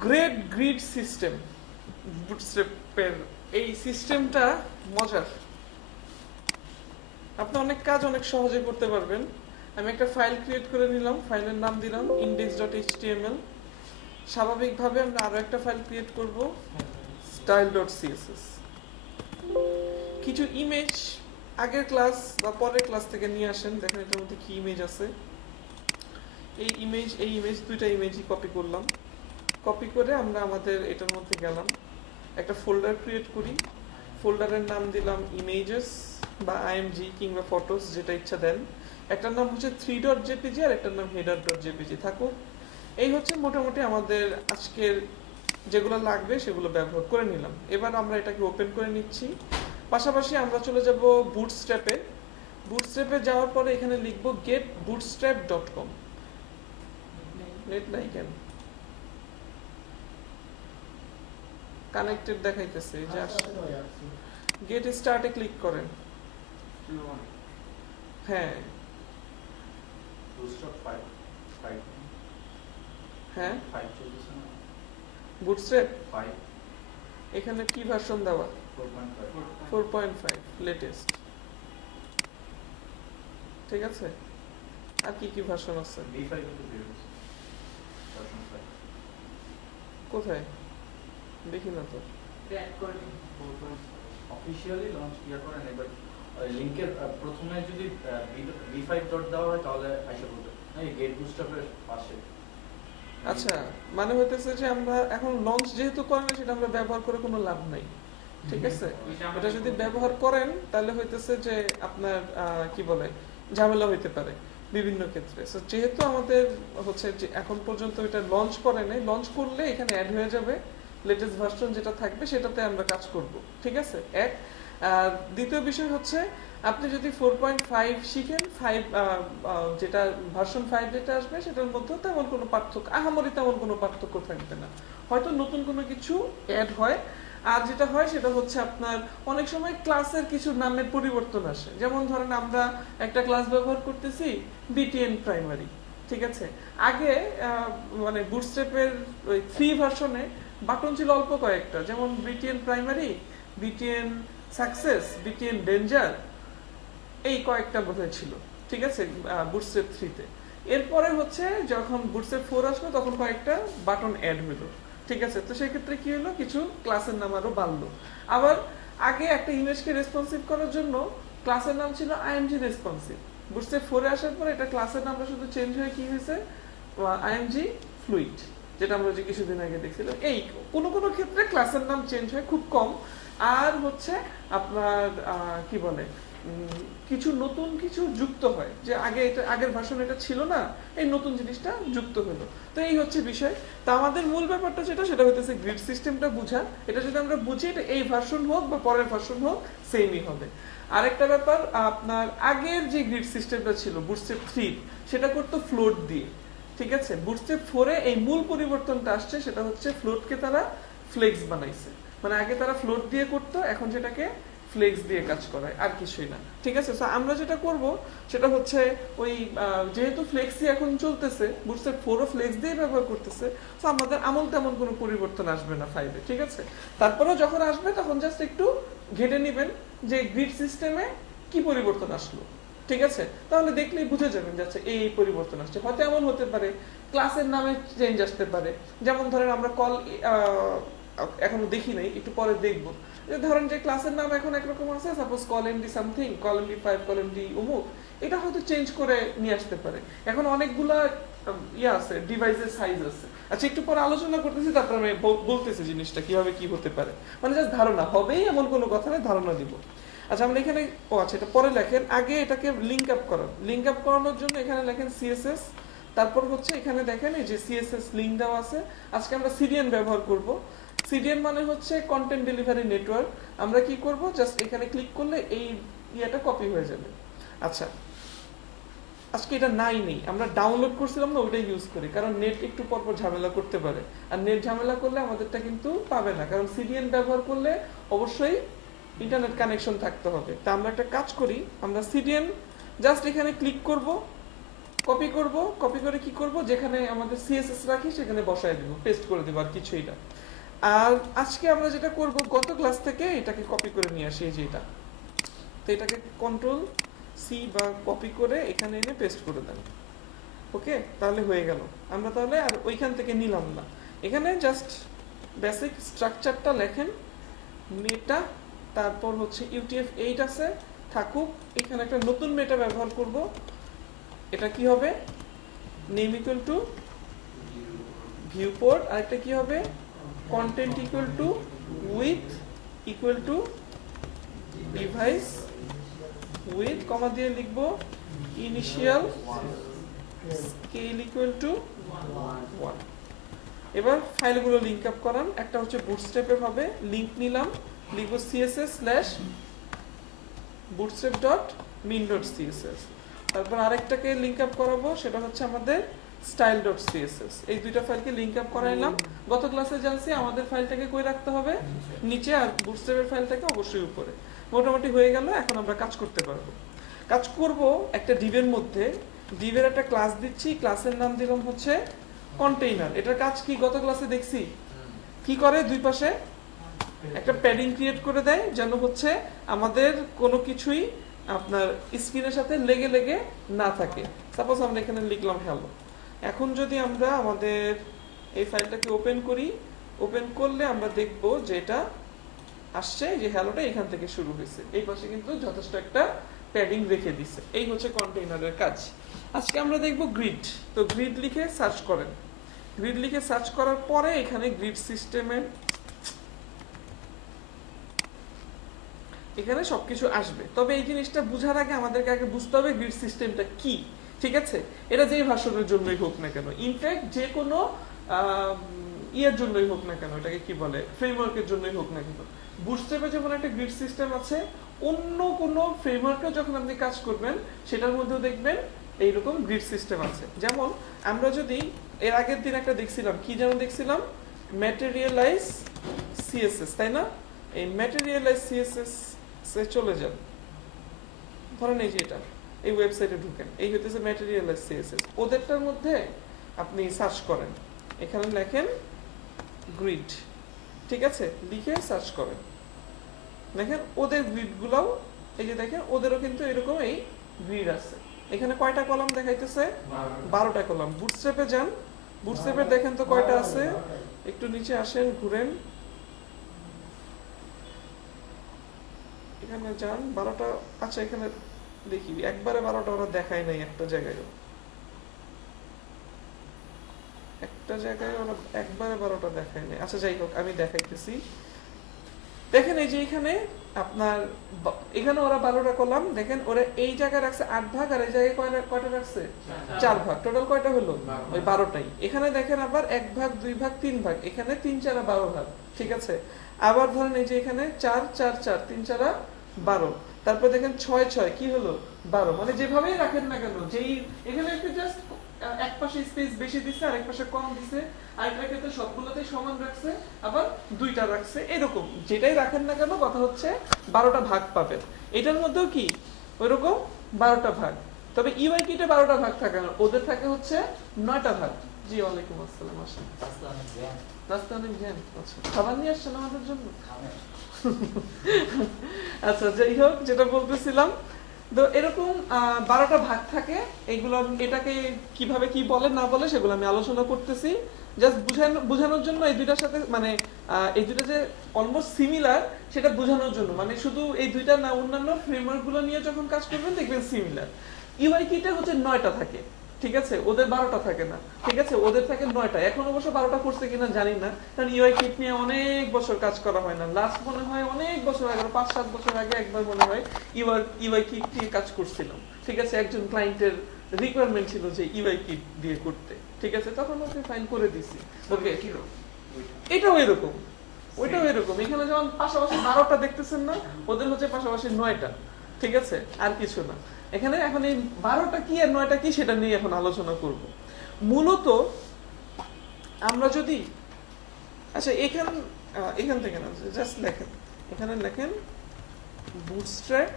Great grid system, বুটস্ট্র্যাপের এই সিস্টেমটা মজার। আপনি অনেক কাজ অনেক সহজে করতে পারবেন। আমি একটা ফাইল ক্রিয়েট করে নিলাম, ফাইলের নাম দিলাম index.html। স্বাভাবিকভাবে আমরা আরো একটা ফাইল ক্রিয়েট করব, style.css। কিছু ইমেজ আগের ক্লাস বা পরের ক্লাস থেকে নিয়ে আসেন, দেখেন এটার মধ্যে কি ইমেজ আছে। এই ইমেজ দুইটা ইমেজই কপি করলাম। কপি করে আমরা আমাদের এটার মধ্যে গেলাম, একটা ফোল্ডার ক্রিয়েট করি। ফোল্ডারের নাম দিলাম ইমেজেস বা আইএমজি কিংবা ফটোস, যেটা ইচ্ছা দেন। একটার নাম হচ্ছে 3.jpg আর একটার নাম header.jpg থাকুক। এই হচ্ছে মোটামুটি আমাদের আজকের যেগুলো লাগবে সেগুলো ব্যবহার করে নিলাম। এবার আমরা এটাকে ওপেন করে নিচ্ছি। পাশাপাশি আমরা চলে যাব বুটস্ট্র্যাপে। বুটস্ট্র্যাপে যাওয়ার পরে এখানে লিখব getbootstrap.com। নেট নাই কেন? কানেক্টেড দেখাইতেছে, যে গেট স্টার্টে ক্লিক করেন। হ্যাঁ হ্যাঁ, বুটস্ট্র্যাপ এখানে কি ভার্সন দেওয়া? 4.5 লেটেস্ট। ঠিক আছে, আর কি কি ভার্সন আছে? কোথায় দেখি না তো। অফিশিয়ালি লঞ্চ করেন, এবার লিংকের প্রথমে যদি v5 ডট দেওয়া হয় তাহলে আইসা বলবে এই গেট বুটস্ট্র্যাপের পাশে। আচ্ছা, মানে হইতেছে যে আমরা এখন লঞ্চ যেহেতু করেন সেটা আমরা ব্যবহার করে কোনো লাভ নাই। ঠিক আছে, এটা যদি ব্যবহার করেন তাহলে হইতেছে যে আপনার কি বলে ঝামেলা হইতে পারে বিভিন্ন ক্ষেত্রে। সো যেহেতু আমাদের হচ্ছে যে এখন পর্যন্ত এটা লঞ্চ করে নাই, লঞ্চ করলে এখানে অ্যাড হয়ে যাবে লেটেস্ট ভার্সন যেটা থাকবে সেটাতে আমরা কাজ করব। ঠিক আছে, এক। আর দ্বিতীয় বিষয় হচ্ছে আপনি যদি 4.5 শিখেন, 5 যেটা ভার্সন 5 যেটা আসবে সেটার মধ্যে তেমন কোনো পার্থক্য, আহামরি তেমন কোনো পার্থক্য থাকবে না। হয়তো নতুন কোনো কিছু অ্যাড হয়। আর যেটা হয় সেটা হচ্ছে আপনার অনেক সময় ক্লাসের কিছু নামের পরিবর্তন আসে। যেমন ধরেন আমরা একটা ক্লাস ব্যবহার করতেছি বিটিএন প্রাইমারি। ঠিক আছে, আগে মানে বুটস্ট্র্যাপের ওই 3 ভার্সনে বাটন ছিল অল্প কয়েকটা, যেমন BTN primary, BTN success, BTN danger, এই কয়েকটা বোধহয় ছিল। ঠিক আছে, বুটস্ট্র্যাপ 3-তে। এরপরে হচ্ছে যখন বুটস্ট্র্যাপ 4 আসলো তখন কয়েকটা বাটন অ্যাড হলো। ঠিক আছে, তো সেই ক্ষেত্রে কি হলো, কিছু ক্লাসের নাম আরো বাড়লো। আবার আগে একটা ইমেজকে রেসপন্সিভ করার জন্য ক্লাসের নাম ছিল আইএমজি রেসপন্সিভ। বুটস্ট্র্যাপ 4-এ আসার পরে এটা ক্লাসের নামটা শুধু চেঞ্জ হয়ে কি হয়েছে, আইএমজি ফ্লুইড, যেটা আমরা যে কিছুদিন আগে দেখছিলাম। এই কোনো কোনো ক্ষেত্রে ক্লাসের নাম চেঞ্জ হয়, খুব কম। আর হচ্ছে আপনার কি বলে কিছু নতুন কিছু যুক্ত হয়, যে আগে এটা আগের ভার্সন এটা ছিল না, এই নতুন জিনিসটা যুক্ত হলো। তো এই হচ্ছে বিষয়। তা আমাদের মূল ব্যাপারটা যেটা সেটা হইতেছে গ্রিড সিস্টেমটা বুঝা। এটা যদি আমরা বুঝি এটা এই ভার্সন হোক বা পরের ভার্সন হোক সেমই হবে। আরেকটা ব্যাপার, আপনার আগের যে গ্রিড সিস্টেমটা ছিল বুটস্ট্র্যাপ 3 সেটা করতো ফ্লোট দিয়ে। ঠিক আছে, বুটস্ট্র্যাপ 4-এ এই মূল পরিবর্তনটা আসছে, সেটা হচ্ছে ফ্লোটকে তারা ফ্লেক্স বানাইছে। মানে আগে তারা ফ্লোট দিয়ে করতো, এখন সেটাকে ফ্লেক্স দিয়ে কাজ করায়, আর কিছুই না। ঠিক আছে, সো আমরা যেটা করব সেটা হচ্ছে ওই যেহেতু ফ্লেক্সি এখন চলতেছে, বুটস্ট্র্যাপ 4-ও ফ্লেক্স দিয়ে ব্যবহার করতেছে, সো আমাদের আমল তেমন কোনো পরিবর্তন আসবে না 5-এ। ঠিক আছে, তারপরেও যখন আসবে তখন জাস্ট একটু ঘেটে নেবেন যে গ্রিড সিস্টেমে কি পরিবর্তন আসলো। ঠিক আছে, তাহলে দেখলেই বুঝে যাবেন যে আচ্ছা এই পরিবর্তন আসছে। হয়তো এমন হতে পারে ক্লাসের নামে চেঞ্জ আসতে পারে। যেমন ধরেন আমরা কল এখনো দেখি নাই, একটু পরে দেখবো। ধরেন যে ক্লাসের নাম এখন একরকম আছে, suppose call MD something, call MD 5, call MD অমুক, এটা হয়তো চেঞ্জ করে নিয়ে আসতে পারে। এখন অনেকগুলা আছে, ডিভাইসের সাইজ আছে। আচ্ছা, একটু পরে আলোচনা করতেছি, তারপর আমি বলতেছি জিনিসটা কিভাবে কি হতে পারে। মানে জাস্ট ধারণা, হবেই এমন কোনো কথা নেই, ধারণা দিব। আচ্ছা, আমরা এখানে আচ্ছা এটা পরে লেখেন, আগে এটাকে লিঙ্ক আপ করান। লিঙ্ক আপ করানোর জন্য এখানে লেখেন সিএসএস। তারপর হচ্ছে এখানে দেখেন এই যে সিএসএস লিঙ্ক দেওয়া আছে। আজকে আমরা সিডিএন ব্যবহার করব। সিডিএন মানে হচ্ছে কন্টেন্ট ডেলিভারি নেটওয়ার্ক। আমরা কি করব, জাস্ট এখানে ক্লিক করলে এই ইয়েটা কপি হয়ে যাবে। আচ্ছা, আজকে এটা নেই, আমরা ডাউনলোড করছিলাম না, ওইটাই ইউজ করি, কারণ নেট একটু পরপর ঝামেলা করতে পারে। আর নেট ঝামেলা করলে আমাদেরটা কিন্তু পাবে না, কারণ সিডিএন ব্যবহার করলে অবশ্যই ইন্টারনেট কানেকশন থাকতে হবে। তা আমরা একটা কাজ করি, আমরা সিডিএন জাস্ট এখানে ক্লিক করব, কপি করব, কপি করে কি করব, যেখানে আমাদের সিএসএস রাখি সেখানে বসায় দেব, পেস্ট করে দেব, আর কিছুই না। আর আজকে আমরা যেটা করব, গত ক্লাস থেকে এটাকে কপি করে নিয়ে আসি, এই যে এটা। তো এটাকে কন্ট্রোল সি বা কপি করে এখানে এনে পেস্ট করে দেন। ওকে, তাহলে হয়ে গেল। আমরা তাহলে আর ওইখান থেকে নিলাম না, এখানে জাস্ট বেসিক স্ট্রাকচারটা লেখেন, মেটা, তারপর হচ্ছে UTF-8 আছে, থাকুক। এখানে একটা নতুন মেটা ব্যবহার করব। এটা কি হবে, নেম ইকুয়াল টু ভিউপোর্ট, আরেকটা কি হবে, content equal to with equal to device with, comma দিয়ে লিখব ইনিশিয়াল স্কেল ইকুয়াল টু 1। এবার ফাইলগুলো লিংক আপ করান। একটা হচ্ছে বুটস্ট্র্যাপের হবে, লিংক নিলাম, লিখব css/bootstrap.min.css। তারপর আরেকটাকে লিংক আপ করাবো, সেটা হচ্ছে আমাদের style.css। এই দুইটা ফাইলকে লিংক আপ করাইলাম। গত ক্লাসে জানছি আমাদের ফাইলটাকে কই রাখতে হবে, নিচে, আর বুটস্ট্র্যাপের ফাইলটাকে অবশ্যই উপরে। মোটামুটি হয়ে গেল, এখন আমরা কাজ করতে পারবো। কাজ করব একটা ডিভের মধ্যে, ডিভের একটা ক্লাস দিচ্ছি, ক্লাসের নাম দিলাম হচ্ছে কন্টেইনার। এটার কাজ কি গত ক্লাসে দেখছি, কি করে, দুই পাশে একটা প্যাডিং ক্রিয়েট করে দেয়, যেন হচ্ছে আমাদের কোনো কিছুই আপনার স্ক্রিনের সাথে লেগে লেগে না থাকে। সাপোজ আমরা এখানে লিখলাম হ্যালো। এখন যদি আমরা আমাদের এই ফাইলটাকে ওপেন করি, ওপেন করলে আমরা দেখব যে এটা আসছে, যে হ্যালোটা এখান থেকে শুরু হয়েছে। এই পাশে কিন্তু যথেষ্ট একটা প্যাডিং রেখে দিছে। এই হচ্ছে কন্টেইনারের কাজ। আজকে আমরা দেখব গ্রিড। তো গ্রিড লিখে সার্চ করেন, গ্রিড লিখে সার্চ করার পরে এখানে গ্রিড সিস্টেমের এখানে সবকিছু আসবে। তবে এই জিনিসটা বুঝার আগে আমাদেরকে আগে বুঝতে হবে গ্রিড সিস্টেমটা কি, ঠিক আছে? এটা যেই ভার্সনের জন্যই হোক না কেন, ইনফ্যাক্ট যে কোনো ইয়ের জন্যই হোক না কেন, এটাকে কি বলে, ফ্রেমওয়ার্কের জন্যই হোক না কেন, বুটস্ট্র্যাপে যেমন একটা গ্রিড সিস্টেম আছে, অন্য কোনো ফ্রেমওয়ার্কে যখন আপনি কাজ করবেন সেটার মধ্যেও দেখবেন এইরকম গ্রিড সিস্টেম আছে। যেমন আমরা যদি এর আগের দিন একটা দেখছিলাম, কি যেন দেখছিলাম, ম্যাটেরিয়ালাইজ সিএসএস, তাই না? এই ম্যাটেরিয়ালাইজ সিএসএস এ চলে যান, ধরেন এই যে এটা, এই ওয়েবসাইটে ঢুকেন, এই হইতেছে ম্যাটেরিয়ালাইজ সিএসএস। ওদেরটার মধ্যে আপনি সার্চ করেন, এখানে লেখেন গ্রিড, ঠিক আছে, লিখে সার্চ করেন, দেখেন ওদের গ্রিডগুলোও, এই যে দেখেন ওদেরও কিন্তু এরকম এই গ্রিড আছে। এখানে কয়টা কলাম দেখাইতেছে, 12টা কলাম। বুটস্ট্র্যাপে যান, বুটস্ট্র্যাপে দেখেন তো কয়টা আছে, একটু নিচে আসেন, ঘুরেন, এখানে যান, 12টা। আচ্ছা এখানে দেখি, একবারে 12টা ওরা দেখায় নাই, একটা জায়গায় ওরা একবারে 12টা দেখায় নাই। আচ্ছা যাই হোক, আমি দেখাইতেছি। দেখেন এই যে এখানে আপনার এখানে ওরা 12টা কলাম, দেখেন ওরা এই জায়গায় রাখছে 8 ভাগ, আর এই জায়গায় কয়টা রাখছে, 4 ভাগ। টোটাল কয়টা হলো, ওই 12টাই। এখানে দেখেন আবার 1 ভাগ, 2 ভাগ, 3 ভাগ, এখানে 3 4 12 ভাগ, ঠিক আছে। আবার ধরেন এই যে এখানে 4 4 4, 3 4 12, তারপর দেখেন 6 6, কি হলো 12। মানে যেভাবেই রাখেন না কেন, যেই এখানে একটু জাস্ট এক পাশে স্পেস বেশি দিছে আর এক পাশে কম দিছে, আরেকটা ক্ষেত্রে সবগুলোতেই সমান রাখছে, আবার 2টা রাখছে, এরকম যেটাই রাখেন না কেন, কথা হচ্ছে 12টা ভাগ পাবেন। এটার মধ্যেও কি ওইরকম 12টা ভাগ। তবে ইউআই কিটে 12টা ভাগ থাকে না, ওদের থাকে হচ্ছে 9টা ভাগ। জি ওয়ালাইকুম আসসালাম। আসেন, রাস্তা অনেক জ্যাম। আচ্ছা, খাবার নিয়ে আসছেন আমাদের জন্য? আচ্ছা যাই হোক, যেটা বলতেছিলাম, তো এরকম 12টা ভাগ থাকে। এগুলো এটাকে কিভাবে কি বলে না বলে সেগুলো আমি আলোচনা করতেছি, জাস্ট বোঝানোর জন্য। এই দুইটার সাথে মানে এই দুইটা যে অলমোস্ট সিমিলার সেটা বোঝানোর জন্য, মানে শুধু এই দুইটা না, অন্যান্য ফ্রেমওয়ার্ক গুলো নিয়ে যখন কাজ করবেন দেখবেন সিমিলার। ইউআই কিটে হচ্ছে 9টা থাকে, ঠিক আছে, ওদের 12টা থাকে না, ঠিক আছে, ওদের থাকে 9টা। এখন অবশ্য 12টা করছে কিনা জানি না, কারণ ইউআই কিট নিয়ে অনেক বছর কাজ করা হয় না। লাস্ট মনে হয় অনেক বছর আগে, 5-7 বছর আগে একবার মনে হয় ইউআই কিট নিয়ে কাজ করছিলাম, ঠিক আছে। একজন ক্লায়েন্টের রিকোয়ারমেন্ট ছিল যে ইউআই কিট দিয়ে করতে, ঠিক আছে, তখন ওকে ফাইন করে দিছি। ওকে, এটাও এরকম, ওইটাও এরকম। এখানে যেমন পাশাপাশি 12টা দেখতেছেন না, ওদের হচ্ছে পাশাপাশি 9টা, ঠিক আছে, আর কিছু না। এখানে এখন এই 12টা কি আর 9টা কি সেটা নিয়ে এখন আলোচনা করব। মূলত আমরা যদি, আচ্ছা এখান থেকে না, জাস্ট লেখেন, এখানে লেখেন বুটস্ট্র্যাপ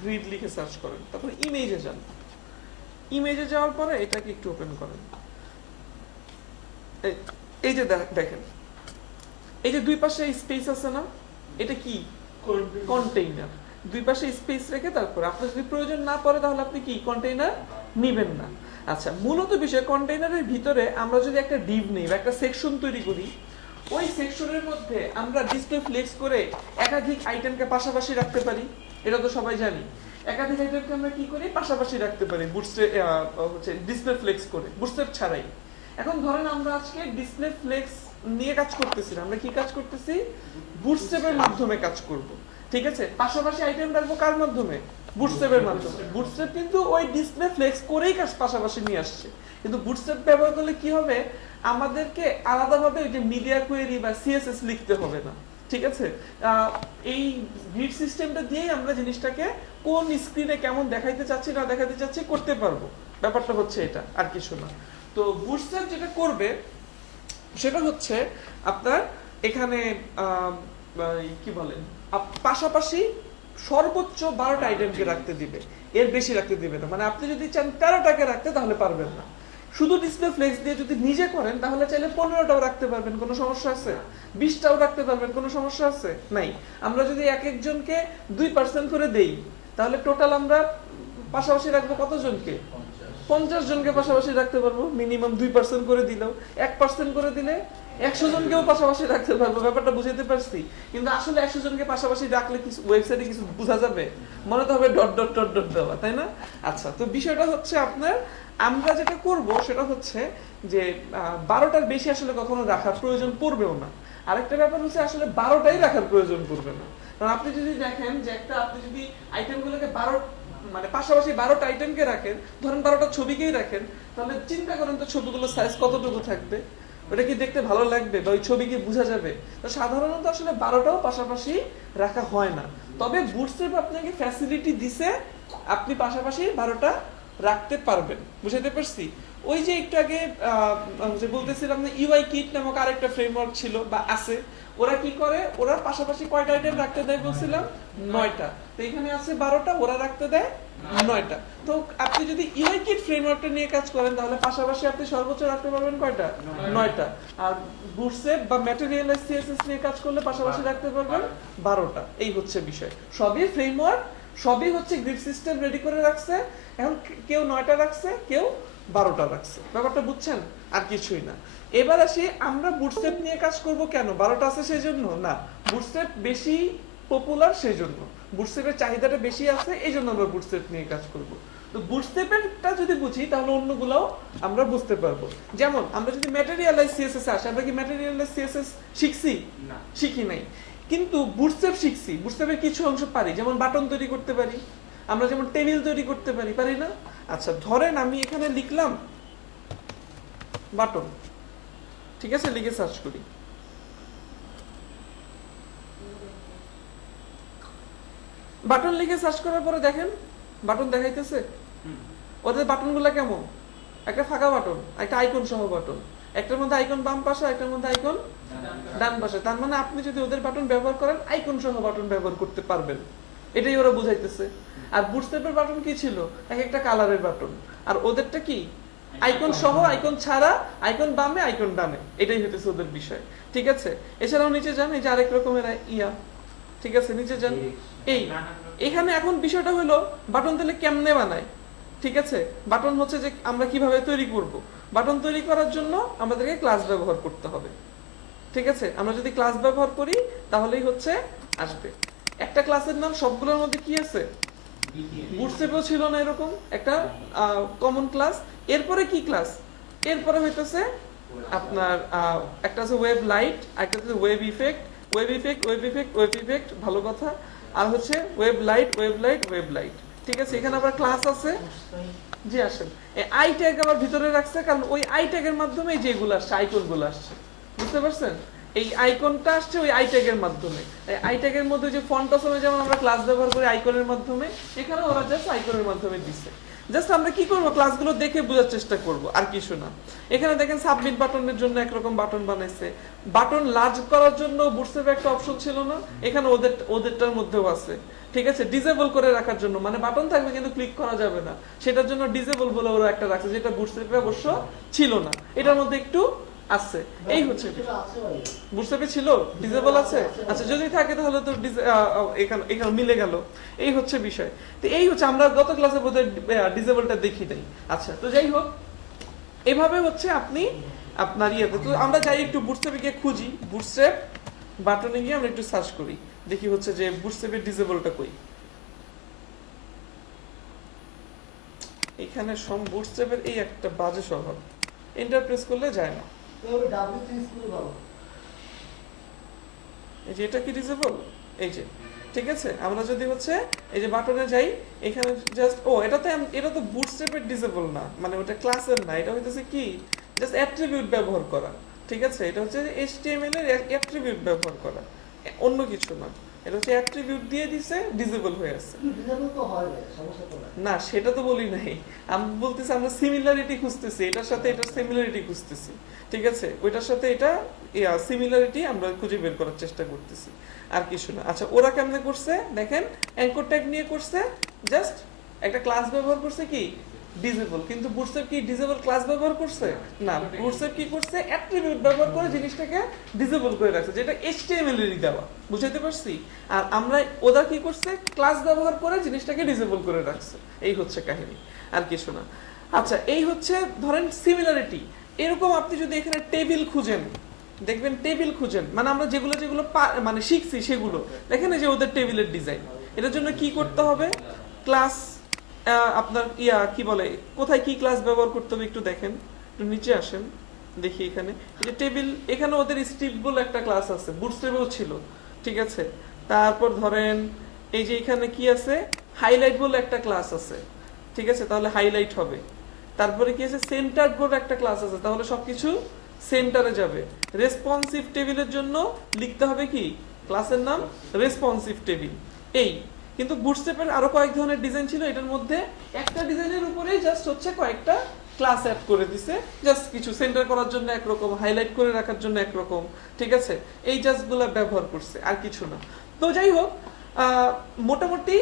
গ্রিড লিখে সার্চ করেন, তারপর ইমেজে যান। ইমেজে যাওয়ার পরে এটাকে একটু ওপেন করেন। এই যে দেখেন, এই যে দুই পাশে স্পেস আছে না, এটা কি কন্টেইনার। দুই পাশে স্পেস রেখে তারপর আপনার যদি প্রয়োজন না পড়ে তাহলে আপনি কি কন্টেইনার নিবেন না। আচ্ছা, মূলত বিষয় কন্টেইনারের ভিতরে আমরা যদি একটা ডিভ নেই বা একটা সেকশন তৈরি করি, ওই সেকশনের মধ্যে আমরা ডিসপ্লে ফ্লেক্স করে একাধিক আইটেমকে পাশাপাশি রাখতে পারি। এটা তো সবাই জানি। একাধিক আইটেমকে আমরা কি করি, পাশাপাশি রাখতে পারি হচ্ছে ডিসপ্লে ফ্লেক্স করে, বুটস্ট্র্যাপ ছাড়াই। এখন ধরেন আমরা আজকে ডিসপ্লে ফ্লেক্স নিয়ে কাজ করতেছি না, আমরা কি কাজ করতেছি, বুটস্ট্র্যাপের মাধ্যমে কাজ করব। ঠিক আছে, পাশাপাশি আইটেম রাখবো কার মাধ্যমে, বুটস্ট্র্যাপের মাধ্যমে। বুটস্ট্র্যাপ কিন্তু ওই ডিসপ্লে ফ্লেক্স করেই কাজ পাশাপাশি নিয়ে আসছে। কিন্তু বুটস্ট্র্যাপ ব্যবহার করলে কি হবে, আমাদেরকে আলাদাভাবে ওই যে মিডিয়া কোয়েরি বা সিএসএস লিখতে হবে না। ঠিক আছে, এই গ্রিড সিস্টেমটা দিয়েই আমরা জিনিসটাকে কোন স্ক্রিনে কেমন দেখাইতে চাচ্ছি না দেখাইতে চাচ্ছি করতে পারবো। ব্যাপারটা হচ্ছে এটা, আর কিছু না। তো বুটস্ট্র্যাপ যেটা করবে সেটা হচ্ছে আপনার এখানে কি বলেন, পাশাপাশি সর্বোচ্চ 12টা আইটেমকে রাখতে দিবে, এর বেশি রাখতে দিবে না। মানে আপনি যদি চান 13টাকে রাখতে তাহলে পারবেন না। শুধু ডিসপ্লে ফ্লেক্স দিয়ে যদি নিজে করেন তাহলে চাইলে 15টাও রাখতে পারবেন, কোনো সমস্যা আছে? 20টাও রাখতে পারবেন, কোনো সমস্যা আছে? নাই। আমরা যদি এক একজনকে 2% করে দেই তাহলে টোটাল আমরা পাশাপাশি রাখবো কতজনকে, 50 জনকে পাশাপাশি রাখতে পারবো। মিনিমাম 2% করে দিলেও, 1% করে দিলে 100 জনকেও পাশাপাশি রাখতে পারবো। ব্যাপারটা বুঝাতে পারছি? কিন্তু আসলে 100 জনকে পাশাপাশি রাখলে কিছু ওয়েবসাইটে কিছু বোঝা যাবে, মনে তো হবে ডট ডট ডট ডট দেওয়া, তাই না? আচ্ছা, তো বিষয়টা হচ্ছে আপনার আমরা যেটা করব সেটা হচ্ছে যে 12টার বেশি আসলে কখনো রাখার প্রয়োজন পড়বেও না। আরেকটা ব্যাপার হচ্ছে আসলে 12টাই রাখার প্রয়োজন পড়বে না। কারণ আপনি যদি দেখেন যে আপনি যদি আইটেমগুলোকে মানে পাশাপাশি 12টা আইটেমকে রাখেন, ধরেন 12টা ছবিকেই রাখেন, তাহলে চিন্তা করেন তো ছবিগুলোর সাইজ কতটুকু থাকবে, ওটা কি দেখতে ভালো লাগবে বা ওই ছবি কি বোঝা যাবে? তো সাধারণত আসলে 12টাও পাশাপাশি রাখা হয় না। তবে বুটস্ট্র্যাপ আপনাকে ফ্যাসিলিটি দিছে, আপনি পাশাপাশি 12টা রাখতে পারবেন। বুঝাতে পারছি? ওই যে একটু আগে যে বলতেছিলাম না, ইউআই কিট নামক আরেকটা ফ্রেমওয়ার্ক ছিল বা আছে, ওরা কি করে, ওরা পাশাপাশি কয়টা আইটেম রাখতে দেয় বলছিলাম, 9টা। তো এখানে আছে 12টা, ওরা রাখতে দেয় 9টা। তো আপনি যদি ইউআই কিট ফ্রেমওয়ার্কটা নিয়ে কাজ করেন তাহলে পাশাপাশি আপনি সর্বোচ্চ রাখতে পারবেন কয়টা, 9টা। আর বুটস্ট্র্যাপ বা ম্যাটেরিয়ালাইজ সিএসএস নিয়ে কাজ করলে পাশাপাশি রাখতে পারবেন 12টা। এই হচ্ছে বিষয়। সবই ফ্রেমওয়ার্ক, সবই হচ্ছে গ্রিড সিস্টেম রেডি করে রাখছে। এখন কেউ 9টা রাখছে, কেউ 12টা রাখছে। ব্যাপারটা বুঝছেন? আর কিছুই না। এবার আসি, আমরা বুটস্ট্র্যাপ নিয়ে কাজ করব কেন? 12টা আছে সেই জন্য না, বুটস্ট্র্যাপ বেশি পপুলার সেই জন্য, বুটস্ট্র্যাপের চাহিদাটা বেশি আছে, এই জন্য আমরা বুটস্ট্র্যাপ নিয়ে কাজ করব। তো বুটস্ট্র্যাপেরটা যদি বুঝি তাহলে অন্যগুলোও আমরা বুঝতে পারবো। যেমন আমরা যদি ম্যাটেরিয়ালাইজ সিএসএস আসে, আমরা কি ম্যাটেরিয়ালাইজ সিএসএস শিখছি? না, শিখি নাই। কিন্তু বুটস্ট্র্যাপ শিখছি, বুটস্ট্র্যাপের কিছু অংশ পারি, যেমন বাটন তৈরি করতে পারি, আমরা যেমন টেবিল তৈরি করতে পারি, পারি না? আচ্ছা, ধরেন আমি এখানে লিখলাম বাটন, ঠিক আছে, লিখে সার্চ করি। বাটন লিখে সার্চ করার পরে দেখেন বাটন দেখাইতেছে। ওদের বাটনগুলো কেমন, একটা ফাঁকা বাটন, একটা আইকন সহ বাটন, একটার মধ্যে আইকন বাম পাশে, একটার মধ্যে আইকন ডান পাশে। তার মানে আপনি যদি ওদের বাটন ব্যবহার করেন, আইকন সহ বাটন ব্যবহার করতে পারবেন, এটাই ওরা বুঝাইতেছে। আর বুটস্ট্র্যাপের বাটন কি ছিল, এক একটা কালারের বাটন। আর ওদেরটা কি, আইকন সহ, আইকন ছাড়া, আইকন বামে, আইকন ডানে, এটাই হইতেছে ওদের বিষয়। ঠিক আছে, এছাড়াও নিচে যান, এই যে আরেক রকমের ইয়া, ঠিক আছে, নিচে যান। এই এখানে এখন বিষয়টা হলো বাটন তাহলে কেমনে বানায়। ঠিক আছে, বাটন হচ্ছে যে আমরা কিভাবে তৈরি করব। বাটন তৈরি করার জন্য আমাদেরকে ক্লাস ব্যবহার করতে হবে। ঠিক আছে, আমরা যদি ক্লাস ব্যবহার করি তাহলেই হচ্ছে আসবে। একটা ক্লাসের নাম সবগুলোর মধ্যে কি আছে, বুটস্ট্র্যাপেও ছিল না এরকম একটা কমন ক্লাস। এরপরে কি ক্লাস, এরপরে হইতেছে আপনার একটা আছে ওয়েব লাইট, একটা হচ্ছে web effect, web effect, web effect, web effect, ভালো কথা। আর হচ্ছে web light, web light, web light. ঠিক আছে, এখানে আবার ক্লাস আছে। জি আসেন, আই ট্যাগ আবার ভিতরে রাখছে, কারণ ওই আই ট্যাগের মাধ্যমে যেগুলো আসছে, আইকনগুলো আসছে, বুঝতে পারছেন? এই আইকনটা আসছে ওই আই ট্যাগের মাধ্যমে। এই আই ট্যাগের মধ্যে যে ফন্ট অসমে যেমন আমরা ক্লাস ব্যবহার করি আইকনের মাধ্যমে, এখানে ওরা জাস্ট আইকনের মাধ্যমে দিছে। জাস্ট আমরা কি করব, ক্লাসগুলো দেখে বোঝার চেষ্টা করব, আর কিছু না। এখানে দেখেন সাবমিট বাটনের জন্য একরকম বাটন বানাইছে, বাটন লার্জ করার জন্য বুটস্ট্র্যাপে একটা অপশন ছিল না, এখানে ওদেরটার মধ্যেও আছে। ঠিক আছে, ডিসেবল করে রাখার জন্য, মানে বাটন থাকবে কিন্তু ক্লিক করা যাবে না, সেটার জন্য ডিসেবল বলে ওরা একটা রাখছে, যেটা বুটস্ট্র্যাপে অবশ্য ছিল না। এটার মধ্যে একটু আছে। এই হচ্ছে বুটস্ট্র্যাপে ছিল, ডিসেবল আছে। আচ্ছা, যদি থাকে তাহলে তো এখানে এখানে মিলে গেল। এই হচ্ছে বিষয়। তো এই হচ্ছে, আমরা গত ক্লাসে বোধহয় ডিসেবলটা দেখি নাই। আচ্ছা, তো যাই হোক, এভাবে হচ্ছে আপনি আপনার ইয়েতে, তো আমরা যাই একটু বুটস্ট্র্যাপে গিয়ে খুঁজি, বুটস্ট্র্যাপ বাটনে গিয়ে আমরা একটু সার্চ করি, দেখি হচ্ছে যে বুটস্ট্র্যাপের ডিসেবলটা কই। এখানে বুটস্ট্র্যাপের এই একটা বাজে স্বভাব, এন্টার প্রেস করলে যায় না। এই যে এটা কি ডিসেবল, এই যে, ঠিক আছে। আমরা যদি হচ্ছে এই যে বাটনে যাই, এখানে জাস্ট এটা তো বুটস্ট্র্যাপের ডিসেবল না, মানে ওটা ক্লাসের না, এটা হইতেছে কি জাস্ট অ্যাট্রিবিউট ব্যবহার করা। ঠিক আছে, এটা হচ্ছে HTML এর অ্যাট্রিবিউট ব্যবহার করা, অন্য কিছু না। এটা হচ্ছে অ্যাট্রিবিউট দিয়ে দিছে, ডিসেবল হয়ে আছে। না, সেটা তো বলি নাই, আমি বলতেছি আমরা সিমিলারিটি খুঁজতেছি, এটার সাথে এটার সিমিলারিটি খুঁজতেছি। ঠিক আছে, ওইটার সাথে এটা সিমিলারিটি আমরা খুঁজে বের করার চেষ্টা করতেছি, আর কিছু না। আচ্ছা, ওরা কেমনে করছে দেখেন, অ্যাঙ্কর ট্যাগ নিয়ে করছে, জাস্ট একটা ক্লাস ব্যবহার করছে কি ডিসেবল, কিন্তু বুটস্ট্র্যাপ কি ডিসেবল ক্লাস ব্যবহার করছে না, বুটস্ট্র্যাপ কি করছে অ্যাট্রিবিউট ব্যবহার করে জিনিসটাকে ডিসেবল করে রাখছে, যেটা HTML এরই দেওয়া, বুঝাইতে পারছি। আর আমরা ওরা কি করছে, ক্লাস ব্যবহার করে জিনিসটাকে ডিসেবল করে রাখছে। এই হচ্ছে কাহিনী, আর কিছু না। আচ্ছা, এই হচ্ছে ধরেন সিমিলারিটি। এরকম আপনি যদি এখানে টেবিল খুঁজেন, দেখবেন টেবিল খুঁজেন, মানে আমরা যেগুলো যেগুলো মানে শিখছি সেগুলো দেখেন, এই যে ওদের টেবিলের ডিজাইন। এটার জন্য কি করতে হবে, ক্লাস আপনার কি বলে, কোথায় কি ক্লাস ব্যবহার করতে হবে একটু দেখেন, একটু নিচে আসেন, দেখি এখানে এই যে টেবিল, এখানে ওদের স্ট্রিপ বলে একটা ক্লাস আছে, বুটস্ট্র্যাপেও ছিল। ঠিক আছে, তারপর ধরেন এই যে এখানে কি আছে, হাইলাইট বলে একটা ক্লাস আছে। ঠিক আছে, তাহলে হাইলাইট হবে। তারপরে কি আছে, সেন্টার বলে একটা ক্লাস আছে, তাহলে সবকিছু সেন্টারে যাবে। রেসপন্সিভ টেবিলের জন্য লিখতে হবে কি, ক্লাসের নাম রেসপন্সিভ টেবিল। এই কিন্তু বুটস্ট্র্যাপের আরো কয়েক ধরনের ডিজাইন ছিল, এটার মধ্যে একটা ডিজাইনের উপরেই জাস্ট হচ্ছে কয়েকটা ক্লাস অ্যাড করে দিছে, জাস্ট কিছু সেন্টার করার জন্য একরকম, হাইলাইট করে রাখার জন্য একরকম। ঠিক আছে, এই জাস্টগুলো ব্যবহার করছে, আর কিছু না। তো যাই হোক, মোটামুটি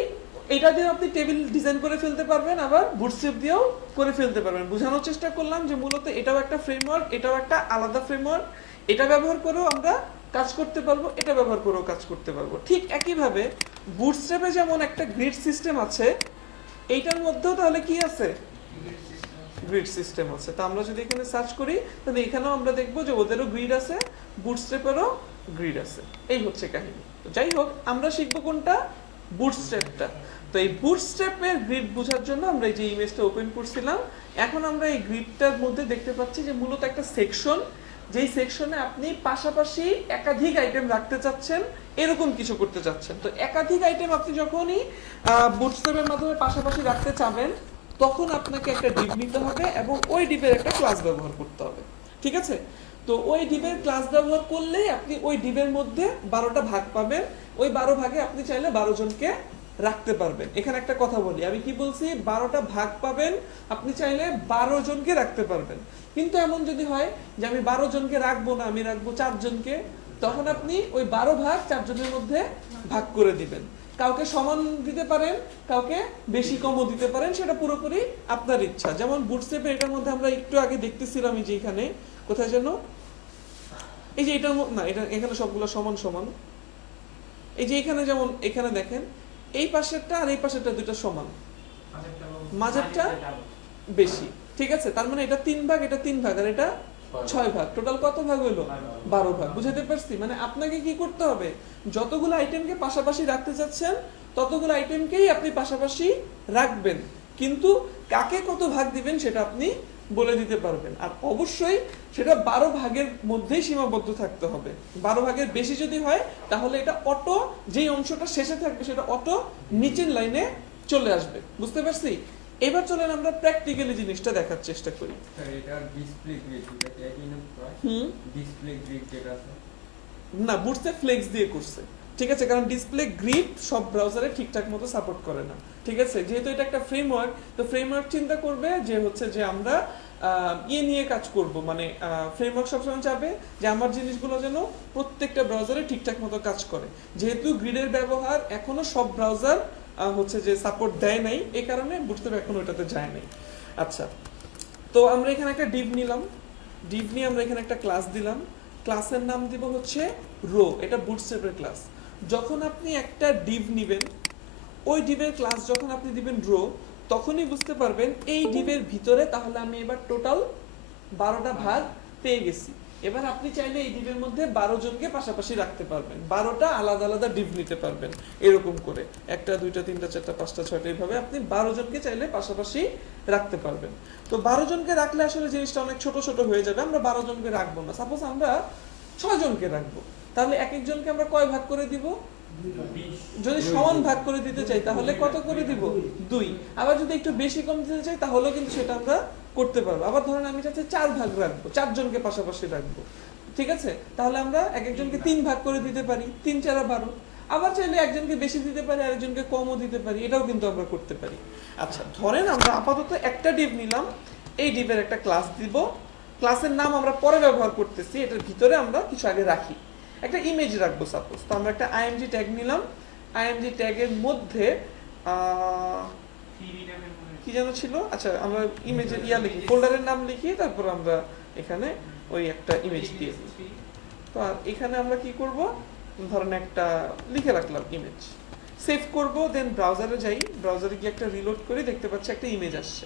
এটা দিয়ে আপনি টেবিল ডিজাইন করে ফেলতে পারবেন, আবার বুটস্ট্র্যাপ দিয়েও করে ফেলতে পারবেন। বোঝানোর চেষ্টা করলাম যে মূলত এটাও একটা ফ্রেমওয়ার্ক, এটাও একটা আলাদা ফ্রেমওয়ার্ক, এটা ব্যবহার করেও আমরা কাজ করতে পারবো, এটা ব্যবহার করেও কাজ করতে পারবো। ঠিক একইভাবে বুটস্ট্র্যাপে যেমন একটা গ্রিড সিস্টেম আছে, এইটার মধ্যেও তাহলে কি আছে, গ্রিড সিস্টেম আছে। তো আমরা যদি এখানে সার্চ করি, তাহলে এখানেও আমরা দেখবো যে ওদেরও গ্রিড আছে, বুটস্ট্র্যাপেরও গ্রিড আছে। এই হচ্ছে কাহিনী। তো যাই হোক, আমরা শিখবো কোনটা, বুটস্ট্র্যাপটা। তো এই বুটস্ট্র্যাপের গ্রিড বোঝার জন্য আমরা এই যে ইমেজটা ওপেন করছিলাম, এখন আমরা এই গ্রিডটার মধ্যে দেখতে পাচ্ছি যে মূলত একটা সেকশন, যেই সেকশনে আপনি পাশাপাশি একাধিক আইটেম রাখতে চাচ্ছেন, এরকম কিছু করতে চাচ্ছেন। তো একাধিক আইটেম আপনি যখনই বুটস্ট্র্যাপের মাধ্যমে পাশাপাশি রাখতে চাবেন, তখন আপনাকে একটা ডিভ নিতে হবে এবং ওই ডিভের একটা ক্লাস ব্যবহার করতে হবে। ঠিক আছে, তো ওই ডিভের ক্লাস ব্যবহার করলেই আপনি ওই ডিভের মধ্যে 12টা ভাগ পাবেন। ওই 12 ভাগে আপনি চাইলে 12 জনকে রাখতে পারবেন। এখানে একটা কথা বলি, আমি কি বলছি, 12টা ভাগ পাবেন, আপনি চাইলে 12 জনকে রাখতে পারবেন। কিন্তু এমন যদি হয় যে আমি 12 জনকে রাখবো না, আমি রাখবো 4 জনকে, তখন আপনি ওই 12 ভাগ 4 জনের মধ্যে ভাগ করে দিবেন। কাউকে সমান দিতে পারেন, কাউকে বেশি কমও দিতে পারেন, সেটা পুরোপুরি আপনার ইচ্ছা। যেমন বুটস্ট্র্যাপে এটার মধ্যে আমরা একটু আগে দেখতেছিলাম, এই যে এখানে কোথায় যেন, এই যে এটা না, এটা এখানে সবগুলো সমান সমান। এই যে এখানে যেমন এখানে দেখেন, এই পাশেরটা আর এই পাশেরটা দুটো সমান, মাঝেরটা বেশি। ঠিক আছে, তার মানে এটা 3 ভাগ, এটা 3 ভাগ, আর এটা 6 ভাগ। টোটাল কত ভাগ হইলো, 12 ভাগ। বুঝাতে পারছি? মানে আপনাকে কি করতে হবে, যতগুলো আইটেমকে পাশাপাশি রাখতে চাচ্ছেন ততগুলো আইটেমকেই আপনি পাশাপাশি রাখবেন, কিন্তু কাকে কত ভাগ দিবেন সেটা আপনি বলে দিতে পারবেন। আর অবশ্যই সেটা 12 ভাগের মধ্যেই সীমাবদ্ধ থাকতে হবে। 12 ভাগের বেশি যদি হয়, তাহলে এটা অটো, যেই অংশটা শেষে থাকবে সেটা অটো নিচের লাইনে চলে আসবে। বুঝতে পারছি? এবার চলেন আমরা প্র্যাকটিক্যালি জিনিসটা দেখার চেষ্টা করি। এটা ডিসপ্লে গ্রিড, এটা কি না? ডিসপ্লে গ্রিড যেটা আছে, না, বুটস্ট্র্যাপ ফ্লেক্স দিয়ে করছে, ঠিক আছে, কারণ ডিসপ্লে গ্রিড সব ব্রাউজারে ঠিকঠাক মতো সাপোর্ট করে না, ঠিক আছে, যেহেতু এটা একটা ফ্রেমওয়ার্ক, তো ফ্রেমওয়ার্ক চিন্তা করবে যে হচ্ছে যে আমরা ইয়ে নিয়ে কাজ করব, মানে ফ্রেমওয়ার্ক সবসময় চাবে যে আমার জিনিসগুলো যেন প্রত্যেকটা ব্রাউজারে ঠিকঠাক মতো কাজ করে, যেহেতু গ্রিডের ব্যবহার এখনো সব ব্রাউজার হচ্ছে যে সাপোর্ট দেয় নাই, এই কারণে বুটস্ট্র্যাপ এখন ওটাতে যায় নাই। আচ্ছা, তো আমরা এখানে একটা ডিভ নিলাম, ডিভ নিয়ে আমরা এখানে একটা ক্লাস দিলাম, ক্লাসের নাম দিব হচ্ছে রো, এটা বুটস্ট্র্যাপের ক্লাস। যখন আপনি একটা ডিভ নিবেন, ওই ডিভের ক্লাস যখন আপনি দিবেন রো, তখনই বুঝতে পারবেন এই ডিভের ভিতরে তাহলে আমি এবার টোটাল 12টা ভাগ পেয়ে গেছি। এবার আপনি চাইলে এই ডিভের মধ্যে 12 জনকে পাশাপাশি রাখতে পারবেন, 12টা আলাদা আলাদা ডিভ নিতে পারবেন, এরকম করে 1টা 2টা 3টা 4টা 5টা 6টা, এইভাবে আপনি 12 জনকে চাইলে পাশাপাশি রাখতে পারবেন। তো 12 জনকে রাখলে আসলে জিনিসটা অনেক ছোট ছোট হয়ে যাবে, আমরা 12 জনকে রাখবো না, সাপোজ আমরা 6 জনকে রাখবো, তাহলে এক একজনকে আমরা কয় ভাগ করে দিব? যদি সমান ভাগ করে দিতে চাই তাহলে কত করে দিব? 2। আবার যদি একটু বেশি কম দিতে চাই তাহলেও কিন্তু সেটা আমরা করতে পারবো। আবার ধরেন আমি চাচ্ছি 4 ভাগ রাখবো, 4 জনকে পাশাপাশি রাখবো, ঠিক আছে, তাহলে আমরা এক একজনকে 3 ভাগ করে দিতে পারি, 3 4 12। আবার চাইলে একজনকে বেশি দিতে পারি, আরেকজনকে কমও দিতে পারি, এটাও কিন্তু আমরা করতে পারি। আচ্ছা, ধরেন আমরা আপাতত একটা ডিভ নিলাম, এই ডিভের একটা ক্লাস দিব, ক্লাসের নাম আমরা পরে ব্যবহার করতেছি, এটার ভিতরে আমরা কিছু আগে রাখি, একটা ইমেজ রাখবো সাপোজ। তো আমরা একটা আইএমজি ট্যাগ নিলাম, আইএমজি ট্যাগের মধ্যে কি যেন ছিল, আচ্ছা আমরা ইমেজের লিখি, ফোল্ডারের নাম লিখি, তারপর আমরা এখানে ওই একটা ইমেজ দিয়ে দিই। তো আর এখানে আমরা কি করব, ধরেন একটা লিখে রাখলাম ইমেজ, সেভ করব, দেন ব্রাউজারে যাই, ব্রাউজারে গিয়ে একটা রিলোড করি, দেখতে পাচ্ছি একটা ইমেজ আসছে।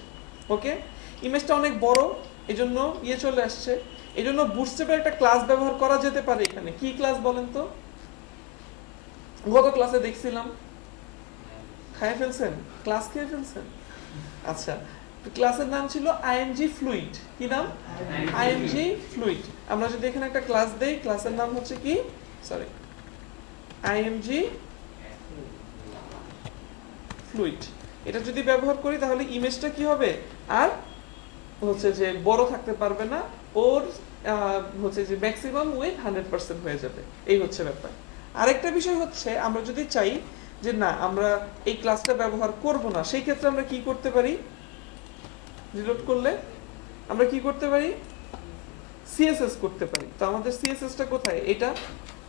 ওকে, ইমেজটা অনেক বড়, এজন্য চলে আসছে, এজন্য বুটস্ট্র্যাপের একটা ক্লাস ব্যবহার করা যেতে পারে। এখানে কি ক্লাস বলেন তো? গত ক্লাসে দেখছিলাম, খায় ফেলছেন, ক্লাস খেয়ে ফেলছেন। আচ্ছা, ক্লাসের নাম ছিল আইএমজি ফ্লুইড। কি নাম? IMG fluid. আমরা যদি এখানে একটা ক্লাস দেই, ক্লাসের নাম হচ্ছে কি, সরি, আইএমজি ফ্লুইড। এটা যদি ব্যবহার করি তাহলে ইমেজটা কি হবে, আর হচ্ছে যে বড় থাকতে পারবে না, ওর হচ্ছে যে ম্যাক্সিমাম উইথ 100% হয়ে যাবে, এই হচ্ছে ব্যাপার। আরেকটা বিষয় হচ্ছে, আমরা যদি চাই যে না আমরা এই ক্লাসটা ব্যবহার করব না, সেই ক্ষেত্রে আমরা কি করতে পারি, রিলোড করলে আমরা কি করতে পারি, সিএসএস করতে পারি। তো আমাদের সিএসএসটা কোথায়, এটা,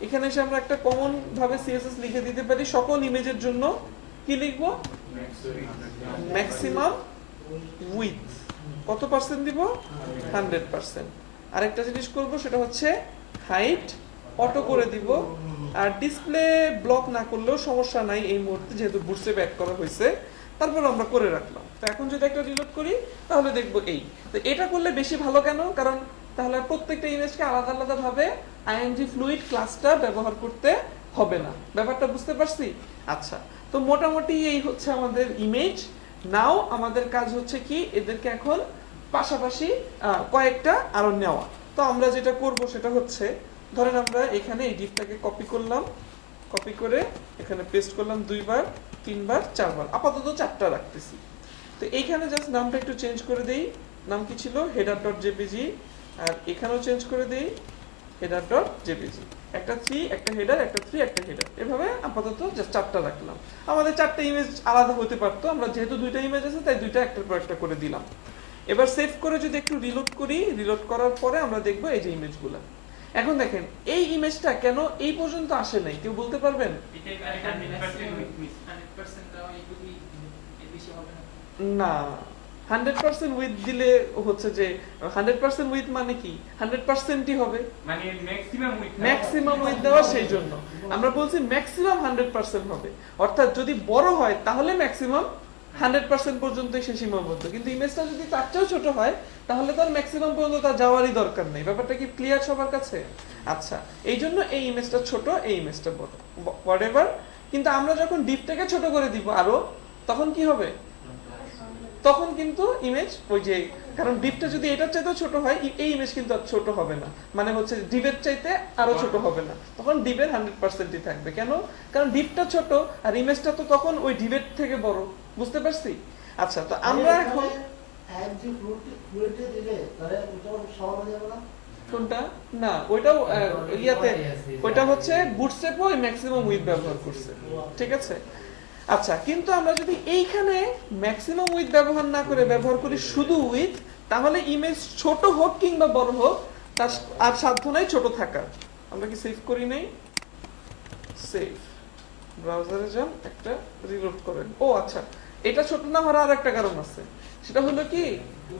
এখানে এসে আমরা একটা কমন ভাবে সিএসএস লিখে দিতে পারি, সকল ইমেজের জন্য কি লিখবো, ম্যাক্সিমাম উইথ কত পার্সেন্ট দিব, 100%। আরেকটা জিনিস করব, সেটা হচ্ছে হাইট অটো করে দিব, আর ডিসপ্লে ব্লক না করলেও সমস্যা নাই এই মুহূর্তে, যেহেতু বুটস্ট্র্যাপ অ্যাড করা হয়েছে, তারপর আমরা করে রাখলাম। তো এখন যদি একটা রিলোড করি তাহলে দেখবো এই, তো এটা করলে বেশি ভালো কেন, কারণ তাহলে প্রত্যেকটা ইমেজকে আলাদা আলাদা ভাবে আইএমজি ফ্লুইড ক্লাসটা ব্যবহার করতে হবে না। ব্যাপারটা বুঝতে পারছি? আচ্ছা, তো মোটামুটি এই হচ্ছে আমাদের ইমেজ। নাও আমাদের কাজ হচ্ছে কি, এদেরকে এখন পাশাপাশি কয়েকটা আরো নেওয়া। তো আমরা যেটা করব সেটা হচ্ছে, ধরেন আমরা এখানে এই ডিভটাকে কপি করলাম, কপি করে এখানে পেস্ট করলাম 2 বার 3 বার 4 বার, আপাতত 4টা রাখতেছি। তো এইখানে জাস্ট নামটা একটু চেঞ্জ করে দেই, নাম কি ছিল, header.jpg, আর এখানেও চেঞ্জ করে দেই header.jpg, একটা 3 একটা হেডার, একটা 3 একটা হেডার, এভাবে আপাতত জাস্ট 4টা রাখলাম। আমাদের 4টা ইমেজ আলাদা হতে পারতো, আমরা যেহেতু 2টা ইমেজ আছে তাই 2টা একটার পর একটা করে দিলাম। এবার সেভ করে যদি একটু রিলোড করি, রিলোড করার পরে আমরা দেখবো এই যে ইমেজগুলো। এখন দেখেন এই ইমেজটা কেন এই পর্যন্ত আসে নাই, কেউ বলতে পারবেন? না, 100% উইথ দিলে হচ্ছে যে 100% উইথ মানে কি, 100%ই হবে, মানে ম্যাক্সিমাম উইথ দেওয়া, সেই জন্য আমরা বলছি ম্যাক্সিমাম 100% হবে। অর্থাৎ যদি বড় হয় তাহলে ম্যাক্সিমাম 100% পর্যন্তই সে সীমাবদ্ধ, কিন্তু ইমেজটা যদি তার চেয়েও ছোট হয় তাহলে তার ম্যাক্সিমাম পর্যন্ত তার যাওয়ারই দরকার নেই। ব্যাপারটা কি ক্লিয়ার সবার কাছে? আচ্ছা, এই জন্য এই ইমেজটা ছোট, এই ইমেজটা বড়, হোয়াটএভার। কিন্তু আমরা যখন ডিপটাকে ছোট করে দিব আরো, তখন কি হবে, তখন কিন্তু ইমেজ ওই যে, কারণ ডিপটা যদি এটার চাইতেও ছোট হয়, এই ইমেজ কিন্তু আর ছোট হবে না, মানে হচ্ছে ডিপের চাইতে আরো ছোট হবে না, তখন ডিপের 100%ই থাকবে। কেন? কারণ ডিপটা ছোট আর ইমেজটা তো তখন ওই ডিপের থেকে বড়। বুঝতে পারছি? আচ্ছা, তো আমরা এখন কোনটা না ওইটাও ইয়াতে ওইটা হচ্ছে বুটস্ট্র্যাপও ম্যাক্সিমাম উইথ ব্যবহার করছে, ঠিক আছে। আচ্ছা, কিন্তু আমরা যদি এইখানে ম্যাক্সিমাম উইথ ব্যবহার না করে ব্যবহার করি শুধু উইথ, তাহলে ইমেজ ছোট হোক কিংবা বড় হোক তার আর সাধ্য নাই ছোট থাকার। আমরা কি সেভ করি নাই? সেভ, ব্রাউজারে যান, একটা রিলোড করেন। ও আচ্ছা, এটা ছোট না হওয়ার আর একটা কারণ আছে, সেটা হলো কি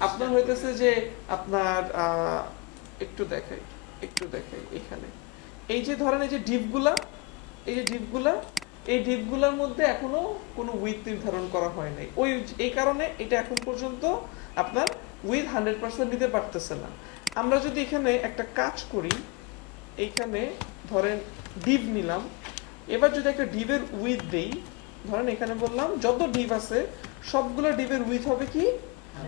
আপনার হইতেছে যে আপনার একটু দেখাই এখানে এই যে ধরেন এই যে ডিপগুলা, এই ডিপগুলার মধ্যে এখনো কোনো উইথ নির্ধারণ করা হয় নাই। এই কারণে এটা এখন পর্যন্ত আপনার উইথ 100% নিতে পারতেছে না। আমরা যদি এখানে একটা কাজ করি, এইখানে ধরেন ডিপ নিলাম, এবার যদি একটা ডিপের উইথ দেই, ধরেন এখানে বললাম যত ডিপ আছে সবগুলো ডিপের উইথ হবে কি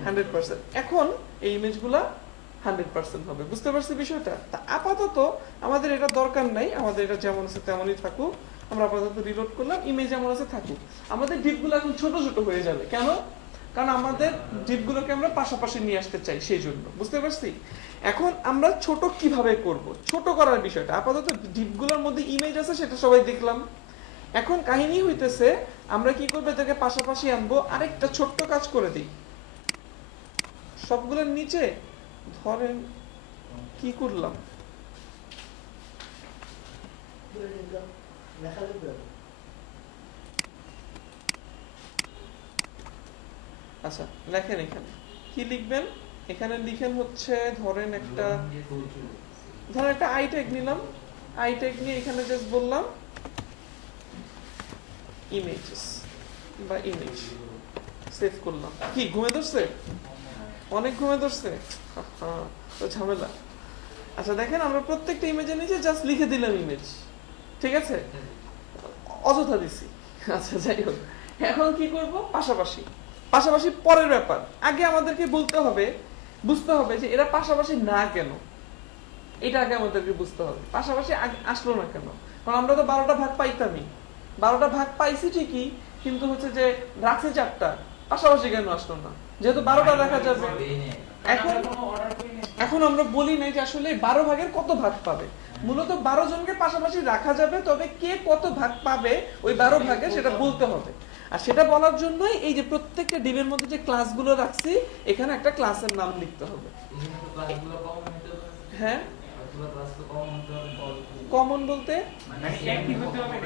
100%। এখন এই ইমেজগুলা 100% হবে। বুঝতে পারছি বিষয়টা? তা আপাতত আমাদের এটা দরকার নাই, আমাদের এটা যেমন আছে তেমনই থাকুক। আমরা আপাতত রিলোড করলাম, ইমেজ যেমন আছে থাকুক। আমাদের ডিপগুলো এখন ছোট ছোট হয়ে যাবে। কেন? কারণ আমাদের ডিপগুলোকে আমরা পাশাপাশি নিয়ে আসতে চাই, সেই জন্য। বুঝতে পারছি? এখন আমরা ছোট কিভাবে করব, ছোট করার বিষয়টা আপাতত ডিপগুলোর মধ্যে ইমেজ আছে সেটা সবাই দেখলাম। এখন কাহিনী হইতেছে আমরা কি করবো, এটাকে পাশাপাশি আনবো। আরেকটা ছোট্ট কাজ করে দিই, সবগুলোর নিচে ধরেন কি করলাম, আচ্ছা লেখেন এখানে কি লিখবেন, এখানে লিখেন হচ্ছে ধরেন একটা আই ট্যাগ নিলাম, আই ট্যাগ নিয়ে এখানে জাস্ট বললাম ইমেজেস বা ইমেজ, সেভ করলাম। কি ঘুমে ধরছে? অনেক ঘুমে ধরছে, তো ঝামেলা। আচ্ছা দেখেন, আমরা প্রত্যেকটা ইমেজের নিচে জাস্ট লিখে দিলাম ইমেজ, ঠিক আছে, অযথা দিছি। আচ্ছা যাই হোক, এখন কি করব, পাশাপাশি পরের ব্যাপার। আগে আমাদেরকে বুঝতে হবে যে এরা পাশাপাশি না কেন, এটা আগে আমাদেরকে বুঝতে হবে। পাশাপাশি আসলো না কেন? কারণ আমরা তো 12টা ভাগ পাইতামই, 12টা ভাগ পাইছি ঠিকই, কিন্তু হচ্ছে যে রাখছে 4টা, পাশাপাশি কেন আসলো না? যেহেতু 12টা রাখা যাবে। এখন আমরা বলি নাই যে আসলে 12 ভাগের কত ভাগ পাবে। মূলত 12 জনকে পাশাপাশি রাখা যাবে, তবে কে কত ভাগ পাবে ওই 12 ভাগে সেটা বলতে হবে। আর সেটা বলার জন্যই এই যে প্রত্যেকটা ডিবের মধ্যে যে ক্লাসগুলো রাখছি, এখানে একটা ক্লাসের নাম লিখতে হবে। হ্যাঁ, কমন বলতে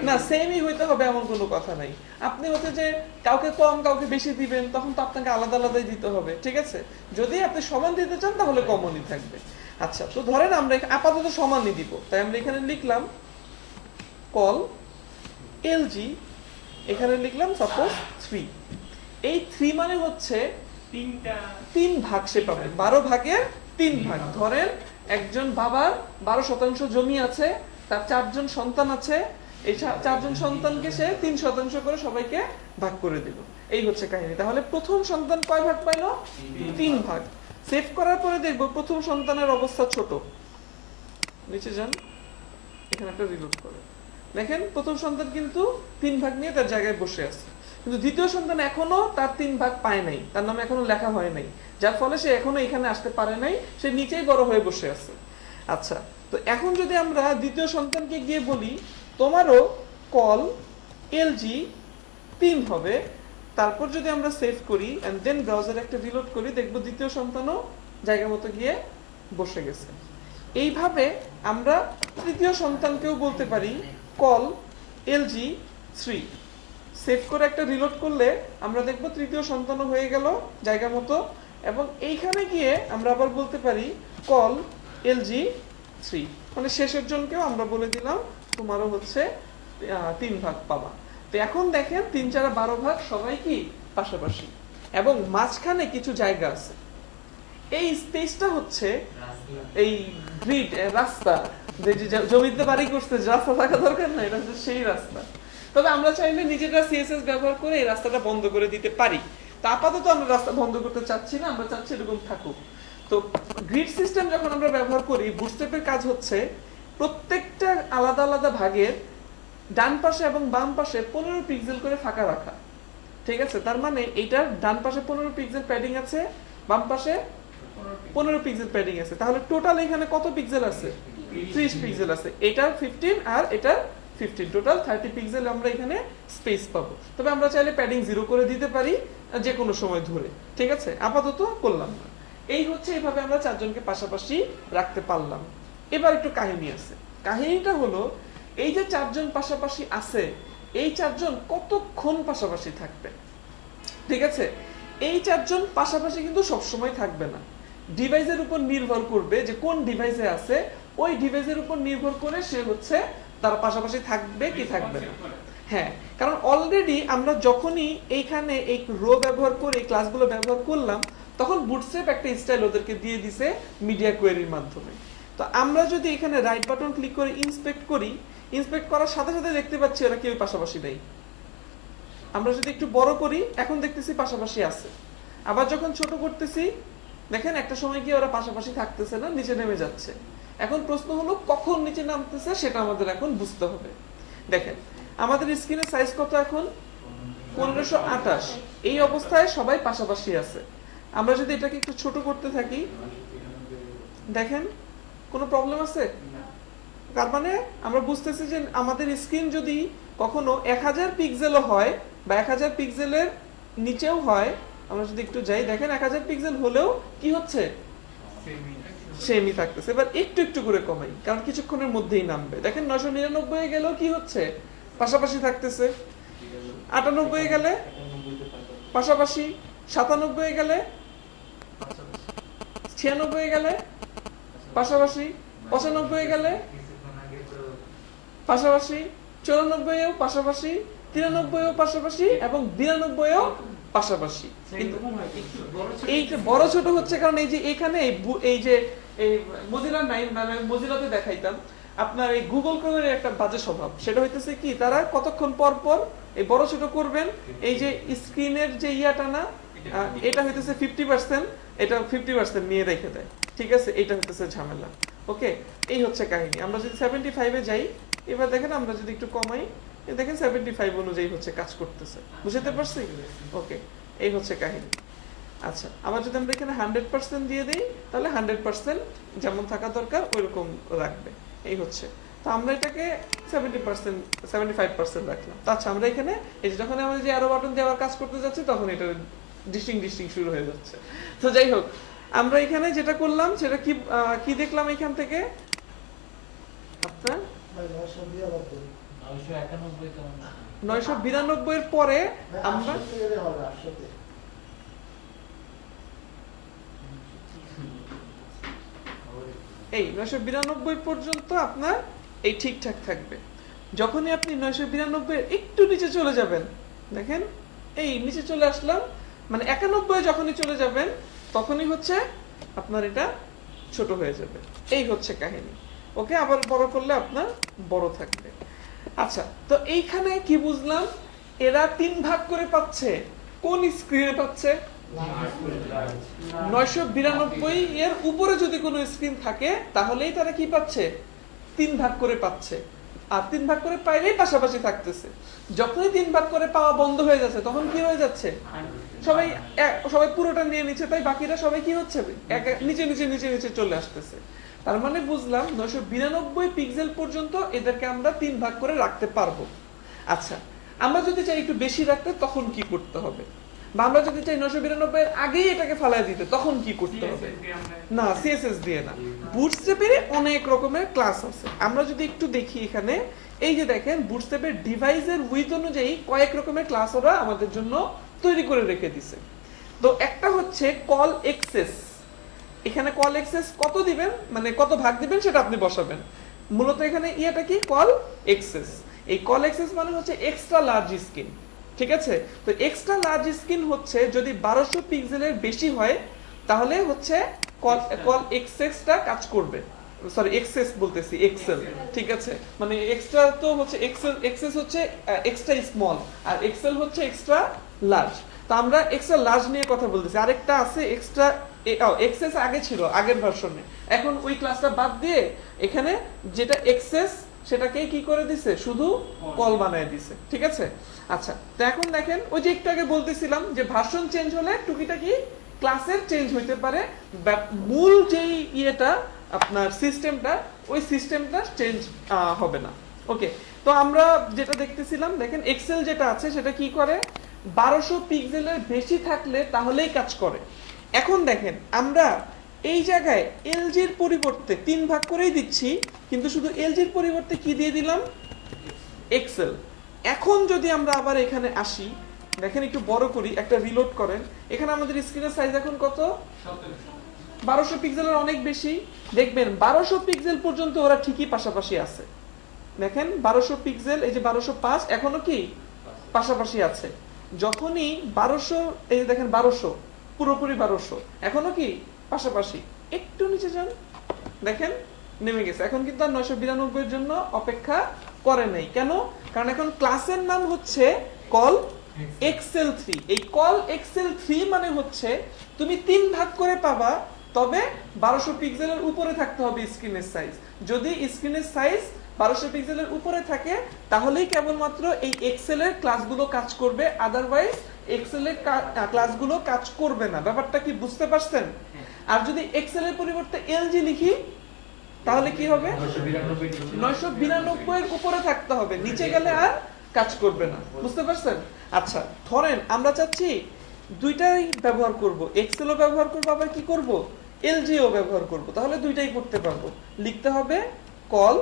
না সেমই হইতে হবে এমন কোনো কথা নাই। আপনি হচ্ছে যে কাউকে কম কাউকে বেশি দিবেন, তখন তো আপনাকে আলাদা আলাদাই দিতে হবে, ঠিক আছে। যদি আপনি সমান দিতে চান তাহলে কমনই থাকবে। আচ্ছা, তো ধরেন আমরা আপাতত সমানই দিব, তাই আমরা এখানে লিখলাম কল এলজি, এখানে লিখলাম সাপোজ 3। এই 3 মানে হচ্ছে 3 ভাগ সে পাবে, 12 ভাগের 3 ভাগ। ধরেন একজন বাবার 12% জমি আছে, তার 4 জন সন্তান আছে, এই 4 জন সন্তানকে সে 3% করে সবাইকে ভাগ করে দিল। এই হচ্ছে কাহিনী। তাহলে প্রথম সন্তান কয় ভাগ পাইলো? 3 ভাগ। সেভ করার পরে দেখবো প্রথম সন্তানের অবস্থা ছোট। নিচে যান, এখানে একটা রিলোড করে দেখেন প্রথম সন্তান কিন্তু 3 ভাগ নিয়ে তার জায়গায় বসে আছে, কিন্তু দ্বিতীয় সন্তান এখনো তার 3 ভাগ পায় নাই, তার নামে এখনো লেখা হয় নাই, যার ফলে সে এখনো এখানে আসতে পারে নাই, সে নিচেই বড় হয়ে বসে আছে। আচ্ছা, তো এখন যদি আমরা দ্বিতীয় সন্তানকে গিয়ে বলি তোমারও কল এলজি 3 হবে, তারপর যদি আমরা সেভ করি এন্ড দেন ব্রাউজারে একটা রিলোড করি, দেখবো দ্বিতীয় সন্তানও জায়গা মতো গিয়ে বসে গেছে। এইভাবে আমরা তৃতীয় সন্তানকেও বলতে পারি কল এলজি 3, সেভ করে একটা রিলোড করলে আমরা দেখবো তৃতীয় সন্তানও হয়ে গেল জায়গা মতো। এবং এইখানে গিয়ে আমরা আবার বলতে পারি কল এলজি 3, মানে শেষের জনকেও আমরা বলে দিলাম তোমারও হচ্ছে 3 ভাগ পাবা। তো এখন দেখেন 3 4 12 ভাগ সবাই কি পাশাপাশি, এবং মাঝখানে কিছু জায়গা আছে। এই স্পেসটা হচ্ছে এই গ্রিড, রাস্তা, যে জমিতে বাড়ি করতে রাস্তা থাকা দরকার না, এটা হচ্ছে সেই রাস্তা। তবে আমরা চাইলে নিজেরা সিএসএস ব্যবহার করে এই রাস্তাটা বন্ধ করে দিতে পারি। তা আপাতত আমরা রাস্তা বন্ধ করতে চাচ্ছি না, আমরা চাচ্ছি এরকম থাকুক। তো গ্রিড সিস্টেম যখন আমরা ব্যবহার করি, বুটস্ট্র্যাপের কাজ হচ্ছে প্রত্যেকটা আলাদা আলাদা ভাগের ডান পাশে এবং বাম পাশে 15 পিক্সেল করে ফাঁকা রাখা, ঠিক আছে। তার মানে এইটার ডান পাশে 15 পিক্সেল প্যাডিং আছে, বাম পাশে 15 পিক্সেল প্যাডিং আছে। তাহলে টোটাল এখানে কত পিক্সেল আছে? 30 পিক্সেল আছে। এটার 15 আর এটার 15, টোটাল 30 পিক্সেল আমরা এখানে স্পেস পাবো। তবে আমরা চাইলে প্যাডিং 0 করে দিতে পারি যে কোনো সময় ধরে, ঠিক আছে? আপাতত করলাম না। এই হচ্ছে, এইভাবে আমরা চারজনকে পাশাপাশি রাখতে পারলাম। এবার একটু কাহিনী আছে। কাহিনীটা হলো, এই যে চারজন পাশাপাশি আছে, এই চারজন কতক্ষণ পাশাপাশি থাকবে, ঠিক আছে? এই চারজন পাশাপাশি কিন্তু সবসময় থাকবে না, ডিভাইসের উপর নির্ভর করবে যে কোন ডিভাইসে আছে, ওই ডিভাইসের উপর নির্ভর করে সে হচ্ছে তারা পাশাপাশি থাকবে কি থাকবে না। হ্যাঁ, কারণ অলরেডি আমরা যখনই এইখানে এই রো ব্যবহার করে এই ক্লাসগুলো ব্যবহার করলাম, তখন বুটস্ট্র্যাপ একটা স্টাইল ওদেরকে দিয়ে দিছে মিডিয়া কোয়েরির মাধ্যমে। তো আমরা যদি এখানে রাইট বাটন ক্লিক করে ইন্সপেক্ট করি, ইন্সপেক্ট করার সাথে সাথে দেখতে পাচ্ছি ওরা কেউ পাশাপাশি নেই। আমরা যদি একটু বড় করি, এখন দেখতেছি পাশাপাশি আছে। আবার যখন ছোট করতেছি, দেখেন একটা সময় গিয়ে ওরা পাশাপাশি থাকতেছে না, নিচে নেমে যাচ্ছে। এখন প্রশ্ন হলো কখন নিচে নামতেছে সেটা আমাদের এখন বুঝতে হবে। দেখেন আমাদের স্ক্রিনের সাইজ কত এখন? 1528। এই অবস্থায় সবাই পাশাপাশি আছে। আমরা যদি এটাকে একটু ছোট করতে থাকি, দেখেন কোনো প্রবলেম আছে? তার মানে আমরা বুঝতেছি যে আমাদের স্ক্রিন যদি কখনো 1000 পিক্সেলও হয় বা 1000 পিক্সেলের নিচেও হয়, আমরা যদি একটু যাই, দেখেন 1000 পিক্সেল হলেও কি হচ্ছে? সেমই থাকতেছে। এবার একটু একটু করে কমাই, কারণ কিছুক্ষণের মধ্যেই নামবে। দেখেন 999 এ গেলেও কি হচ্ছে? পাশাপাশি থাকতেছে। 98 এ গেলে পাশাপাশি, 97 এ গেলে, 96 এ গেলে পাশাপাশি, 95 এ গেলে পাশাপাশি, 94 এও পাশাপাশি, 93 এও পাশাপাশি এবং 92 এও পাশাপাশি। এই বড় ছোট হচ্ছে কারণ এই যে এখানে এই যে এই মজিলা 9 মানে মজিলাতে দেখাইতাম আপনার এই গুগল ক্রোমের একটা বাজে স্বভাব, সেটা হইতেছে কি তারা কতক্ষণ পর পর এই বড় ছোট করবেন। এই যে স্ক্রিনের যে ইয়াটা না, এটা হইতেছে 50%, এটা 50% নিয়ে রেখে দেয়, ঠিক আছে? এটা হইতেছে ঝামেলা। ওকে, এই হচ্ছে কাহিনী। আমরা যদি 75 এ যাই, এবার দেখেন আমরা যদি একটু কমাই, দেখেন 75 অনুযায়ী হচ্ছে কাজ করতেছে। বুঝতে পারছি? ওকে, এই হচ্ছে কাহিনী। আচ্ছা, আবার যদি আমরা এখানে 100% দিয়ে দিই, তাহলে 100% যেমন থাকা দরকার ওইরকম রাখবে। এই হচ্ছে। তো আমরা এটাকে 70% 75% রাখলাম। তো আচ্ছা, আমরা এখানে এই যে যখন আমরা যে অ্যারো বাটন দিয়ে আবার কাজ করতে যাচ্ছি, তখন এটা ডিস্টিং শুরু হয়ে যাচ্ছে। তো যাই হোক, আমরা এখানে যেটা করলাম সেটা কি কি দেখলাম এখান থেকে? আপনার 992 এর পরে আমরা এই 992 পর্যন্ত আপনার এই ঠিকঠাক থাকবে। যখনই আপনি 992 একটু নিচে চলে যাবেন, দেখেন এই নিচে চলে আসলাম, মানে 91 যখনই চলে যাবেন তখনই হচ্ছে আপনার এটা ছোট হয়ে যাবে। এই হচ্ছে কাহিনী। ওকে, আবার বড় করলে আপনার বড় থাকবে। আচ্ছা, তো এইখানে কি বুঝলাম? এরা 3 ভাগ করে পাচ্ছে। কোন স্ক্রিনে পাচ্ছে? 992 এর উপরে যদি কোনো স্ক্রিন থাকে তাহলেই তারা কি পাচ্ছে? 3 ভাগ করে পাচ্ছে। আর 3 ভাগ করে পাইলেই পাশাপাশি থাকতেছে। যখনই 3 ভাগ করে পাওয়া বন্ধ হয়ে যাচ্ছে, তখন কি হয়ে যাচ্ছে? সবাই পুরোটা নিয়ে নিচ্ছে, তাই বাকিরা সবাই কি হচ্ছে? নিচে নিচে নিচে নিচে চলে আসতেছে। তার মানে বুঝলাম 992 পিক্সেল পর্যন্ত এদেরকে আমরা 3 ভাগ করে রাখতে পারবো। আচ্ছা, আমরা যদি চাই একটু বেশি রাখতে, তখন কি করতে হবে? বা আমরা যদি চাই 992 এর আগেই এটাকে ফালাই দিতে, তখন কি করতে হবে? না, সিএসএস দিয়ে না। বুটস্ট্র্যাপের অনেক রকমের ক্লাস আছে। আমরা যদি একটু দেখি এখানে, এই যে দেখেন বুটস্ট্র্যাপের ডিভাইসের উইথ অনুযায়ী কয়েক রকমের ক্লাস ওরা আমাদের জন্য তৈরি করে রেখে দিছে। তো একটা হচ্ছে কল এক্সেস। এখানে কল এক্সেস কত দিবেন, মানে কত ভাগ দিবেন সেটা আপনি বসাবেন। মূলত এখানে ইয়েটা কি? কল এক্সেস। এই কল এক্সেস মানে হচ্ছে এক্সট্রা লার্জ স্ক্রিন, ঠিক আছে? তো এক্সট্রা লার্জ স্ক্রিন হচ্ছে যদি 1200 পিক্সেলের বেশি হয়, তাহলে হচ্ছে কল এক্সেসটা কাজ করবে। সরি, এক্সেস বলতেছি, এক্সেল, ঠিক আছে? মানে এক্সট্রা তো হচ্ছে এক্সেস হচ্ছে এক্সট্রা স্মল, আর এক্সেল হচ্ছে এক্সট্রা লার্জ। তো আমরা এক্সট্রা লার্জ নিয়ে কথা বলতেছি। আরেকটা আছে এক্সট্রা এক্সেস, আগে ছিল আগের ভার্সনে, এখন ওই ক্লাসটা বাদ দিয়ে এখানে যেটা এক্সেস সেটাকে কি করে দিছে? শুধু কল বানায় দিছে, ঠিক আছে? আচ্ছা, তো এখন দেখেন ওই যে একটু আগে বলতেছিলাম যে ভার্সন চেঞ্জ হলে টুকিটাকি ক্লাস চেঞ্জ হয়ে যায়। তো আমরা এখানে যেটা করলাম, যে ভার্সন চেঞ্জ হলে টুকিটাকি ক্লাস চেঞ্জ হয়ে যায়। ক্লাসের চেঞ্জ হইতে পারে, মূল যেই ইয়েটা আপনার সিস্টেমটা, ওই সিস্টেমটা চেঞ্জ হবে না। ওকে, তো আমরা যেটা দেখতেছিলাম, দেখেন এক্সেল যেটা আছে সেটা কি করে, 1200 পিক্সেলের বেশি থাকলে তাহলেই কাজ করে। এখন দেখেন আমরা এই জায়গায় এলজির পরিবর্তে 3 ভাগ করেই দিচ্ছি, কিন্তু শুধু এলজির পরিবর্তে কি দিয়ে দিলাম, এক্সেল। এখন যদি আমরা আবার এখানে আসি, দেখেন একটু বড় করি, একটা রিলোড করেন, এখানে আমাদের স্ক্রিনের সাইজ এখন কত, 1200 পিক্সেলের অনেক বেশি। দেখবেন 1200 পিক্সেল পর্যন্ত ওরা ঠিকই পাশাপাশি আছে। দেখেন 1200 পিক্সেল, এই যে 1205 এখনো কি পাশাপাশি আছে। যখনই 1200, এই যে দেখেন 1200 পুরোপুরি 1200 এখনো কি পাশাপাশি, একটু নিচে যান, দেখেন নেমে গেছে। এখন কিন্তু আর 992 এর জন্য অপেক্ষা করে নাই। কেন? কারণ এখন ক্লাসের নাম হচ্ছে কল এক্সেল 3। এই কল এক্সেল 3 মানে হচ্ছে তুমি 3 ভাগ করে পাবা, তবে 1200 পিক্সেলের উপরে থাকতে হবে স্ক্রিনের সাইজ। যদি স্ক্রিনের সাইজ 1200 পিক্সেলের উপরে থাকে তাহলেই কেবলমাত্র এই এক্সেলের ক্লাসগুলো কাজ করবে, আদারওয়াইজ এক্সেলের ক্লাসগুলো কাজ করবে না। ব্যাপারটা কি বুঝতে পারছেন? আর যদি এক্সেলের পরিবর্তে এলজি লিখি তাহলে কি হবে, 992 এর উপরে থাকতে হবে, নিচে গেলে আর কাজ করবে না। বুঝতে পারছেন? আচ্ছা, ধরেন আমরা চাচ্ছি দুইটাই ব্যবহার করব, এক্সেলও ব্যবহার করব, আবার কি করব, এলজিও ব্যবহার করব, তাহলে দুইটাই করতে পারবো। লিখতে হবে কল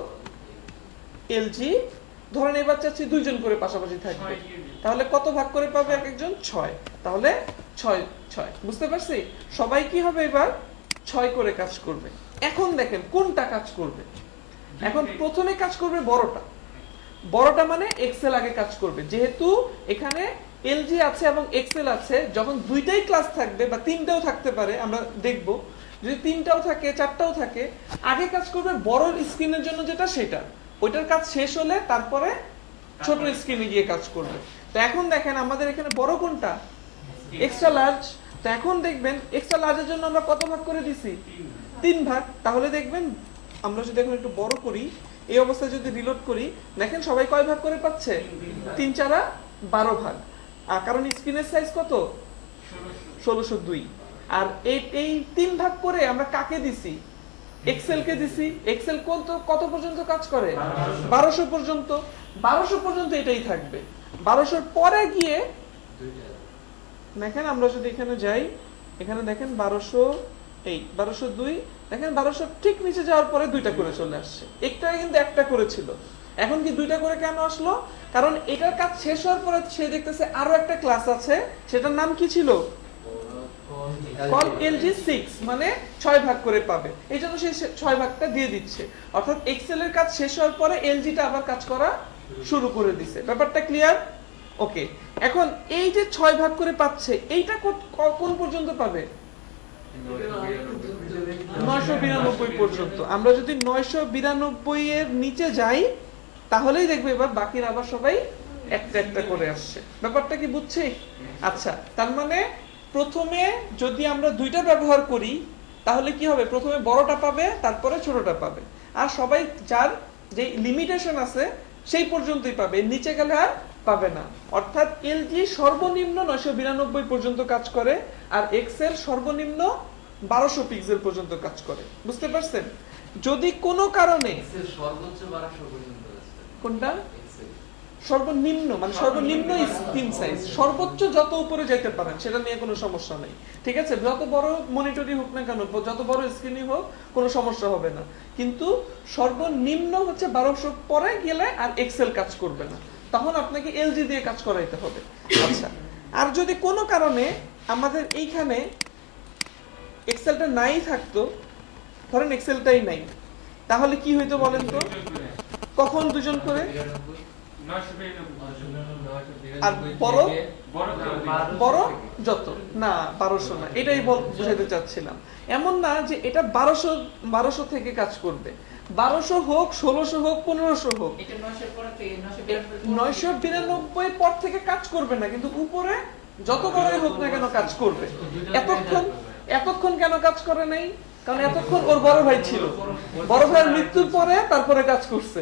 এলজি। ধরেন এবার চাচ্ছি দুইজন করে পাশাপাশি থাকবে, তাহলে কত ভাগ করে পাবে এক একজন, 6। তাহলে 6 6। বুঝতে পারছি? সবাই কি হবে এবার 6 করে কাজ করবে। এখন দেখেন কোনটা কাজ করবে। এখন প্রথমে কাজ করবে বড়টা। বড়টা মানে এক্সেল আগে কাজ করবে, যেহেতু এখানে এলজি আছে এবং এক্সেল আছে। যখন দুইটাই ক্লাস থাকবে বা তিনটাও থাকতে পারে, আমরা দেখব যদি তিনটাও থাকে, চারটাও থাকে, আগে কাজ করবে বড় স্ক্রিনের জন্য যেটা, সেটা ওইটার কাজ শেষ হলে তারপরে ছোট স্ক্রিনে গিয়ে কাজ করবে। তো এখন দেখেন আমাদের এখানে বড় কোনটা, এক্সট্রা লার্জ। তো এখন দেখবেন এক্সট্রা লার্জের জন্য আমরা কত ভাগ করে দিছি, 3 ভাগ। তাহলে দেখবেন আমরা যদি এখন একটু বড় করি, এই অবস্থায় যদি রিলোড করি, দেখেন সবাই কয় ভাগ করে পাচ্ছে, 3 4 12 ভাগ। কারণ স্ক্রিনের সাইজ কত, 1602। আর এই 3 ভাগ করে আমরা কাকে দিছি, এক্সেল কে দিছি। এক্সেল কত পর্যন্ত কাজ করে, 1200 পর্যন্ত। 1200 পর্যন্ত এটাই থাকবে। 1200 পরে গিয়ে দেখেন আমরা যদি এখানে যাই, এখানে দেখেন 1200, এই 1202, দেখেন 1200 ঠিক নিচে যাওয়ার পরে দুইটা করে চলে আসছে। একটা কিন্তু একটা করেছিল, এখন কি দুইটা করে কেন আসলো? কারণ এটার কাজ শেষ হওয়ার পরে সে দেখতেছে আরো একটা ক্লাস আছে, সেটার নাম কি ছিল, কল এলজি 6, মানে 6 ভাগ করে পাবে। এই জন্য সে 6 ভাগটা দিয়ে দিচ্ছে। অর্থাৎ এক্সেল এর কাজ শেষ হওয়ার পরে এলজিটা আবার কাজ করা শুরু করে দিছে। ব্যাপারটা ক্লিয়ার? ওকে, এখন এই যে 6 ভাগ করে পাচ্ছে, এইটা কোন পর্যন্ত পাবে, 992 পর্যন্ত। আমরা যদি 992 এর নিচে যাই তাহলেই দেখবে এবার বাকিরা আবার সবাই একটা একটা করে আসছে। ব্যাপারটা কি বুঝছি? আচ্ছা, তার মানে প্রথমে যদি আমরা দুইটা ব্যবহার করি তাহলে কি হবে, প্রথমে বড়টা পাবে, তারপরে ছোটটা পাবে। আর সবাই যার যে লিমিটেশন আছে সেই পর্যন্তই পাবে, নিচে গেলে আর পাবে না। অর্থাৎ এলজি সর্বনিম্ন 992 পর্যন্ত কাজ করে, আর এক্সেল সর্বনিম্ন 1200 পিক্সেল পর্যন্ত কাজ করে। বুঝতে পারছেন? যদি কোনো কারণে সর্বোচ্চ 1200 পর্যন্ত আছে। কোনটা সর্বনিম্ন, মানে সর্বনিম্ন স্ক্রিন সাইজ, সর্বোচ্চ যত উপরে যেতে পারেন সেটা নিয়ে কোনো সমস্যা নেই। ঠিক আছে, যত বড় মনিটরই হোক না কেন, যত বড় স্ক্রিনই হোক, কোনো সমস্যা হবে না। কিন্তু সর্বনিম্ন হচ্ছে 1200 পরে গেলে আর এক্সেল কাজ করবে না, তখন আপনাকে এলজি দিয়ে কাজ করাইতে হবে। আচ্ছা, আর যদি কোনো কারণে আমাদের এইখানে এক্সেলটা নাই থাকতো, ধরেন এক্সেলটাই নাই, তাহলে কি হইতো বলেন তো? কখন দুজন করে, আর বড় বড় যত না, 1200 না, এটাই বুঝাইতে চাচ্ছিলাম। এমন না যে এটা 1200 থেকে কাজ করবে, 1200 হোক, 1600 হোক, 1500 হোক, 992 পর থেকে কাজ করবে না, কিন্তু উপরে যত বড়ই হোক না কেন কাজ করবে। এতক্ষণ কেন কাজ করে নাই? কারণ এতক্ষণ ওর বড় ভাই ছিল, বড় ভাইয়ের মৃত্যুর পরে তারপরে কাজ করছে।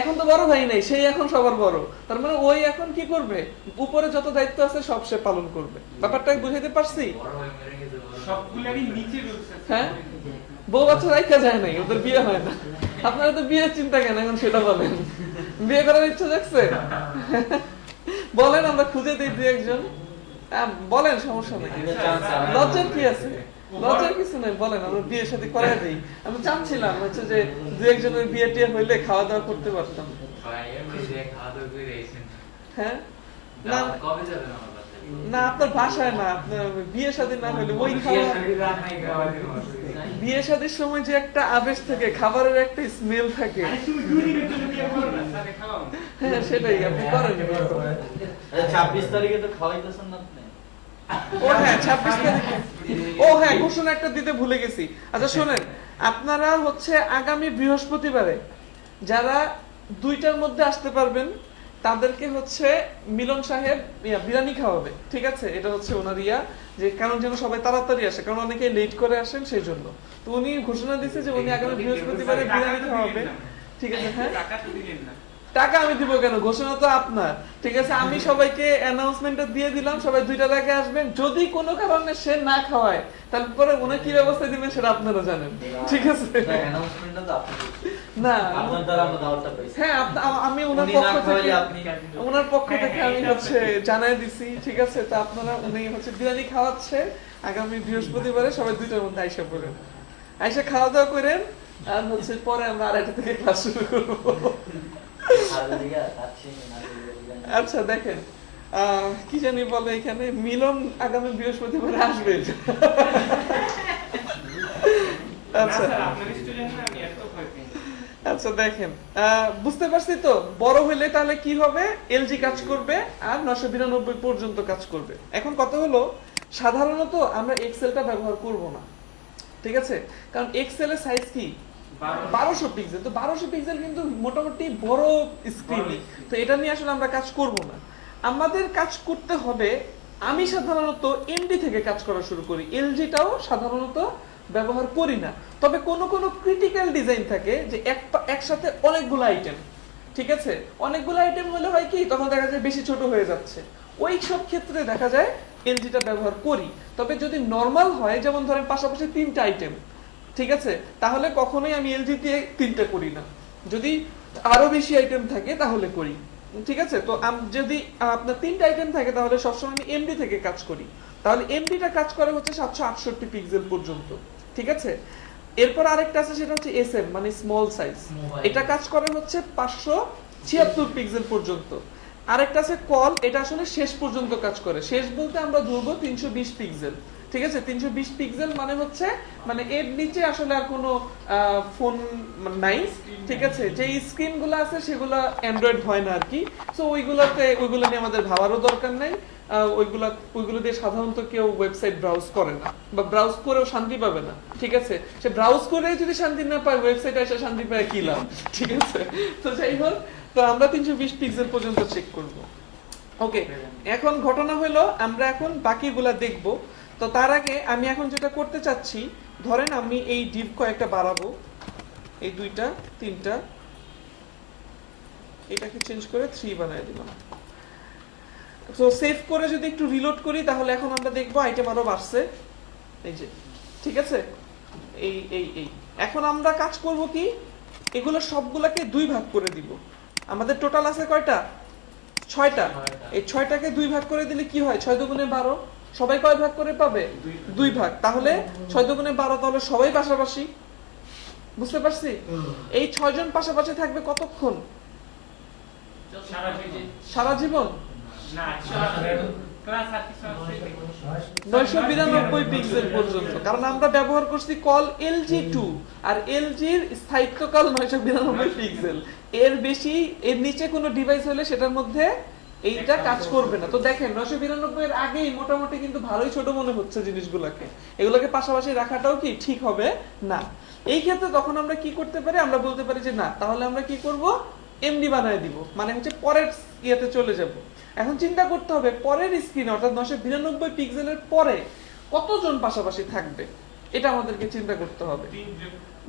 এখন তো বড় ভাই নেই, সেই এখন সবার বড়, তার মানে ওই এখন কি করবে, উপরে যত দায়িত্ব আছে সব সে পালন করবে। ব্যাপারটা বুঝাইতে পারছি? সবগুলারই নিচে রুলস আছে। হ্যাঁ বউ বাচ্চা রাইখা যায় নাই, ওদের বিয়ে হয় না। আপনারা তো বিয়ের চিন্তা কেন এখন সেটা বলেন, বিয়ে করার ইচ্ছা জাগছে? বলেন আমরা খুঁজে দিই দুই একজন, বলেন সমস্যা নেই, লজ্জার কি আছে, লজ্জার কিছু নেই, বলেন আমরা বিয়ের সাথে করাই দিই। আমি চাচ্ছিলাম হচ্ছে যে দুই একজনের বিয়ে টিয়ে হইলে খাওয়া দাওয়া করতে পারতাম। ভাই এমনি যে খাওয়া দাওয়া করে এসেছেন। হ্যাঁ না কবে যাবেন আমার বাসায়? না আপনার বাসায় না, আপনার বিয়ে শাদী না হলে ওই খাওয়া, বিয়ে শাদীর সময় যে একটা আবেশ থাকে, খাবারের একটা স্মেল থাকে, আরে তুমি দুদিনের জন্য বিয়ে করো না, তাহলে খাওয়াও না। হ্যাঁ সেটাই আপনি করেন। 26 তারিখে তো খাওয়াইতেছেন না আপনি। ও হ্যাঁ 26 তারিখে, ও হ্যাঁ ঘোষণা একটা দিতে ভুলে গেছি। আচ্ছা শোনেন, আপনারা হচ্ছে আগামী বৃহস্পতিবারে যারা 2টার মধ্যে আসতে পারবেন তাদেরকে হচ্ছে মিলন সাহেব বিরিয়ানি খাওয়াবে, ঠিক আছে? এটা হচ্ছে ওনার যে কারণ যেন সবাই তাড়াতাড়ি আসে, কারণ অনেকে লেট করে আসেন সেই জন্য। তো উনি ঘোষণা দিচ্ছে যে উনি আগামী বৃহস্পতিবারে বিরিয়ানি খাওয়াবে, ঠিক আছে? হ্যাঁ টাকা তো দিলেন না। টাকা আমি দিব কেন, ঘোষণা তো আপনার, ঠিক আছে? আমি সবাইকে অ্যানাউন্সমেন্টটা দিয়ে দিলাম, সবাই 2টার আগে আসবেন। যদি কোনো কারণে সে না খাওয়ায় তারপরে উনি কি ব্যবস্থা দিবেন সেটা আপনারা জানেন, ঠিক আছে? অ্যানাউন্সমেন্টটা তো আপনি করছেন। না আপনার দ্বারা আমরা দাওয়াতটা পাইছি। হ্যাঁ আমি ওনার উনি পক্ষ না থেকে, খাওয়াইলে আপনি ওনার পক্ষ থেকে আমি হচ্ছে জানাই দিছি, ঠিক আছে? তো আপনারা, উনি হচ্ছে বিরিয়ানি খাওয়াচ্ছে আগামী বৃহস্পতিবারে, সবাই 2টার মধ্যে আইসা পড়েন, আইসা খাওয়া দাওয়া করেন, আর হচ্ছে পরে আমরা 2:30 থেকে ক্লাস শুরু করবো। আচ্ছা দেখেন কি জানি বলে এখানে, মিলন আগামী বৃহস্পতিবার আসবে। আচ্ছা না, স্যার, আপনার স্টুডেন্ট না, আমি এত ভয় পাই না। আচ্ছা দেখেন বুঝতে পারছি তো, বড় হইলে তাহলে কি হবে, এলজি কাজ করবে আর 992 পর্যন্ত কাজ করবে। এখন কথা হলো, সাধারণত আমরা এক্সেলটা ব্যবহার করব না, ঠিক আছে? কারণ এক্সেল এর সাইজ কি 1200 পিক্সেল, তো 1200 পিক্সেল কিন্তু মোটামুটি বড় স্ক্রিন, তো এটা নিয়ে আসলে আমরা কাজ করব না। আমাদের কাজ করতে হবে, আমি সাধারণত এমডি থেকে কাজ করা শুরু করি, এলজিটাও সাধারণত ব্যবহার করি না। তবে কোন কোন ক্রিটিক্যাল ডিজাইন থাকে যে একসাথে অনেকগুলো আইটেম, ঠিক আছে? অনেকগুলো আইটেম হলে হয় কি, তখন দেখা যায় বেশি ছোট হয়ে যাচ্ছে, ওই সব ক্ষেত্রে দেখা যায় এলজিটা ব্যবহার করি। তবে যদি নরমাল হয়, যেমন ধরেন পাশাপাশি 3টা আইটেম, ঠিক আছে, তাহলে কখনোই আমি এলজি দিয়ে 3টা করি না। যদি আরো বেশি আইটেম থাকে তাহলে করি, ঠিক আছে? তো যদি আপনার 3টা আইটেম থাকে তাহলে সবসময় আমি এমডি থেকে কাজ করি। তাহলে এমডিটা কাজ করে হচ্ছে 768 পিক্সেল পর্যন্ত, ঠিক আছে? এরপর আরেকটা আছে, সেটা হচ্ছে এসএম মানে স্মল সাইজ, এটা কাজ করে হচ্ছে 576 পিক্সেল পর্যন্ত। আরেকটা আছে কল, এটা আসলে শেষ পর্যন্ত কাজ করে, শেষ বলতে আমরা ধরবো 320 পিক্সেল, ঠিক আছে? 320 পিক্সেল মানে হচ্ছে মানে এর নিচে আসলে আর কোনো ফোন নাই, ঠিক আছে? যে স্ক্রিনগুলো আছে সেগুলো অ্যান্ড্রয়েড হয় না আর কি, সো ওইগুলো নিয়ে আমাদের ভাবারও দরকার নাই। ওইগুলো দিয়ে সাধারণত কেউ ওয়েবসাইট ব্রাউজ করে না, বা ব্রাউজ করেও শান্তি পাবে না, ঠিক আছে? সে ব্রাউজ করে যদি শান্তি না পায়, ওয়েবসাইটে এসে শান্তি পায় কি লাভ, ঠিক আছে? তো যাই হোক, তো আমরা 320 পিক্সেল পর্যন্ত চেক করব। ওকে, এখন ঘটনা হলো আমরা এখন বাকিগুলা দেখব। তো তার আগে আমি এখন যেটা করতে চাচ্ছি, ধরেন আমি এই ডিপ কয়েকটা বাড়াবো, এই 2টা 3টা, এটাকে চেঞ্জ করে 3 বানায় দিলাম। তো সেভ করে যদি একটু রিলোড করি, তাহলে এখন আমরা দেখবো আইটেম আরো বাড়ছে, এই যে, ঠিক আছে? এই এখন আমরা কাজ করব কি, এগুলো সবগুলাকে 2 ভাগ করে দিব। আমাদের টোটাল আছে কয়টা, 6টা। এই 6টাকে 2 ভাগ করে দিলে কি হয়, 6 দুগুণে 12, সবাই কয় ভাগ করে পাবে, 2 ভাগ। তাহলে 6 দুগুণে 12, তাহলে সবাই পাশাপাশি, বুঝতে পারছি? এই 6 জন পাশাপাশি থাকবে কতক্ষণ, সারা জীবন? না, ক্লাস আর কিছু আছে? 992 পিক্সেল পর্যন্ত, কারণ আমরা ব্যবহার করছি কল LG2, আর LGর স্থায়িত্বকাল 992 পিক্সেল। এর বেশি, এর নিচে কোনো ডিভাইস হলে সেটার মধ্যে এইটা কাজ করবে না। তো দেখেন 992 এর আগেই মোটামুটি কিন্তু ভালোই ছোট মনে হচ্ছে জিনিসগুলোকে, এগুলোকে পাশাপাশি রাখাটাও কি ঠিক হবে না। এই ক্ষেত্রে তখন আমরা কি করতে পারি, আমরা বলতে পারি যে না, তাহলে আমরা কি করব, এমডি বানায় দিব, মানে হচ্ছে পরের ইয়েতে চলে যাব। এখন চিন্তা করতে হবে পরের স্ক্রিনে, অর্থাৎ 992 পিক্সেলের পরে কতজন পাশাপাশি থাকবে, এটা আমাদেরকে চিন্তা করতে হবে।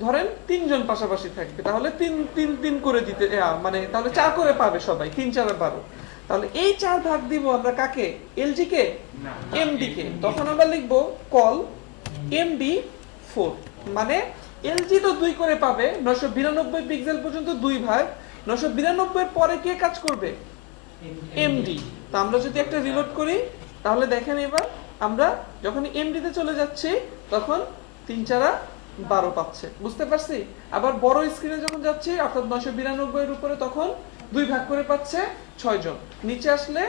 ধরেন 3 জন পাশাপাশি থাকবে, তাহলে 3 করে দিতে, মানে তাহলে 4 করে পাবে সবাই, 3 4 12। তাহলে এই 4 ভাগ দিব আমরা কাকে, এলজি কে, এমডি কে। তখন আমরা লিখবো কল MD4 মানে এলজি তো 2 করে পাবে 992 পিক্সেল পর্যন্ত 2 ভাগ 992 এর পরে কে কাজ করবে এমডি। তো আমরা যদি একটা রিলোড করি তাহলে দেখেন এবার আমরা যখন এমডি তে চলে যাচ্ছি তখন 3 4 12 পাচ্ছে, বুঝতে পারছি। আবার বড় স্ক্রিনে যখন যাচ্ছি অর্থাৎ 992 এর উপরে তখন 2 ভাগ করে পাচ্ছে 6 জন, নিচে আসলে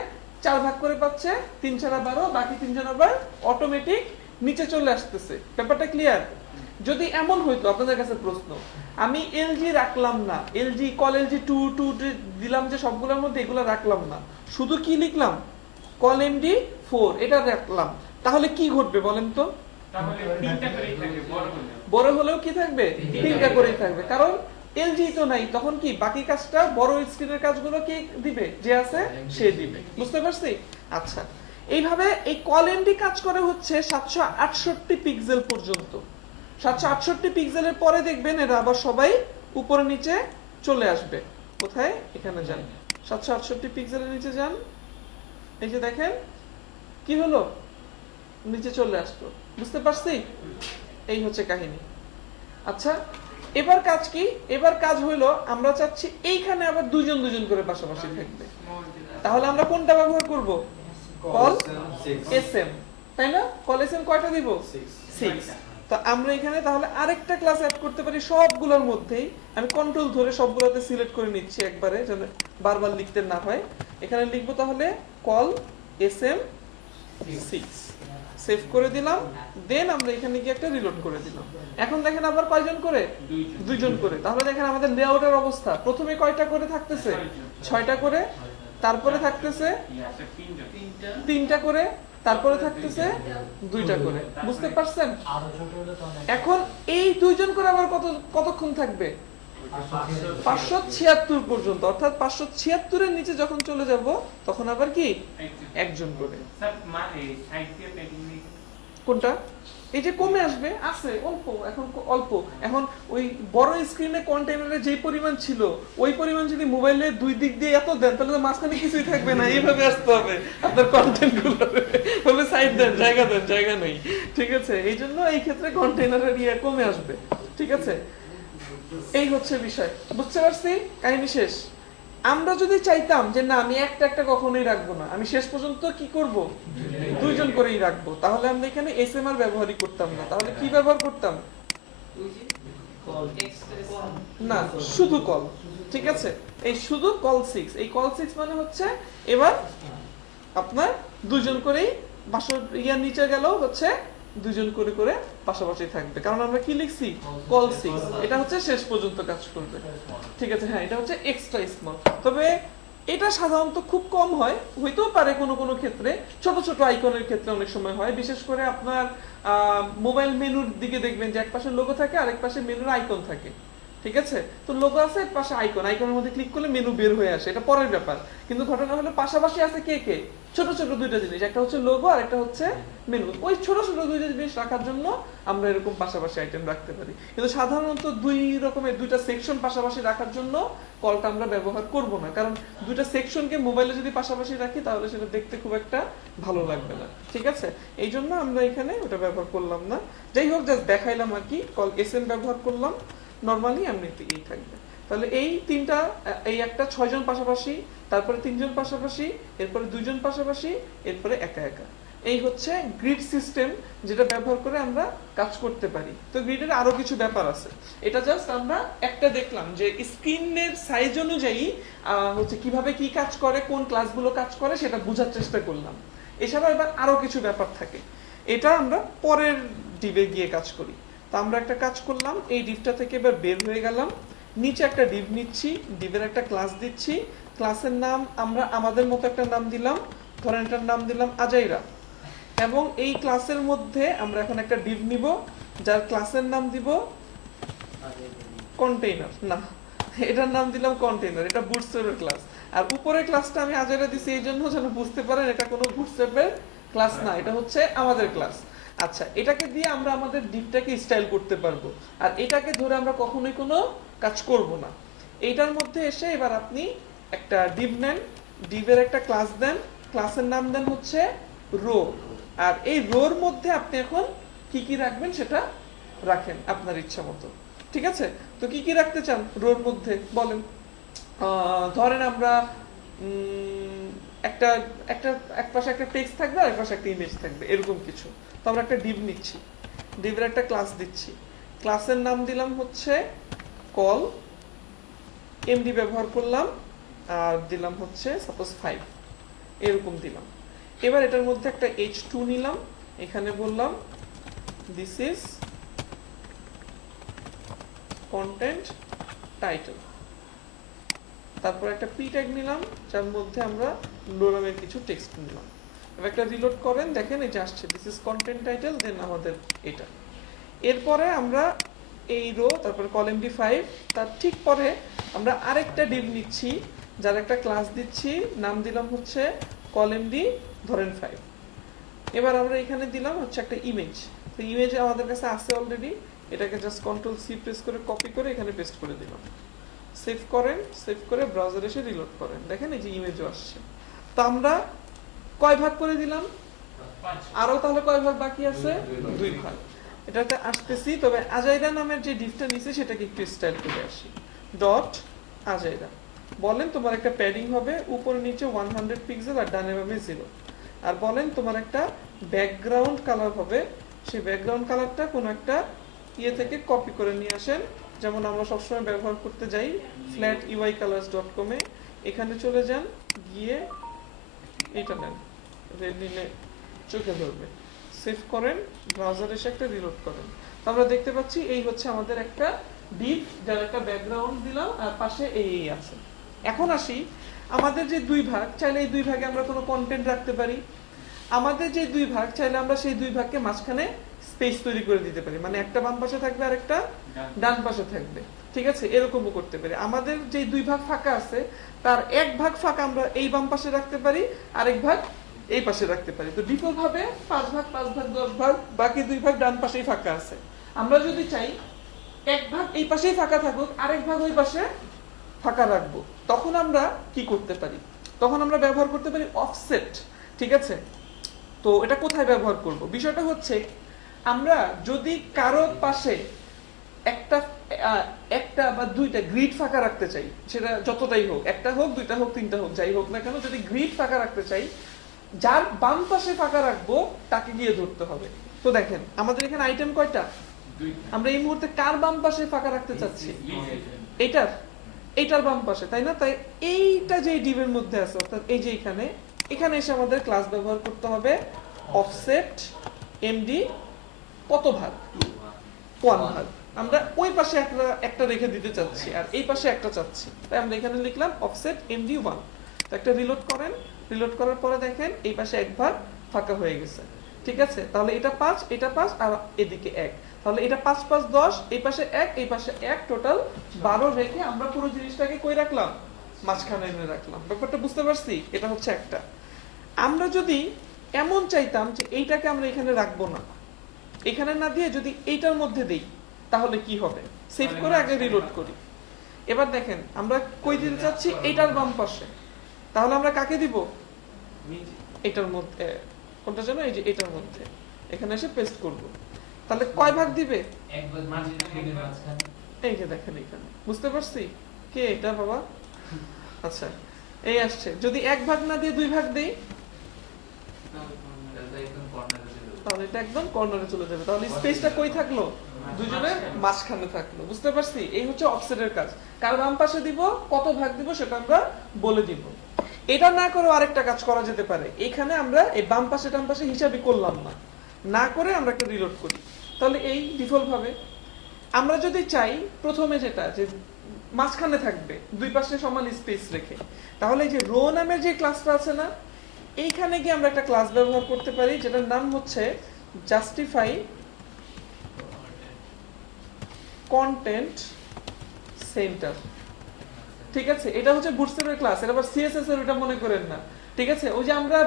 4 ভাগ করে পাচ্ছে 3 4 12, বাকি 3 জন আবার অটোমেটিক নিচে চলে আসতেছে। ব্যাপারটা ক্লিয়ার? যদি এমন হইতো আপনাদের কাছে প্রশ্ন, আমি এলজি রাখলাম না, এলজি কল এলজি 2 2 দিলাম যে সবগুলোর মধ্যে এগুলো রাখলাম না, শুধু কি লিখলাম কল এমডি 4 এটা রাখলাম, তাহলে কি ঘটবে বলেন তো? তাহলে তিনটা করেই থাকবে বড় হলে। বড় হলেও কি থাকবে তিনটা করেই থাকবে, কারণ এলজি তো নাই, তখন কি বাকি কাজটা বড় স্ক্রিনের কাজগুলো কি দিবে, যে আছে সে দিবে, বুঝতে পারছি? আচ্ছা, এইভাবে এই কল এমডি কাজ করে হচ্ছে 768 পিক্সেল পর্যন্ত। 768 পিক্সেলের পরে দেখবেন এরা আবার সবাই উপরে নিচে চলে আসবে। কোথায়? এখানে যান, 768 পিক্সেলের নিচে যান, এই যে দেখেন কি হলো, নিচে চলে আসলো, বুঝতে পারছি? এই হচ্ছে কাহিনী। আচ্ছা, এবার কাজ কি? এবার কাজ হইলো আমরা চাচ্ছি এইখানে আবার দুজন দুজন করে পাশাপাশি থাকবে, তাহলে আমরা কোনটা ব্যবহার করব? কল এসএম, তাই না? কল এসএম কয়টা দিব? 6। তো আমরা এখানে তাহলে আরেকটা ক্লাস অ্যাড করতে পারি সবগুলোর মধ্যেই। আমি কন্ট্রোল ধরে সবগুলোতে সিলেক্ট করে নিচ্ছি একবারে, যেন বারবার লিখতে না হয়। এখানে লিখব তাহলে কল এসএম 6, সেভ করে দিলাম, দেন আমরা এখানে গিয়ে একটা রিলোড করে দিলাম। এখন দেখেন আবার কয়জন করে? দুইজন করে। তাহলে দেখেন আমাদের লেআউটের অবস্থা, প্রথমে কয়টা করে থাকতেছে? 6টা করে, তারপরে থাকতেছে 3টা করে, তারপরে থাকতেছে 2টা করে, বুঝতে পারছেন? এখন এই দুইজন করে আবার কতক্ষণ থাকবে? 576 পর্যন্ত, অর্থাৎ 576 এর নিচে যখন চলে যাব তখন আবার কি একজন করে। স্যার মানে সাইড দিয়ে টেকনিক কোনটা? এই যে কমে আসবে, আছে অল্প, এখন অল্প। এখন ওই বড় স্ক্রিনে কন্টেইনারে যে পরিমাণ ছিল ওই পরিমাণ যদি মোবাইলে দুই দিক দিয়ে এত দেন তাহলে তো মাঝখানে কিছুই থাকবে না, এইভাবে আসতে হবে আপনার কন্টেন্ট গুলো, বলে সাইড দেন, জায়গা নেই, ঠিক আছে? এই জন্য এই ক্ষেত্রে কন্টেইনারের ইয়ে কমে আসবে, ঠিক আছে? এই হচ্ছে বিষয়, বুঝতে পারছি? কাহিনী শেষ। আমরা যদি চাইতাম যে না আমি একটা একটা কখনোই রাখবো না, আমি শেষ পর্যন্ত কি করব? দুইজন করেই রাখবো, তাহলে আমরা এখানে এসএমআর ব্যবহারই করতাম না। তাহলে কি ব্যবহার করতাম? না, শুধু কল, ঠিক আছে? এই শুধু কল 6, এই কল 6 মানে হচ্ছে এবার আপনার দুইজন করেই ইয়ার নিচে গেল হচ্ছে দুইজন করে করে পাশাপাশি থাকবে, কারণ আমরা কি লিখছি? কল 6, এটা হচ্ছে শেষ পর্যন্ত কাজ করবে, ঠিক আছে? হ্যাঁ, এটা হচ্ছে এক্সট্রা স্মল। তবে এটা সাধারণত খুব কম হয়, হইতেও পারে কোনো কোনো ক্ষেত্রে, ছোট ছোট আইকনের ক্ষেত্রে অনেক সময় হয়। বিশেষ করে আপনার মোবাইল মেনুর দিকে দেখবেন যে এক পাশে লোগো থাকে আর এক পাশে মেনুর আইকন থাকে, ঠিক আছে? তো লোগো আছে, এক পাশে আইকন, আইকনের মধ্যে ক্লিক করলে মেনু বের হয়ে আসে, এটা পরের ব্যাপার। কিন্তু ঘটনা হলো পাশাপাশি আছে কে কে? ছোট ছোট দুইটা জিনিস, একটা হচ্ছে লোগো আর একটা হচ্ছে মেনু। ওই ছোট ছোট দুইটা জিনিস রাখার জন্য আমরা এরকম পাশাপাশি আইটেম রাখতে পারি, কিন্তু সাধারণত দুই রকমের দুইটা সেকশন পাশাপাশি রাখার জন্য কলটা আমরা ব্যবহার করব না, কারণ দুইটা সেকশনকে মোবাইলে যদি পাশাপাশি রাখি তাহলে সেটা দেখতে খুব একটা ভালো লাগবে না, ঠিক আছে? এই জন্য আমরা এখানে ওটা ব্যবহার করলাম না। যাই হোক, জাস্ট দেখাইলাম আর কি, কল এসএম ব্যবহার করলাম, নরমালি এমনিতে এই থাকবে। তাহলে এই তিনটা, এই একটা 6 জন পাশাপাশি, তারপরে 3 জন পাশাপাশি, এরপরে 2 জন পাশাপাশি, এরপরে একা একা। এই হচ্ছে গ্রিড সিস্টেম, যেটা ব্যবহার করে আমরা কাজ করতে পারি। তো গ্রিডের আরো কিছু ব্যাপার আছে, এটা জাস্ট আমরা একটা দেখলাম যে স্ক্রিনের সাইজ অনুযায়ী হচ্ছে কিভাবে কি কাজ করে, কোন ক্লাসগুলো কাজ করে সেটা বোঝার চেষ্টা করলাম। এছাড়াও এবার আরো কিছু ব্যাপার থাকে, এটা আমরা পরের ডিভে গিয়ে কাজ করি। তো আমরা একটা কাজ করলাম, এই ডিভটা থেকে এবার বের হয়ে গেলাম, নিচে একটা ডিভ নিচ্ছি, ডিভের একটা ক্লাস দিচ্ছি, ক্লাসের নাম আমরা আমাদের মতো একটা নাম দিলাম, ধরেন এটার নাম দিলাম আজাইরা, এবং এই ক্লাসের মধ্যে আমরা এখন একটা ডিভ নিব যার ক্লাসের নাম দিব কন্টেইনার, না এটার নাম দিলাম কন্টেইনার, এটা বুটস্ট্র্যাপের ক্লাস। আর উপরের ক্লাসটা আমি আজাইরা দিছি এই জন্য যেন বুঝতে পারেন এটা কোনো বুটস্ট্র্যাপের ক্লাস না, এটা হচ্ছে আমাদের ক্লাস। আচ্ছা, এটাকে দিয়ে আমরা আমাদের ডিভটাকে স্টাইল করতে পারবো, আর এটাকে ধরে আমরা কখনোই কোনো কাজ করব না। এইটার মধ্যে এসে এবার আপনি একটা ডিভ নেন, ডিভের একটা ক্লাস দেন, ক্লাসের নাম দেন হচ্ছে রো, আর এই রোর মধ্যে আপনি এখন কি কি রাখবেন সেটা রাখেন আপনার ইচ্ছা মতো, ঠিক আছে? তো কি কি রাখতে চান রোর মধ্যে বলেন। ধরেন আমরা একটা একটা এক পাশে একটা টেক্সট থাকবে আর এক পাশে একটা ইমেজ থাকবে, এরকম কিছু। তো আমরা একটা ডিভ নিচ্ছি, ডিভের একটা ক্লাস দিচ্ছি, ক্লাসের নাম দিলাম হচ্ছে কল, এমডি ব্যবহার করলাম, আর দিলাম হচ্ছে সাপোজ 5, এরকম দিলাম। এবার এটার মধ্যে একটা h2 নিলাম, এখানে বললাম দিস ইজ কন্টেন্ট টাইটেল, তারপর একটা p ট্যাগ নিলাম যার মধ্যে আমরা লো নামের কিছু টেক্সট নিলাম। এবার একটা রিলোড করেন, দেখেন এই যে আসছে দিস ইজ কন্টেন্ট টাইটেল, দেন আমাদের এটা। এরপরে আমরা এই রো, তারপরে কলাম ডি 5, তার ঠিক পরে আমরা আরেকটা ডিভ নিচ্ছি যার একটা ক্লাস দিচ্ছি, নাম দিলাম হচ্ছে কলাম ডি ধরেন 5। এবার আমরা এখানে দিলাম হচ্ছে একটা ইমেজ, তো ইমেজ আমাদের কাছে আছে অলরেডি, এটাকে জাস্ট কন্ট্রোল সি প্রেস করে কপি করে এখানে পেস্ট করে দিলাম। সেভ করেন, সেভ করে ব্রাউজারে এসে রিলোড করেন, দেখেন এই যে ইমেজও আসছে। তো আমরা কয় ভাগ করে দিলাম? আরো তাহলে কয় ভাগ বাকি আছে? 2 ভাগ। এটাতে আসতেছি, তবে আজাইরা নামের যে ডিভটা নিছে সেটাকে একটু স্টাইল করে আসি। ডট আজাইরা, বলেন তোমার একটা প্যাডিং হবে উপর নিচে 100 পিক্সেল আর ডানে বামে 0, আর বলেন তোমার একটা ব্যাকগ্রাউন্ড কালার হবে, সেই ব্যাকগ্রাউন্ড কালারটা কোনো একটা ইয়ে থেকে কপি করে নিয়ে আসেন, যেমন আমরা সবসময় ব্যবহার করতে যাই flatuycolors.com এ, এখানে চলে যান, গিয়ে এটা নেন, রেড নিলে চোখে ধরবে, সেভ করেন, ব্রাউজারে এসে একটা রিলোড করেন। তো আমরা দেখতে পাচ্ছি এই হচ্ছে আমাদের একটা ডিভ যার একটা ব্যাকগ্রাউন্ড দিলাম আর পাশে এই আছে। এখন আসি আমাদের যে 2 ভাগ, চাইলে এই 2 ভাগে আমরা কোনো কন্টেন্ট রাখতে পারি। আমাদের যে 2 ভাগ, চাইলে আমরা সেই 2 ভাগকে মাঝখানে স্পেস তৈরি করে দিতে পারি, মানে একটা বাম পাশে থাকবে আর একটা ডান পাশে থাকবে, ঠিক আছে? এরকমও করতে পারি। আমাদের যে 2 ভাগ ফাঁকা আছে তার 1 ভাগ ফাঁকা আমরা এই বাম পাশে রাখতে পারি, আরেক ভাগ এই পাশে রাখতে পারি। তো ডিফল্ট ভাবে 5 ভাগ 5 ভাগ 10 ভাগ, বাকি 2 ভাগ ডান পাশেই ফাঁকা আছে। আমরা যদি চাই 1 ভাগ এই পাশেই ফাঁকা থাকুক, আরেক ভাগ ওই পাশে ফাঁকা রাখবো, তখন আমরা কি করতে পারি? তখন আমরা ব্যবহার করতে পারি অফসেট, ঠিক আছে? তো এটা কোথায় ব্যবহার করব? বিষয়টা হচ্ছে আমরা যদি কারো পাশে একটা বা 2টা গ্রিড ফাঁকা রাখতে চাই, সেটা যতটাই হোক, একটা হোক 2টা হোক 3টা হোক, যাই হোক না কেন, যদি গ্রিড ফাঁকা রাখতে চাই, যার বাম পাশে ফাঁকা রাখবো তাকে গিয়ে ধরতে হবে। তো দেখেন আমাদের এখানে আইটেম কয়টা? আমরা এই মুহূর্তে কার বাম পাশে ফাঁকা রাখতে চাচ্ছি? এইটার বাম পাশে, তাই না? তাই এইটা যে ডিভের মধ্যে আছে, অর্থাৎ এই যে এখানে এসে আমাদের ক্লাস ব্যবহার করতে হবে অফসেট এমডি কত ভাগ? 1 ভাগ। আমরা ওই পাশে একটা রেখে দিতে চাচ্ছি আর এই পাশে একটা চাচ্ছি, তাই আমরা এখানে লিখলাম অফসেট এমডি 1। তো একটা রিলোড করেন, রিলোড করার পরে দেখেন এই পাশে 1 ভাগ ফাঁকা হয়ে গেছে, ঠিক আছে? তাহলে এটা 5, এটা 5 আর এদিকে 1, তাহলে এটা 5 5 10, এই পাশে 1 এই পাশে 1, টোটাল 12 রেখে আমরা পুরো জিনিসটাকে কই রাখলাম? মাঝখানে এনে রাখলাম। ব্যাপারটা বুঝতে পারছি? এটা হচ্ছে একটা। আমরা যদি এমন চাইতাম যে এইটাকে আমরা এখানে রাখবো না, এখানে না দিয়ে যদি এইটার মধ্যে দেই, তাহলে কি হবে? সেভ করে আগে রিলোড করি। এবার দেখেন আমরা কই দিতে চাচ্ছি? এইটার বাম পাশে, তাহলে আমরা কাকে দিব? এটার মধ্যে, কোনটা যেন? এই যে এটার মধ্যে, এখানে এসে পেস্ট করব। তাহলে কয় ভাগ দিবে? এই যে দেখেন এখানে, বুঝতে পারছি? কে এটা বাবা? আচ্ছা, এই আসছে। যদি 1 ভাগ না দিয়ে 2 ভাগ দেই, তাহলে এটা একদম কর্নারে চলে যাবে। তাহলে স্পেসটা কই থাকলো? দুজনের মাঝখানে থাকলো। বুঝতে পারছি? এই হচ্ছে অফসেটের কাজ। কার বাম পাশে দিব, কত ভাগ দিব সেটা আমরা বলে দিব। এটা না করে আরেকটা কাজ করা যেতে পারে। এখানে আমরা এই বাম পাশে ডান পাশে হিসাবই করলাম না, না করে আমরা একটা রিলোড করি। তাহলে এই ডিফল্ট ভাবে আমরা যদি চাই প্রথমে যেটা যে মাঝখানে থাকবে 2 পাশে সমান স্পেস রেখে, তাহলে এই যে রো নামের যে ক্লাসটা আছে না, এইখানে গিয়ে আমরা একটা ক্লাস ব্যবহার করতে পারি যেটার নাম হচ্ছে জাস্টিফাই কন্টেন্ট সেন্টার, ঠিক আছে? এটা হচ্ছে বুটস্ট্র্যাপের ক্লাস, এটা আবার সিএসএস এর, ওটা মনে করেন না, ঠিক আছে? ওই যে আমরা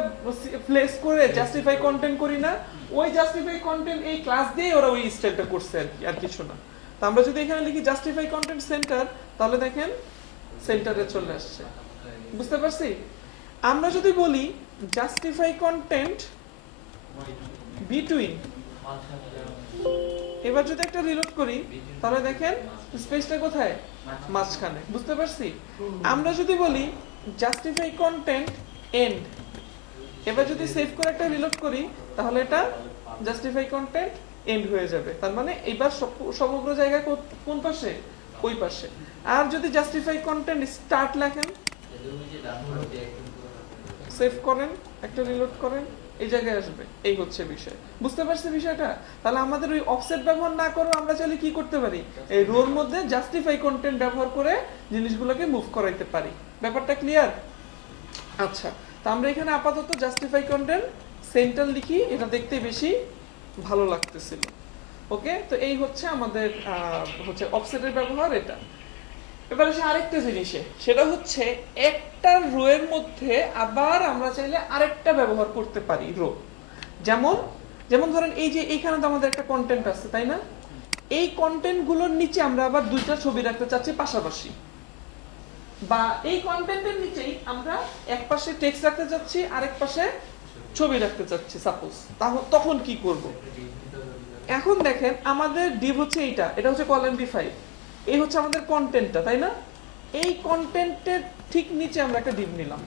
ফ্লেক্স করে জাস্টিফাই কন্টেন্ট করি না, ওই জাস্টিফাই কন্টেন্ট এই ক্লাস দিয়ে ওরা ওই স্টাইলটা করছে আর কি, আর কিছু না। তো আমরা যদি এখানে লিখি জাস্টিফাই কন্টেন্ট সেন্টার, তাহলে দেখেন সেন্টারে চলে আসছে। বুঝতে পারছি? আমরা যদি বলি জাস্টিফাই কন্টেন্ট বিটুইন এবার যদি একটা রিলোড করি তাহলে দেখেন স্পেসটা কোথায়, মাঝখানে। বুঝতে পারছি? আমরা যদি বলি জাস্টিফাই কন্টেন্ট এন্ড, এবার যদি সেভ করে একটা রিলোড করি তাহলে এটা জাস্টিফাই কন্টেন্ট এন্ড হয়ে যাবে। তার মানে এবার সমগ্র জায়গা কোন পাশে, ওই পাশে। আর যদি জাস্টিফাই কন্টেন্ট স্টার্ট লেখেন, সেভ করেন, একটা রিলোড করেন, এই জায়গায় আসবে। এই হচ্ছে বিষয়। বুঝতে পারছি বিষয়টা? তাহলে আমাদের ওই অফসেট ব্যবহার না করে আমরা চাইলে কি করতে পারি, এই রোর মধ্যে জাস্টিফাই কন্টেন্ট ব্যবহার করে জিনিসগুলোকে মুভ করাইতে পারি। ব্যাপারটা ক্লিয়ার? আচ্ছা, তো আমরা এখানে আপাতত জাস্টিফাই কন্টেন্ট সেন্টার লিখি, এটা দেখতে বেশি ভালো লাগতেছিল। ওকে, তো এই হচ্ছে আমাদের হচ্ছে অফসেটের ব্যবহার এটা। এবার আসে আরেকটা জিনিসে, সেটা হচ্ছে একটা রো এর মধ্যে আবার আমরা চাইলে আরেকটা ব্যবহার করতে পারি রো। যেমন যেমন ধরেন এই যে এইখানে তো আমাদের একটা কন্টেন্ট আছে, তাই না? এই কন্টেন্ট গুলোর নিচে আমরা আবার দুইটা ছবি রাখতে চাচ্ছি পাশাপাশি, বা এই কন্টেন্টের নিচেই আমরা এক পাশে টেক্সট রাখতে চাচ্ছি, আরেক পাশে ছবি রাখতে চাচ্ছি সাপোজ। তখন কি করব? এখন দেখেন আমাদের ডিভ হচ্ছে এইটা, এটা হচ্ছে কলাম B5, এই হচ্ছে আমাদের কন্টেন্টটা, তাই না? এই কন্টেন্টের ঠিক নিচে আমরা একটা ডিভ নিলাম,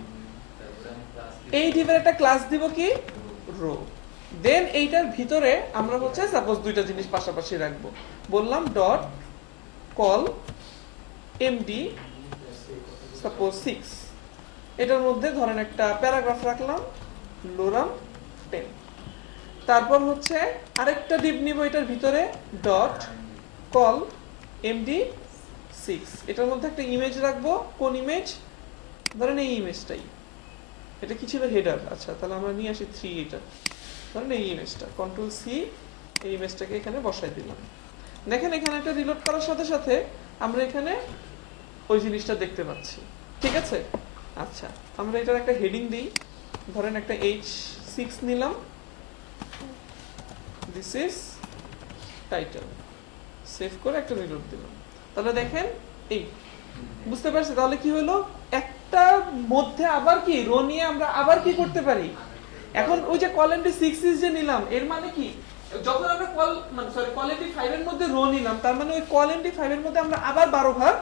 এই ডিভের একটা ক্লাস দিব কি, রো। দেন এইটার ভিতরে আমরা হচ্ছে সাপোজ দুইটা জিনিস পাশাপাশি রাখবো, বললাম ডট কল এমডি সাপোজ 6, এটার মধ্যে ধরেন একটা প্যারাগ্রাফ রাখলাম লোরাম 10। তারপর হচ্ছে আরেকটা ডিভ নিব এটার ভিতরে ডট কল MD6, এটার মধ্যে একটা ইমেজ রাখবো। কোন ইমেজ? ধরেন এই ইমেজটাই, এটা কি ছিল, হেডার। আচ্ছা, তাহলে আমরা নিয়ে আসি 3, এটা ধরেন এই ইমেজটা, Ctrl+C, এই ইমেজটাকে এখানে বসাই দিলাম। দেখেন এখানে একটা রিলোড করার সাথে সাথে আমরা এখানে ওই জিনিসটা দেখতে পাচ্ছি। ঠিক আছে? আচ্ছা, আমরা এটার একটা হেডিং দিই, ধরেন একটা H6 নিলাম, দিস ইজ টাইটেল, সেভ করে একটা রিলোড দিলাম। তাহলে দেখেন এই, বুঝতে পারছি? তাহলে কি হলো, একটা মধ্যে আবার কি রো নিয়ে আমরা আবার কি করতে পারি। এখন ওই যে কল_6 যে নিলাম, এর মানে কি, যখন আমরা কল_5 এর মধ্যে রো নিলাম, তার মানে ওই কল_5 এর মধ্যে আমরা আবার 12 ভাগ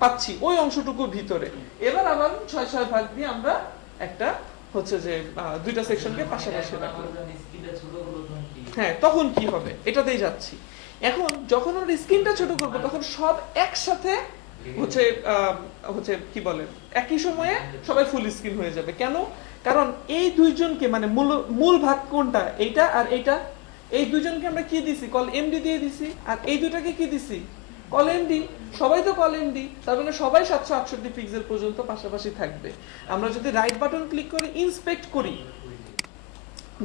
পাচ্ছি ওই অংশটুকুর ভিতরে। এবার আবার 6 ভাগ দিয়ে আমরা একটা হচ্ছে যে দুইটা সেকশনকে পাশাপাশি রাখলাম। হ্যাঁ, তখন কি হবে, এটাতেই যাচ্ছি। এখন যখন আমরা স্ক্রিনটা ছোট করব তখন সব একসাথে হচ্ছে হচ্ছে কি বলে, একই সময়ে সবাই ফুল স্ক্রিন হয়ে যাবে। কেন? কারণ এই দুইজনকে মানে মূল ভাগ কোনটা, এইটা আর এইটা, এই দুইজনকে আমরা কি দিছি, কল এমডি দিয়ে দিছি। আর এই দুইটাকে কি দিছি, কল এমডি। সবাই তো কল এমডি, তার মানে সবাই 768 পিক্সেল পর্যন্ত পাশাপাশি থাকবে। আমরা যদি রাইট বাটন ক্লিক করে ইন্সপেক্ট করি,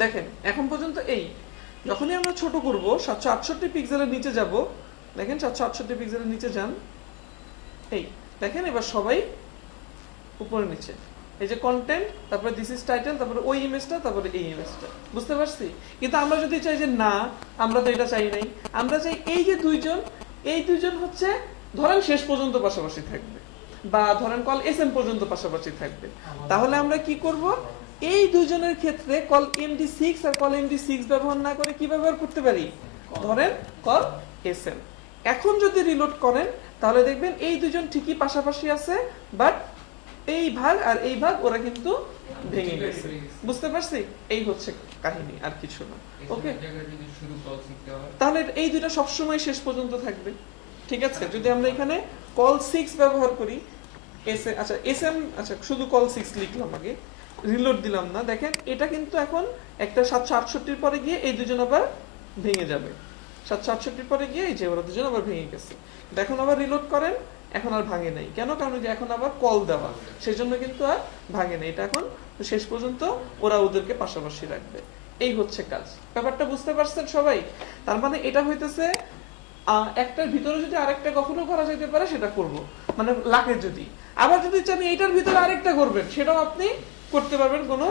দেখেন এখন পর্যন্ত এই, যখনই আমরা ছোট করব 768 পিক্সেলের নিচে যাব, দেখেন 768 পিক্সেলের নিচে যান, এই দেখেন এবার সবাই উপরে নিচে, এই যে কন্টেন্ট, তারপরে দিস ইজ টাইটেল, তারপরে ওই ইমেজটা, তারপরে এই ইমেজটা। বুঝতে পারছি? কিন্তু আমরা যদি চাই যে না, আমরা তো এটা চাই নাই, আমরা চাই এই যে এই দুইজন হচ্ছে ধরেন শেষ পর্যন্ত পাশাপাশি থাকবে, বা ধরেন কল এসএম পর্যন্ত পাশাপাশি থাকবে। তাহলে আমরা কি করব, এই দুজনের ক্ষেত্রে কল MD6 আর কল MD6 ব্যবহার না করে কি ব্যবহার করতে পারি, ধরেন কল এসএম। এখন যদি রিলোড করেন তাহলে দেখবেন এই দুজন ঠিকই পাশাপাশি আছে, বাট এই ভাগ আর এই ভাগ ওরা কিন্তু ভেঙে গেছে। বুঝতে পারছি? এই হচ্ছে কাহিনী, আর কিছু না। ওকে, তাহলে এই দুটো সবসময় শেষ পর্যন্ত থাকবে। ঠিক আছে? যদি আমরা এখানে কল 6 ব্যবহার করি, আচ্ছা এসএম, আচ্ছা শুধু কল 6 লিখলাম, আগে রিলোড দিলাম না, দেখেন এটা কিন্তু এখন একটা 768 পরে গিয়ে এই দুজন আবার ভেঙে যাবে। 768 পরে গিয়ে এই যে ওরা দুজন আবার ভেঙে গেছে। এখন আবার রিলোড করেন, এখন আর ভাঙে নাই। কেন? কারণ যে এখন আবার কল দেওয়া, সেই জন্য কিন্তু আর ভাঙে নাই। এটা এখন শেষ পর্যন্ত ওরা ওদেরকে পাশাপাশি রাখবে। এই হচ্ছে কাজ। ব্যাপারটা বুঝতে পারছেন সবাই? তার মানে এটা হইতেছে একটার ভিতরে যদি আরেকটা কখনো করা যেতে পারে সেটা করব, মানে লাখের যদি। আবার যদি চান এইটার ভিতরে আরেকটা করবেন, সেটাও আপনি করতে পারবেন, কোনো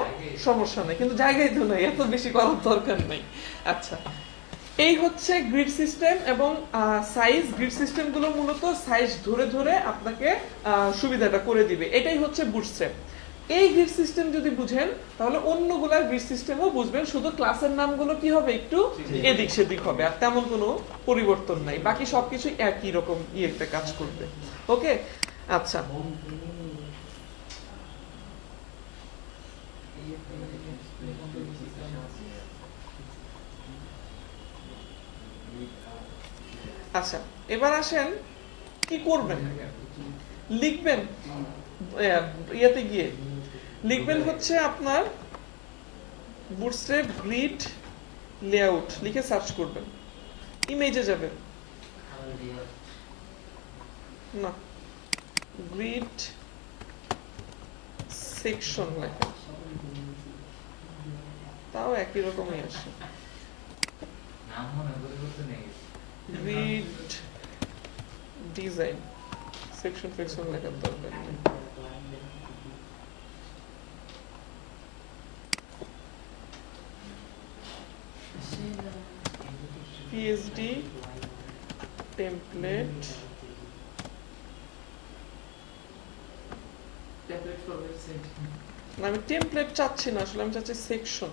সমস্যা নেই। কিন্তু জায়গায় তো নাই, এত বেশি করার দরকার নেই। আচ্ছা, এই হচ্ছে গ্রিড সিস্টেম এবং সাইজ। গ্রিড সিস্টেম গুলো মূলত সাইজ ধরে ধরে আপনাকে সুবিধাটা করে দিবে। এটাই হচ্ছে বুটস্ট্র্যাপ। এই গ্রিড সিস্টেম যদি বুঝেন তাহলে অন্যগুলার গ্রিড সিস্টেমও বুঝবেন, শুধু ক্লাসের নামগুলো কি হবে একটু এদিক সেদিক হবে, আর তেমন কোনো পরিবর্তন নাই, বাকি সবকিছু একই রকম ইয়েতে কাজ করবে। ওকে, আচ্ছা আচ্ছা এবার আসেন কি করবেন, লিখবেন ইয়াতে গিয়ে লিখবেন হচ্ছে আপনার বুটস্ট্র্যাপ গ্রিড লেআউট লিখে সার্চ করবেন, ইমেজে যাবেন, না গ্রিড সেকশন লেখেন, তাও একই রকমই আসে, নাম মনে করতে নেই। গ্রিড ডিজাইন সেকশন ফেকশন লেখার দরকার নেই। পিএইচডি টেমপ্লেট আমি টেমপ্লেট চাচ্ছি না, আসলে আমি চাচ্ছি সেকশন।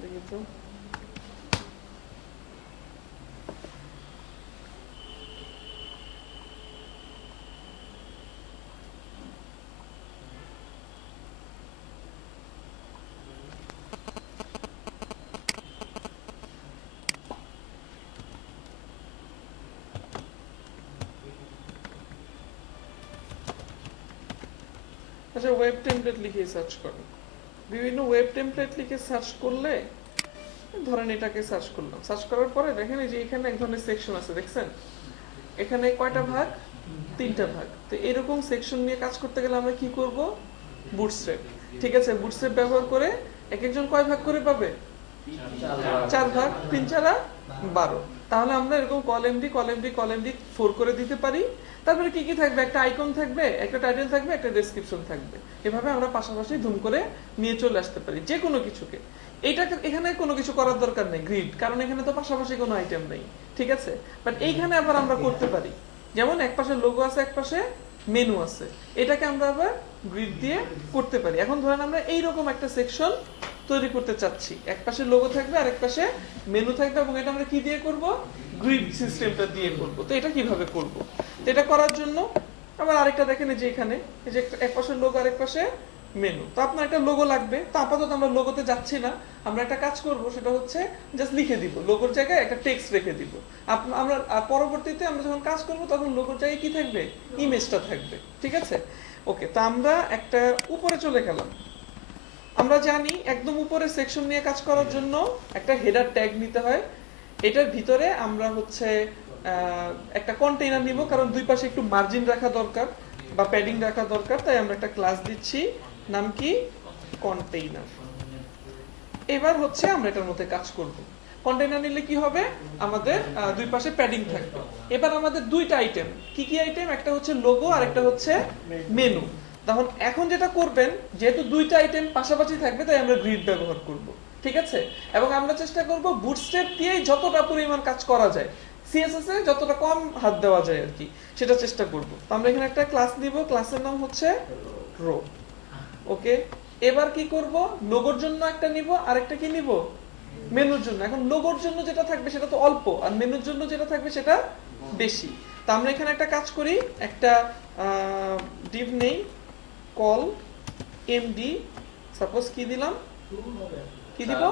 দেখি তো আচ্ছা, ওয়েব টেমপ্লেট লিখে সার্চ করুন, বিভিন্ন ওয়েব টেমপ্লেট লিখে সার্চ করলে ধরেন এটাকে সার্চ করলাম, সার্চ করার পরে দেখেন এই যে এখানে এক ধরনের সেকশন আছে, দেখছেন এখানে কয়টা ভাগ, 3টা ভাগ। তো এরকম সেকশন নিয়ে কাজ করতে গেলে আমরা কি করব, বুটস্ট্র্যাপ, ঠিক আছে, বুটস্ট্র্যাপ ব্যবহার করে এক একজন কয় ভাগ করে পাবে, 4 ভাগ, 3 4 12। তাহলে আমরা এরকম কলএমডি কলএমডি কলএমডি 4 করে দিতে পারি। তারপরে কি কি থাকবে, একটা আইকন থাকবে, একটা টাইটেল থাকবে, একটা ডেসক্রিপশন থাকবে। এভাবে আমরা পাশাপাশি ধুম করে নিয়ে চলে আসতে পারি যে কোনো কিছুকে। এইটাকে এখানে কোনো কিছু করার দরকার নেই গ্রিড, কারণ এখানে তো পাশাপাশি কোনো আইটেম নেই, ঠিক আছে। বাট এইখানে আবার আমরা করতে পারি, যেমন এক পাশে লোগো আছে, এক পাশে মেনু আছে, এটাকে আমরা আবার গ্রিড দিয়ে করতে পারি। এখন ধরেন আমরা এইরকম একটা সেকশন তৈরি করতে চাচ্ছি, এক পাশে লোগো থাকবে আর এক পাশে মেনু থাকবে, এবং এটা আমরা কি দিয়ে করব, গ্রিড সিস্টেমটা দিয়ে করব। তো এটা কিভাবে করব, তো এটা করার জন্য আবার আরেকটা দেখেন এই যে এখানে এই যে এক পাশে লোগো আর এক পাশে মেনু, তো আপনার একটা লোগো লাগবে। তো আপাতত আমরা লোগোতে যাচ্ছি না, আমরা একটা কাজ করব, সেটা হচ্ছে জাস্ট লিখে দিব, লোগোর জায়গায় একটা টেক্সট রেখে দিব। আমরা পরবর্তীতে আমরা যখন কাজ করব তখন লোগোর জায়গায় কি থাকবে, ইমেজটা থাকবে, ঠিক আছে। ওকে, তো আমরা একটা উপরে চলে গেলাম। আমরা জানি একদম উপরে সেকশন নিয়ে কাজ করার জন্য একটা হেডার ট্যাগ নিতে হয়। এটার ভিতরে আমরা হচ্ছে একটা কন্টেইনার নিব, কারণ দুই পাশে একটু মার্জিন রাখা দরকার বা প্যাডিং রাখা দরকার, তাই আমরা একটা ক্লাস দিচ্ছি, নাম কি, কন্টেইনার। এবার হচ্ছে আমরা এটার মধ্যে কাজ করব। কন্টেইনার নিলে কি হবে, আমাদের দুই পাশে প্যাডিং থাকবে। এবার আমাদের দুইটা আইটেম, কি কি আইটেম, একটা হচ্ছে লোগো আর একটা হচ্ছে মেনু। তখন এখন যেটা করবেন, যেহেতু দুইটা আইটেম পাশাপাশি থাকবে, তাই আমরা গ্রিড ব্যবহার করব, ঠিক আছে। এবং আমরা চেষ্টা করব বুটস্ট্র্যাপ দিয়ে যতটা পরিমাণ কাজ করা যায়, সিএসএস এ যতটা কম হাত দেওয়া যায় আর কি, সেটা চেষ্টা করব। তো আমরা এখানে একটা ক্লাস নিব, ক্লাসের নাম হচ্ছে রো। ওকে, এবার কি করব, লোগোর জন্য একটা নিব, আরেকটা কি নিব, মেনুর জন্য। এখন লোগোর জন্য যেটা থাকবে সেটা তো অল্প, আর মেনুর জন্য যেটা থাকবে সেটা বেশি। তো আমরা এখানে একটা কাজ করি, একটা ডিভ নেই, কল এমডি, সাপোজ কি দিলাম, কি দিব,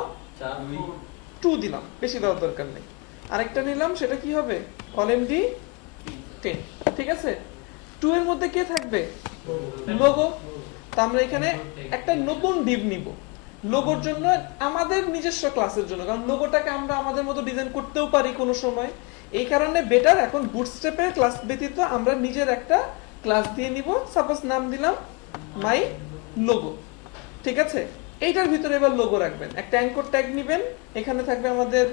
2 দিলাম, বেশি দেওয়ার দরকার নেই। আরেকটা নিলাম, সেটা কি হবে, কল এমডি 10, ঠিক আছে। 2 এর মধ্যে কে থাকবে, লোগো। তো আমরা এখানে একটা নতুন ডিভ নিব লোগোর জন্য, আমাদের নিজস্ব ক্লাসের জন্য, কারণ লোগোটাকে আমরা আমাদের মতো ডিজাইন করতেও পারি কোনো সময়। এই কারণে বেটার এখন বুটস্ট্র্যাপের ক্লাস ব্যতীত আমরা নিজের একটা ক্লাস দিয়ে নিব। সাপোজ নাম দিলাম মাই লোগো, ঠিক আছে। এইটার ভিতরে এবার লোগো রাখবেন, একটা অ্যাঙ্কর ট্যাগ নেবেন, এখানে থাকবে আমাদের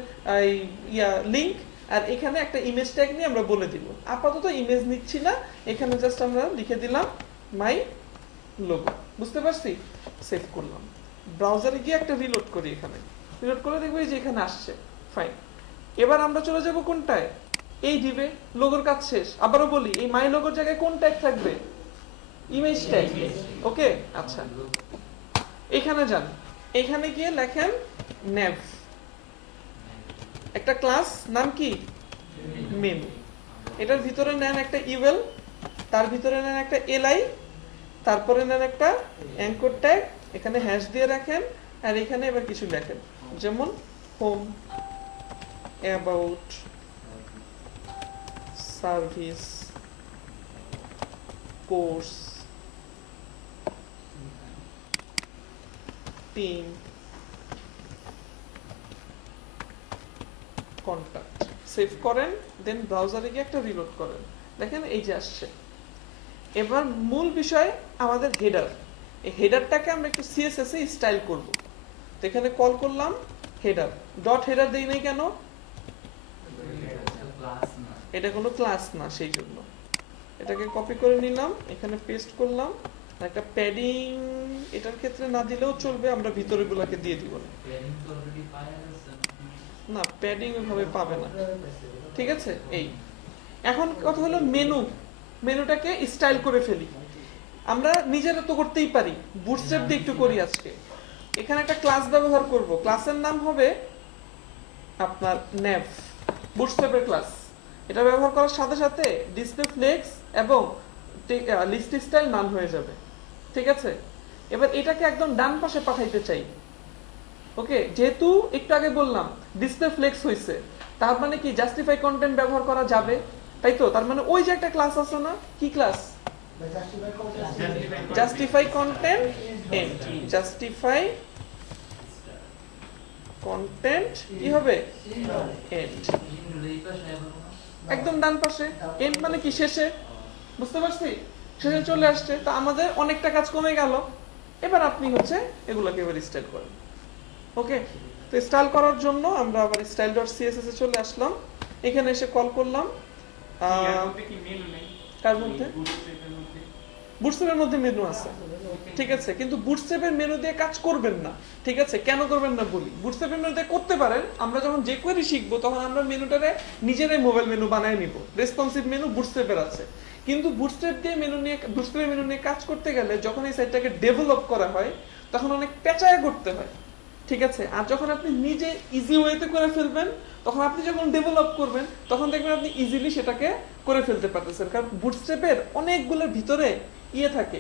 লিংক, আর এখানে একটা ইমেজ ট্যাগ নিয়ে আমরা বলে দিব। আপাতত ইমেজ নিচ্ছি না, এখানে জাস্ট আমরা লিখে দিলাম মাই লোগো, বুঝতে পারছি। সেভ করলাম, ব্রাউজারে গিয়ে একটা রিলোড করি, এখানে রিলোড করে দেখবো যে এখানে আসছে, ফাইন। এবার আমরা চলে যাব কোনটায়, এই দিবে, লোগোর কাজ শেষ। আবারও বলি, এই মাই লোগোর জায়গায় কোন ট্যাগ থাকবে? Image tag. ওকে, আচ্ছা এখানে যান, এখানে গিয়ে লেখেন nav, একটা ক্লাস নাম কি? মেনু। এটার ভিতরে নেন একটা ইউএল, তার ভিতরে নেন একটা এলআই, তারপরে নেন একটা অ্যাঙ্কর ট্যাগ, এখানে হ্যাশ দিয়ে রাখেন, আর এখানে এবার কিছু লেখেন, যেমন home, about, service, course, team, contact. Save করেন, দেন ব্রাউজারে গিয়ে একটা রিলোড করেন, দেখেন এই যে আসছে। এবার মূল বিষয় আমাদের হেডার। এই হেডারটাকে আমরা একটু সিএসএস এ স্টাইল করব। তো এখানে কল করলাম হেডার, ডট হেডার দেই নাই কেন? ক্লাস না। এটা কোনো ক্লাস না, সেই জন্য এটাকে কপি করে নিলাম, এখানে পেস্ট করলাম। একটা প্যাডিং এটার ক্ষেত্রে না দিলেও চলবে, আমরা ভিতরে গুলাকে দিয়ে দিব না। প্ল্যানিং তো অলরেডি পাওয়া গেছে। না, প্যাডিং ওইভাবে পাবে না। ঠিক আছে, এই এখন কথা হলো মেনু। মেনুটাকে স্টাইল করে ফেলি। আমরা নিজেরা তো করতেই পারি, বুটস্ট্র্যাপ দিয়ে একটু করি আজকে। এখানে একটা ক্লাস ব্যবহার করব, ক্লাসের নাম হবে আপনার nav, বুটস্ট্র্যাপের ক্লাস। এটা ব্যবহার করার সাথে সাথে ডিসপ্লে ফ্লেক্স এবং লিস্ট স্টাইল নান হয়ে যাবে। ঠিক আছে, এবার এটাকে একদম ডান পাশে পাঠাইতে চাই। ওকে, যেহেতু একটু আগে বললাম ডিসপ্লে ফ্লেক্স হইছে, তার মানে কি জাস্টিফাই কন্টেন্ট ব্যবহার করা যাবে, তাই তো? তার মানে ওই যে একটা ক্লাস আছে না, কি class? Justify content end, justify content কি হবে? এন্ড। একদম ডান পাশে। এন্ড মানে কি? শেষে। বুঝতে পারছি? শেষে চলে আসছে, তো আমাদের অনেকটা কাজ কমে গেল। এবার আপনি হচ্ছে এগুলোকে এবার স্টাইল করেন। ওকে, তো স্টাইল করার জন্য আমরা আবার style.css এ চলে আসলাম। এখানে এসে কল করলাম কার মধ্যে? বুটস্ট্র্যাপের মধ্যে মেনু আছে। ঠিক আছে, কিন্তু বুটস্ট্র্যাপের মেনু দিয়ে কাজ করবেন না। ঠিক আছে, কেন করবেন না বলি। বুটস্ট্র্যাপের মেনু দিয়ে করতে পারেন, আমরা যখন যে কোয়েরি শিখবো তখন আমরা মেনুটারে নিজেরাই মোবাইল মেনু বানায় নিব। রেসপন্সিভ মেনু বুটস্ট্র্যাপের আছে, কিন্তু বুটস্ট্র্যাপ দিয়ে বুটস্ট্র্যাপের মেনু নিয়ে কাজ করতে গেলে যখন এই সাইটটাকে ডেভেলপ করা হয় তখন অনেক পেঁচায় করতে হয়। ঠিক আছে, আর যখন আপনি নিজে ইজি ওয়েতে করে ফেলবেন, তখন আপনি যখন ডেভেলপ করবেন তখন দেখবেন আপনি ইজিলি সেটাকে করে ফেলতে পারতেছেন। কারণ বুটস্ট্র্যাপের অনেকগুলোর ভিতরে ইয়ে থাকে,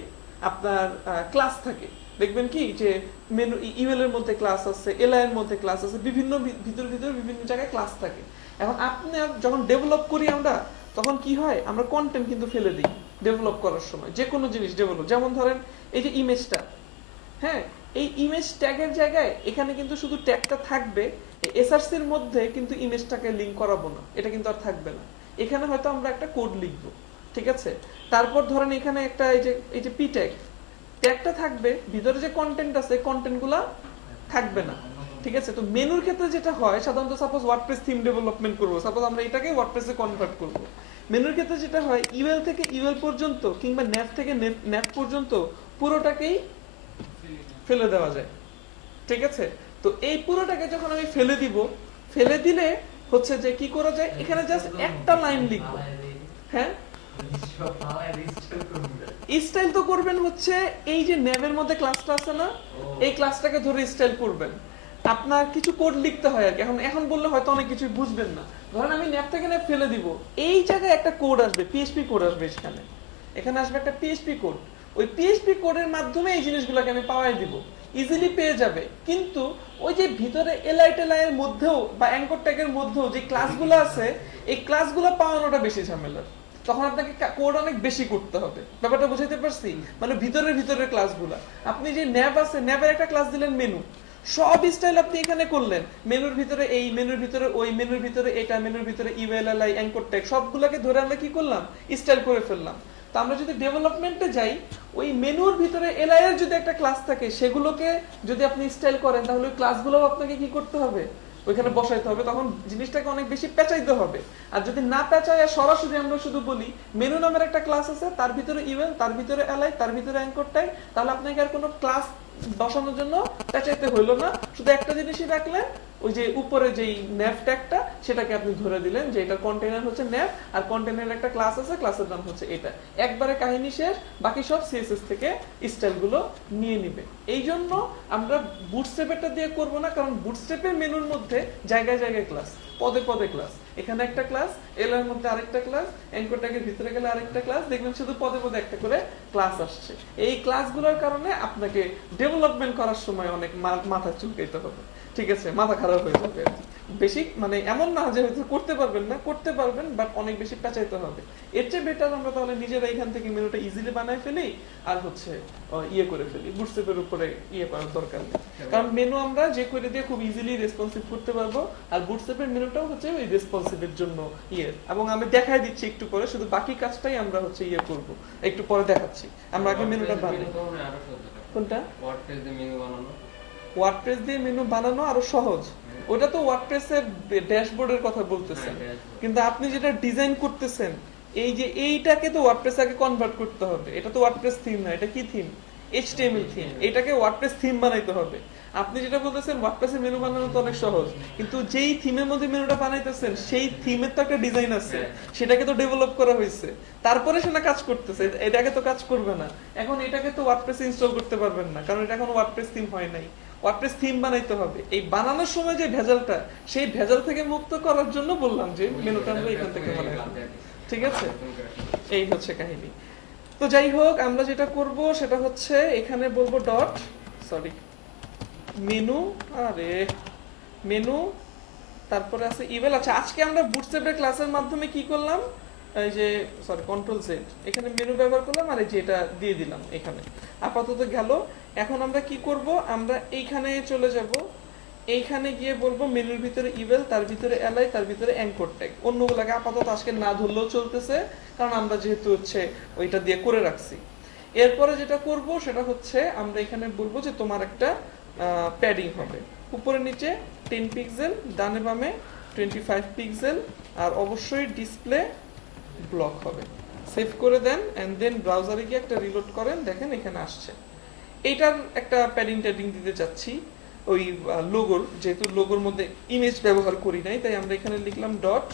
আপনার ক্লাস থাকে। দেখবেন কি যে মেনু ইমেল এর মধ্যে ক্লাস আছে, এলআই এর মধ্যে ক্লাস আছে, বিভিন্ন ভিতরে বিভিন্ন জায়গায় ক্লাস থাকে। এখন আপনি যখন ডেভেলপ করি আমরা, তখন কি হয়, আমরা কন্টেন্ট কিন্তু ফেলে দিই ডেভেলপ করার সময়। যে কোনো জিনিস ডেভেলপ, যেমন ধরেন এই যে ইমেজটা, হ্যাঁ, এই ইমেজ ট্যাগের জায়গায় এখানে কিন্তু শুধু ট্যাগটা থাকবে, এসআরসি এর মধ্যে কিন্তু ইমেজটাকে লিংক করাবো না, এটা কিন্তু আর থাকবে না। এখানে হয়তো আমরা একটা কোড লিখবো। ঠিক আছে, তারপর ধরেন এখানে একটা এই যে পি ট্যাগ, ট্যাগটা থাকবে, ভিতরে যে কন্টেন্ট আছে কন্টেন্টগুলো থাকবে না। ঠিক আছে, তো মেনুর ক্ষেত্রে যেটা হয়, সাধারণত সাপোজ ওয়ার্ডপ্রেস থিম ডেভেলপমেন্ট করবো, সাপোজ আমরা এটাকে ওয়ার্ডপ্রেসে কনভার্ট করবো। মেনুর ক্ষেত্রে যেটা হয়, ইউএল থেকে ইউএল পর্যন্ত কিংবা ন্যাভ থেকে ন্যাভ পর্যন্ত পুরোটাকেই ফেলে দেওয়া যায়। ঠিক আছে, তো এই পুরোটাকে যখন আমি ফেলে দিব, ফেলে দিলে হচ্ছে যে কি করা যায়, এখানে জাস্ট একটা লাইন লিখবো। হ্যাঁ, স্টাইল তো করবেন হচ্ছে এই যে ন্যাভের মধ্যে ক্লাসটা আছে না, এই ক্লাসটাকে ধরে স্টাইল করবেন। আপনার কিছু কোড লিখতে হয় আর কি। এখন বললে হয়তো অনেক কিছু বুঝবেন না। ধরেন আমি ন্যাভ থেকে ন্যাভ ফেলে দিব, এই জায়গায় একটা কোড আসবে, পিএইচপি কোড আসবে, এখানে আসবে একটা পিএইচপি কোড। ওই পিএইচপি কোডের মাধ্যমে এই জিনিসগুলোকে আমি পাওয়াই দিব, ইজিলি পেয়ে যাবে। কিন্তু ওই যে ভিতরে এলআই এর মধ্যেও বা অ্যাঙ্কর ট্যাগের মধ্যেও যে ক্লাসগুলো আছে, এই ক্লাসগুলো পাওয়ানোটা বেশি ঝামেলার। তখন আপনাকে কোড অনেক বেশি করতে হবে। ব্যাপারটা বুঝাইতে পারছি? মানে ভিতরের ক্লাসগুলো, আপনি যে ন্যাভ আছে, ন্যাভের একটা ক্লাস দিলেন মেনু, সব স্টাইল আপনি এখানে করলেন, মেনুর ভিতরে এই, মেনুর ভিতরে ওই, মেনুর ভিতরে এটা, মেনুর ভিতরে ইউএলএলআই, অ্যাঙ্কর ট্যাগ, সবগুলোকে ধরে আমরা কি করলাম, স্টাইল করে ফেললাম। তো আমরা যদি ডেভেলপমেন্টে যাই, ওই মেনুর ভিতরে এলআই এর যদি একটা ক্লাস থাকে, সেগুলোকে যদি আপনি স্টাইল করেন, তাহলে ওই ক্লাসগুলো আপনাকে কি করতে হবে, ওইখানে বসাইতে হবে। তখন জিনিসটাকে অনেক বেশি পেঁচাইতে হবে। আর যদি না পেঁচাই, সরাসরি আমরা শুধু বলি মেনু নামের একটা ক্লাস আছে, তার ভিতরে ইউএল, তার ভিতরে এলআই, তার ভিতরে অ্যাঙ্কর ট্যাগ, তাহলে আপনাকে আর কোনো ক্লাস বসানোর জন্য পেঁচাইতে হইলো না। শুধু একটা জিনিসই রাখলেন, ওই যে উপরে যেই ন্যাভ ট্যাগটা সেটাকে আপনি ধরে দিলেন যে এটা কন্টেইনার হচ্ছে ন্যাভ, আর কন্টেইনারের একটা ক্লাস আছে, ক্লাসের নাম হচ্ছে এটা। একবারে কাহিনী শেষ, বাকি সব সিএসএস থেকে স্টাইলগুলো নিয়ে নিবে। এই জন্য আমরা বুটস্ট্র্যাপেরটা দিয়ে করব না, কারণ বুটস্ট্র্যাপের মেনুর মধ্যে জায়গায় জায়গায় ক্লাস, পদে পদে ক্লাস। এখানে একটা ক্লাস, এল এর মধ্যে আরেকটা ক্লাস, অ্যাঙ্কর ট্যাগের ভিতরে গেলে আরেকটা ক্লাস, দেখবেন শুধু পদে পদে একটা করে ক্লাস আসছে। এই ক্লাসগুলোর কারণে আপনাকে ডেভেলপমেন্ট করার সময় অনেক মাথা চুলকাইতে হবে, ঠিক আছে, মাথা খারাপ হয়ে যাবে। বেশি মানে এমন না যে হয়তো করতে পারবেন না, করতে পারবেন, বাট অনেক বেশি পেঁচাইতে হবে। এর চেয়ে বেটার আমরা তাহলে নিজেরা এখান থেকে মেনুটা ইজিলি বানায় ফেলি, আর হচ্ছে ইয়ে করে ফেলি, বুটস্ট্র্যাপের উপরে ইয়ে করার দরকার নেই। কারণ মেনু আমরা যে করে দিয়ে খুব ইজিলি রেসপন্সিভ করতে পারবো, আর বুটস্ট্র্যাপের মেনুটাও হচ্ছে ওই রেসপন্সিভের জন্য ইয়ে। এবং আমি দেখাই দিচ্ছি একটু পরে, শুধু বাকি কাজটাই আমরা হচ্ছে ইয়ে করব, একটু পরে দেখাচ্ছি। আমরা আগে মেনুটা বানাই। কোনটা? ওয়ার্ডপ্রেস দিয়ে মেনু বানানো। ওয়ার্ডপ্রেস দিয়ে মেনু বানানো আরো সহজ। ওটা তো ওয়ার্ডপ্রেসের ড্যাশবোর্ডের কথা বলতেছেন, কিন্তু আপনি যেটা ডিজাইন করতেছেন, এই যে এইটাকে তো ওয়ার্ডপ্রেস আগে কনভার্ট করতে হবে। এটা তো ওয়ার্ডপ্রেস থিম না, এটা কি থিম? HTML theme. এটাকে ওয়ার্ডপ্রেস থিম বানাইতে হবে। আপনি যেটা বলতেছেন ওয়ার্ডপ্রেসের মেনু বানানো তো অনেক সহজ, কিন্তু যেই থিমের মধ্যে মেনুটা বানাইতেছেন সেই থিমের তো একটা ডিজাইন আছে, সেটাকে তো ডেভেলপ করা হয়েছে, তারপরে সেটা কাজ করতেছে। এটাকে তো কাজ করবে না। এখন এটাকে তো ওয়ার্ডপ্রেসে ইনস্টল করতে পারবেন না, কারণ এটা এখন ওয়ার্ডপ্রেস থিম হয় নাই। ওয়ার্ডপ্রেস থিম বানাইতে হবে। এই বানানোর সময় যে ভেজালটা, সেই ভেজাল থেকে মুক্ত করার জন্য বললাম যে মেনুটা আমরা এখান থেকে বানাই, ঠিক আছে? এই হচ্ছে কাহিনী। তো যাই হোক, আমরা যেটা করব সেটা হচ্ছে এখানে বলবো ডট, সরি, মেনু, আরে মেনু, তারপরে আছে ইমেল। আচ্ছা, আজকে আমরা বুটস্ট্র্যাপের ক্লাসের মাধ্যমে কি করলাম, এই যে সরি কন্ট্রোল জেড, এখানে মেনু ব্যবহার করলাম, আর এই যে এটা দিয়ে দিলাম এখানে, আপাতত গেল। এখন আমরা কি করব, আমরা এইখানে চলে যাব, এইখানে গিয়ে বলবো মেনুর ভিতরে ইমেল, তার ভিতরে এলআই, তার ভিতরে অ্যাঙ্কর ট্যাগ। অন্যগুলোকে আপাতত আজকে না ধরলেও চলতেছে, কারণ আমরা যেহেতু হচ্ছে ওইটা দিয়ে করে রাখছি। এরপরে যেটা করব সেটা হচ্ছে আমরা এখানে বলবো যে তোমার একটা প্যাডিং হবে, উপরে নিচে 10 পিক্সেল, ডানে বামে 25 পিক্সেল, আর অবশ্যই ডিসপ্লে ব্লক হবে। সেভ করে দেন, এন্ড দেন ব্রাউজারে গিয়ে একটা রিলোড করেন, দেখেন এখানে আসছে। এইটার একটা প্যাডিং ট্যাডিং দিতে চাচ্ছি ওই লোগোর, যেহেতু লোগোর মধ্যে ইমেজ ব্যবহার করি নাই, তাই আমরা এখানে লিখলাম ডট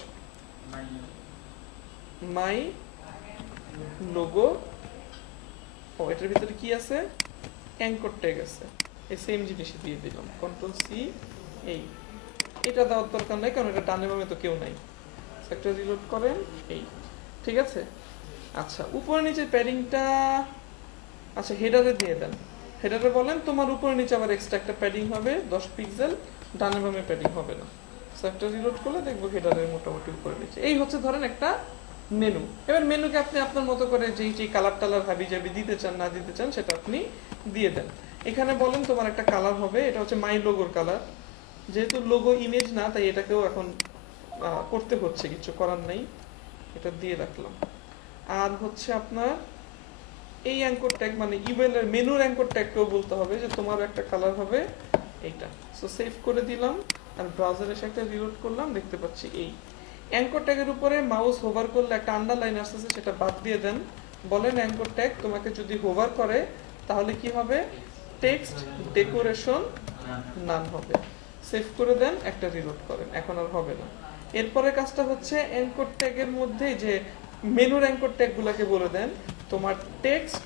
মাই লোগো। ও, এটার ভিতরে কি আছে? অ্যাঙ্কর ট্যাগ আছে। এই সেম জিনিসই দিয়ে দিলাম, কন্ট্রোল সি। এই এটা দেওয়ার দরকার নাই, কারণ এটা ডানে বামে তো কেউ নাই। একটা রিলোড করেন, এই ঠিক আছে। আচ্ছা, উপরে নিচে প্যাডিংটা, আচ্ছা হেডারে দিয়ে দেন। হেডারে বলেন তোমার উপরে নিচে আবার এক্সট্রা একটা প্যাডিং হবে 10 পিক্সেল, ডানে বামে প্যাডিং হবে না। সো একটা রিলোড করলে দেখবো হেডারের মোটামুটি উপরে নিচে। এই হচ্ছে ধরেন একটা মেনু। এবার মেনুকে আপনি আপনার মতো করে যেই কালার টালার হাবি জাবি দিতে চান না দিতে চান সেটা আপনি দিয়ে দেন। এখানে বলেন তোমার একটা কালার হবে, এটা হচ্ছে মাই লোগোর কালার। যেহেতু লোগো ইমেজ না, তাই এটাকেও এখন করতে হচ্ছে, কিছু করার নাই, এটা দিয়ে রাখলাম। আর হচ্ছে আপনার এই অ্যাঙ্কর ট্যাগ মানে ইমেল এর মেনুর অ্যাঙ্কর ট্যাগকেও বলতে হবে যে তোমার একটা কালার হবে এইটা। সো সেভ করে দিলাম, আর ব্রাউজারে এসে একটা রিলোড করলাম, দেখতে পাচ্ছি এই অ্যাঙ্কর ট্যাগের উপরে মাউস হোভার করলে একটা আন্ডারলাইন আসছে, সেটা বাদ দিয়ে দেন। বলেন অ্যাঙ্কর ট্যাগ তোমাকে যদি হোভার করে তাহলে কি হবে? টেক্সট ডেকোরেশন নান হবে। সেভ করে দেন, একটা রিলোড করেন, এখন আর হবে না। এরপরে কাজটা হচ্ছে অ্যাঙ্কর ট্যাগের মধ্যে যে মেনুর অ্যাঙ্কর ট্যাগ গুলাকে বলে দেন তোমার টেক্সট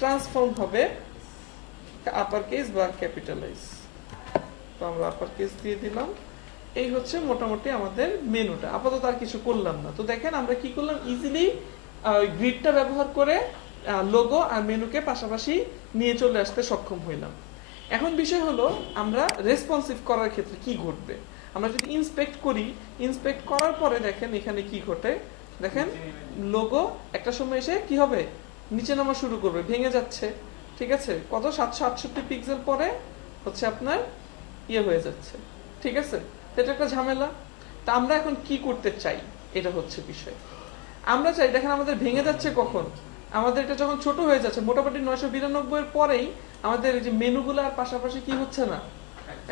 ট্রান্সফর্ম হবে আপার কেস বা ক্যাপিটালাইজ। তো আমরা আপার কেস দিয়ে দিলাম। এই হচ্ছে মোটামুটি আমাদের মেনুটা। আপাতত আর কিছু করলাম না। তো দেখেন আমরা কি করলাম, ইজিলি গ্রিডটা ব্যবহার করে লোগো আর মেনুকে পাশাপাশি নিয়ে চলে আসতে সক্ষম হইলাম। এখন বিষয় হলো আমরা রেসপন্সিভ করার ক্ষেত্রে কি ঘটবে। আমরা যদি ইন্সপেক্ট করি, ইন্সপেক্ট করার পরে দেখেন এখানে কি ঘটে। দেখেন লোগো একটা সময় এসে কি হবে, নিচে নামা শুরু করবে, ভেঙে যাচ্ছে, ঠিক আছে। কত 768 পিক্সেল পরে হচ্ছে আপনার ইয়ে হয়ে যাচ্ছে, ঠিক আছে। এটা একটা ঝামেলা। তা আমরা এখন কি করতে চাই, এটা হচ্ছে বিষয়। আমরা চাই, দেখেন আমাদের ভেঙে যাচ্ছে কখন, আমাদের এটা যখন ছোট হয়ে যাচ্ছে, মোটামুটি 992 এর পরেই আমাদের এই যে মেনুগুলো আর পাশাপাশি কি হচ্ছে না,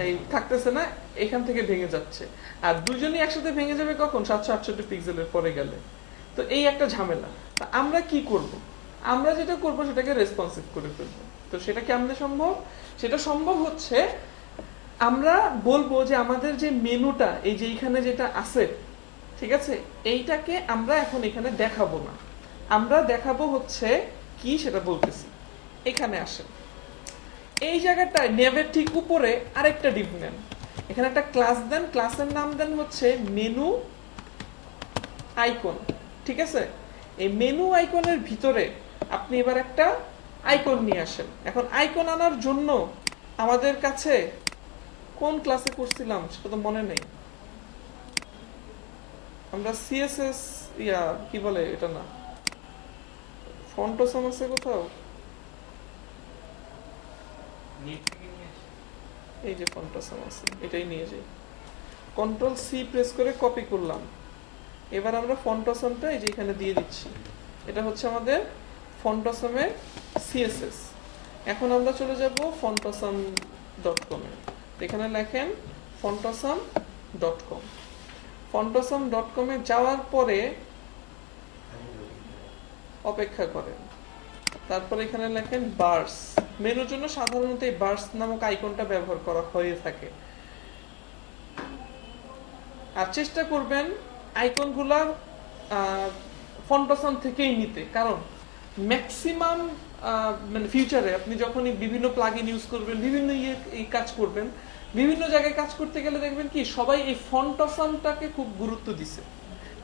এই থাকতেছে না, এখান থেকে ভেঙে যাচ্ছে। আর দুজনই একসাথে ভেঙে যাবে কখন, 768 পিক্সেলের পরে গেলে। তো এই একটা ঝামেলা। তা আমরা কি করব, আমরা যেটা করব সেটাকে রেসপন্সিভ করে ফেলবো। তো সেটা কেমনে সম্ভব? সেটা সম্ভব হচ্ছে আমরা বলবো যে আমাদের যে মেনুটা এই যে এখানে যেটা আছে, ঠিক আছে, এইটাকে আমরা এখন এখানে দেখাবো না, আমরা দেখাবো হচ্ছে কি সেটা বলতেছি। এখানে আসেন, এই জায়গাটায় নেভের ঠিক উপরে আরেকটা ডিভ নেন, এখানে একটা ক্লাস দেন, ক্লাসের নাম দেন হচ্ছে মেনু আইকন। ঠিক আছে, এই মেনু আইকনের ভিতরে আপনি এবার একটা আইকন নিয়ে আসেন। এখন আইকন আনার জন্য আমাদের কাছে কোন ক্লাসে করছিলাম সেটা তো মনে নেই, আমরা সিএসএস কি বলে এটা না, ফন্টসম আছে কোথাও, নেট থেকে নিয়ে আসি। এই যে ফন্টসম আছে, এটাই নিয়ে যাই, কন্ট্রোল সি প্রেস করে কপি করলাম। এবার আমরা ফন্টসমটা এই যে এখানে দিয়ে দিচ্ছি, এটা হচ্ছে আমাদের ফন্টসমের সিএসএস। এখন আমরা চলে যাব ফন্টসম.com এ, এখানে লেখেন ফন্টসম.com। ফন্টসম.com এ যাওয়ার পরে অপেক্ষা করেন, তারপরে এখানে লেখেন বার্স। মেনুর জন্য সাধারণত এই বার্স নামক আইকনটা ব্যবহার করা হয়ে থাকে। আর চেষ্টা করবেন আইকনগুলা ফন্টসম থেকেই নিতে, কারণ ম্যাক্সিমাম মানে ফিউচারে আপনি যখনই বিভিন্ন প্লাগইন ইউজ করবেন, বিভিন্ন এই কাজ করবেন, বিভিন্ন জায়গায় কাজ করতে গেলে দেখবেন কি সবাই এই ফন্টসমটাকে খুব গুরুত্ব দিছে।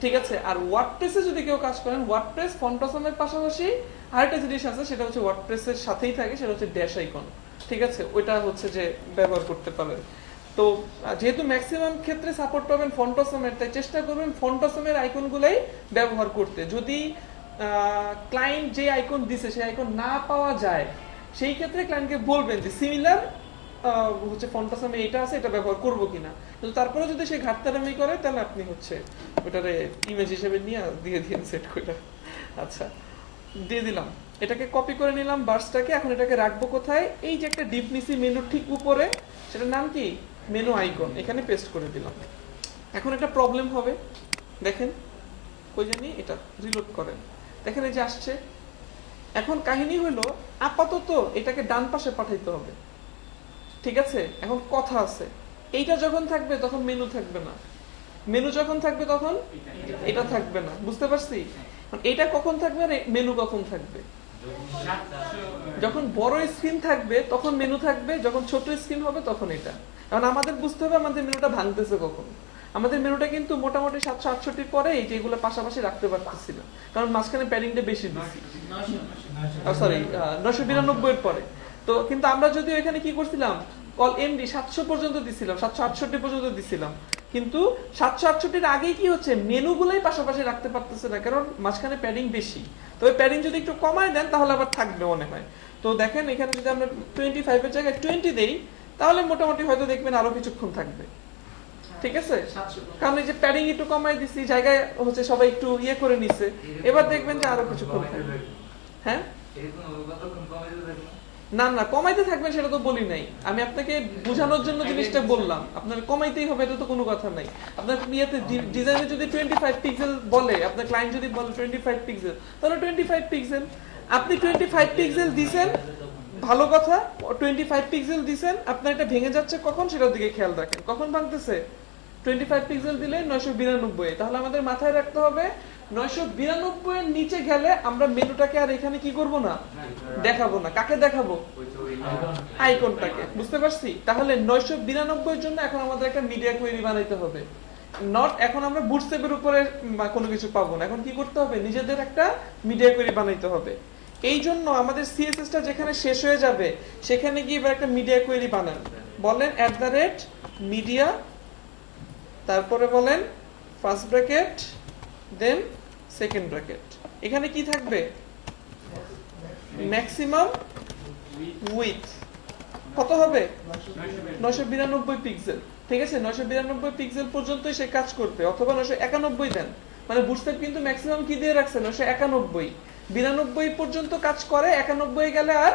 ঠিক আছে, আর ওয়ার্ডপ্রেসে যদি কেউ কাজ করেন, ওয়ার্ডপ্রেস ফন্টসমের পাশাপাশি আরেকটা জিনিস আছে, সেটা হচ্ছে ওয়ার্ডপ্রেসের সাথেই থাকে, সেটা হচ্ছে ড্যাশ আইকন। ঠিক আছে, ওইটা হচ্ছে যে ব্যবহার করতে পারেন। তো যেহেতু ম্যাক্সিমাম ক্ষেত্রে সাপোর্ট পাবেন ফন্টসমের, তাই চেষ্টা করবেন ফন্টসমের আইকনগুলাই ব্যবহার করতে। যদি ক্লায়েন্ট যে আইকন দিছে সেই আইকন না পাওয়া যায়, সেই ক্ষেত্রে ক্লায়েন্টকে বলবেন যে সিমিলার হচ্ছে ফন্টসমে এটা আছে, এটা ব্যবহার করব কিনা। কিন্তু তারপরে যদি সে ঘাটতারামি করে, তাহলে আপনি হচ্ছে ওটারে ইমেজ হিসেবে নিয়ে দিয়ে দিন সেট করে। আচ্ছা, দিয়ে দিলাম, এটাকে কপি করে নিলাম বার্সটাকে। এখন এটাকে রাখবো কোথায়? এই যে একটা ডিপ নিছি মেনুর ঠিক উপরে, সেটার নাম কি? Menu icon. এখানে পেস্ট করে দিলাম। এখন একটা প্রবলেম হবে, দেখেন কই জানি, এটা রিলোড করেন, দেখেন এই যে আসছে। এখন কাহিনী হলো আপাতত এটাকে ডান পাশে পাঠাইতে হবে। ঠিক আছে, এখন কথা আছে, এইটা যখন থাকবে তখন মেনু থাকবে না, মেনু যখন থাকবে তখন এটা থাকবে না। বুঝতে পারছি? এটা কখন থাকবে আর মেনু কখন থাকবে? যখন বড় স্ক্রিন থাকবে তখন মেনু থাকবে, যখন ছোট স্ক্রিন হবে তখন এটা। এখন আমাদের বুঝতে হবে আমাদের মেনুটা ভাঙতেছে কখন। আমাদের মেনুটা কিন্তু মোটামুটি 768 পরে এই যেগুলো পাশাপাশি রাখতে পারতেছি না, কারণ মাঝখানে প্যাডিংটা বেশি দিচ্ছি, সরি 992 এর পরে। তো কিন্তু আমরা যদি এখানে কি করছিলাম, কল এমডি 700 পর্যন্ত দিছিলাম, 768 পর্যন্ত দিছিলাম, কিন্তু 768 এর আগেই কি হচ্ছে, মেনুগুলোই পাশাপাশি রাখতে পারতেছে না, কারণ মাঝখানে প্যাডিং বেশি। তবে প্যাডিং যদি একটু কমায় দেন তাহলে আবার থাকবে মনে হয়। তো দেখেন এখানে যদি আমরা 25 এর জায়গায় 20 দেই, তাহলে মোটামুটি হয়তো দেখবেন আরো কিছুক্ষণ থাকবে। ঠিক আছে, কারণ এই যে প্যাডিং একটু কমাই দিছি, জায়গায় হচ্ছে সবাই একটু ইয়ে করে নিছে, এবার দেখবেন যে আরো কিছুক্ষণ থাকবে। হ্যাঁ, না না কমাইতে থাকবেন সেটা তো বলি নাই, আমি আপনাকে বোঝানোর জন্য জিনিসটা বললাম। আপনার কমাইতেই হবে এটা তো কোনো কথা নাই। আপনার ইয়েতে ডিজাইনে যদি 25 পিক্সেল বলে, আপনার ক্লায়েন্ট যদি বলে 25 পিক্সেল, তাহলে 25 পিক্সেল। আপনি 25 পিক্সেল দিবেন, ভালো কথা, 25 পিক্সেল দিবেন, আপনার এটা ভেঙে যাচ্ছে কখন সেটার দিকে খেয়াল রাখেন। কখন ভাঙতেছে? 25 পিক্সেল দিলে 992, তাহলে আমাদের মাথায় রাখতে হবে 992 এর নিচে গেলে আমরা মেনুটাকে আর এখানে কি করব না, দেখাবো না। কাকে দেখাবো? আইকনটাকে। বুঝতে পারছি? তাহলে 992 এর জন্য এখন আমাদের একটা মিডিয়া কোয়েরি বানাইতে হবে। নট এখন আমরা বুটস্ট্র্যাপের উপরে কোনো কিছু পাবো না, এখন কি করতে হবে, নিজেদের একটা মিডিয়া কোয়েরি বানাইতে হবে। এই জন্য আমাদের সিএসএসটা যেখানে শেষ হয়ে যাবে সেখানে গিয়ে এবার একটা মিডিয়া কোয়েরি বানান। বলেন @media, তারপরে বলেন first bracket then second bracket. এখানে কি থাকবে? ম্যাক্সিমাম উইথ কত হবে? 992 পিক্সেল। ঠিক আছে, 992 পিক্সেল পর্যন্তই সে কাজ করবে, অথবা 991 দেন। মানে বুটস্ট্র্যাপ কিন্তু ম্যাক্সিমাম কি দিয়ে রাখছে? 991। 92 পর্যন্ত কাজ করে, 91 গেলে আর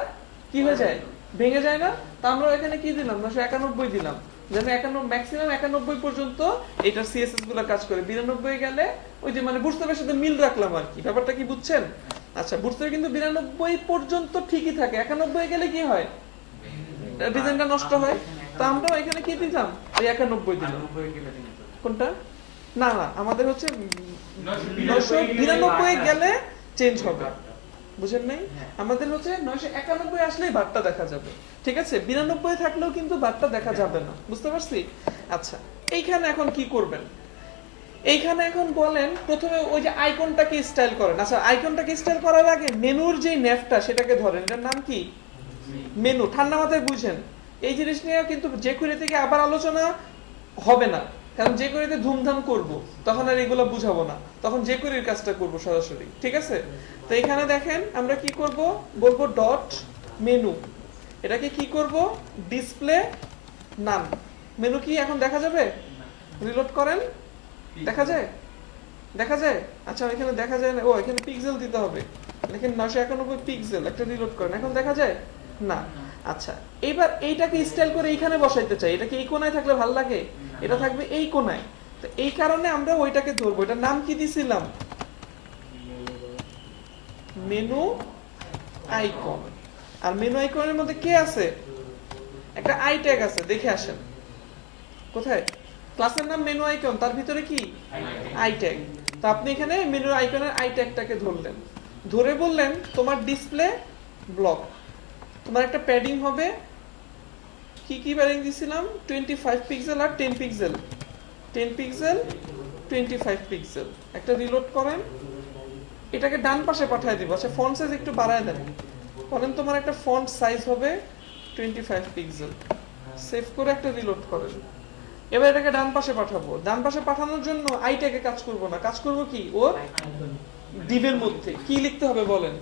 কি হয়ে যায়, ভেঙে যায় না। তা আমরা এখানে কি দিলাম? 991 দিলাম, যেন 91 ম্যাক্সিমাম 91 পর্যন্ত এটার সিএসএস গুলো কাজ করে। 92 গেলে ওই যে মানে বুটস্ট্র্যাপের সাথে মিল রাখলাম আর কি। ব্যাপারটা কি বুঝছেন? আচ্ছা, বুটস্ট্র্যাপ কিন্তু 92 পর্যন্ত ঠিকই থাকে, 91 গেলে কি হয়, ডিজাইনটা নষ্ট হয়। তা আমরা এখানে কি দিলাম ওই 91 দিলাম কোনটা না না আমাদের হচ্ছে 992 গেলে চেঞ্জ হবে বুঝেন নাই আমাদের হচ্ছে 991 আসলেই বারটা দেখা যাবে ঠিক আছে 92 থাকলেও কিন্তু বারটা দেখা যাবে না বুঝতে পারছি আচ্ছা এইখানে এখন কি করবেন এইখানে এখন বলেন প্রথমে ওই যে আইকনটাকে স্টাইল করেন আচ্ছা আইকনটাকে স্টাইল করার আগে মেনুর যে নেভটা সেটাকে ধরেন এটার নাম কি মেনু ঠান্ডা মাথায় বুঝেন এই জিনিস নিয়ে কিন্তু যে কুড়ি থেকে আবার আলোচনা হবে না কারণ যে কুড়িতে ধুমধাম করব তখন আর এগুলো বুঝাবো না তখন যে কুড়ির কাজটা করব সরাসরি ঠিক আছে তো এখানে দেখেন আমরা কি করব বলবো ডট মেনু এটাকে কি করব ডিসপ্লে নাম মেনু কি এখন দেখা যাবে রিলোড করেন দেখা যায় দেখা যায় আচ্ছা এখানে দেখা যায় না ও এখানে পিক্সেল দিতে হবে দেখেন 991 পিক্সেল একটা রিলোড করেন এখন দেখা যায় না আচ্ছা এবার এইটাকে স্টাইল করে এইখানে বসাইতে চাই এটা কি এই কোণায় থাকলে ভালো লাগে এটা থাকবে এই কোণায় তো এই কারণে আমরা ওইটাকে ধরবো এটার নাম কি দিছিলাম মেনু আইকন আর মেনু আইকনের মধ্যে কে আছে একটা আই ট্যাগ আছে দেখে আসেন কোথায় ক্লাসের নাম মেনু আইকন তার ভিতরে কি আই ট্যাগ তো আপনি এখানে মেনু আইকনের আই ট্যাগটাকে ধরলেন ধরে বললেন তোমার ডিসপ্লে ব্লক তোমার একটা প্যাডিং হবে কি কি প্যাডিং দিছিলাম 25 পিক্সেল আর 10 পিক্সেল 10 পিক্সেল 25 পিক্সেল একটা রিলোড করেন এটাকে ডান পাশে পাঠিয়ে দিব আচ্ছা ফন্ট সাইজ একটু বাড়ায় দেন বলেন তোমার একটা ফন্ট সাইজ হবে 25 পিক্সেল সেভ করে একটা রিলোড করেন এবার এটাকে ডান পাশে পাঠাবো ডান পাশে পাঠানোর জন্য আইটাকে কাজ করব না কাজ করব কি ওর ডিভের মধ্যে কি লিখতে হবে বলেন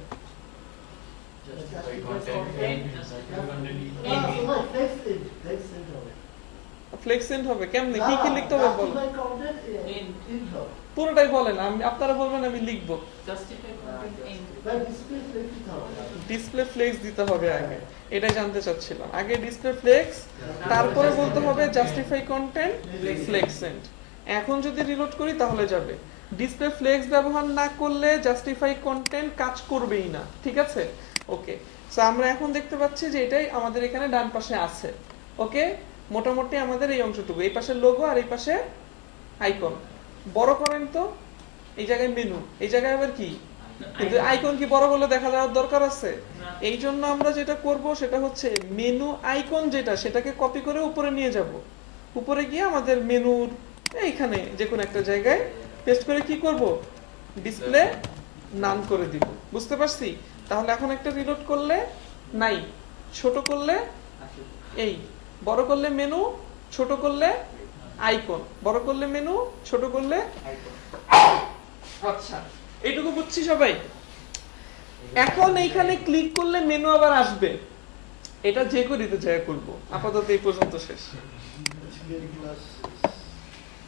ফ্লেক্সেন্ট হবে কেমনে কি কি লিখতে হবে বলেন পুরোটাই বলেন আমি আপনারা বলবেন আমি লিখবো ডিসপ্লে ফ্লেক্স দিতে হবে আগে এটাই জানতে চাচ্ছিলাম আগে ডিসপ্লে ফ্লেক্স তারপরে বলতে হবে জাস্টিফাই কন্টেন্ট ফ্লেক্সেন্ট এখন যদি রিলোড করি তাহলে যাবে ডিসপ্লে ফ্লেক্স ব্যবহার না করলে জাস্টিফাই কন্টেন্ট কাজ করবেই না ঠিক আছে ওকে সো আমরা এখন দেখতে পাচ্ছি যে এটাই আমাদের এখানে ডান পাশে আছে ওকে মোটামুটি আমাদের এই অংশটুকু এই পাশে লোগো আর এই পাশে আইকন বড় করেন তো এই জায়গায় মেনু এই জায়গায় আবার কি কিন্তু আইকন কি বড় বলে দেখা যাওয়ার দরকার আছে এই জন্য আমরা যেটা করব সেটা হচ্ছে মেনু আইকন যেটা সেটাকে কপি করে উপরে নিয়ে যাব উপরে গিয়ে আমাদের মেনুর এইখানে যে কোনো একটা জায়গায় পেস্ট করে কি করব ডিসপ্লে নাম করে দিব বুঝতে পারছি তাহলে এখন একটা রিলোড করলে নাই ছোট করলে এই বড় করলে মেনু ছোট করলে আইকন বড় করলে মেনু ছোট করলে আইকন আচ্ছা এইটুকু বুঝছি সবাই এখন এইখানে ক্লিক করলে মেনু আবার আসবে এটা যে করিতে যায় করব আপাতত এই পর্যন্ত শেষ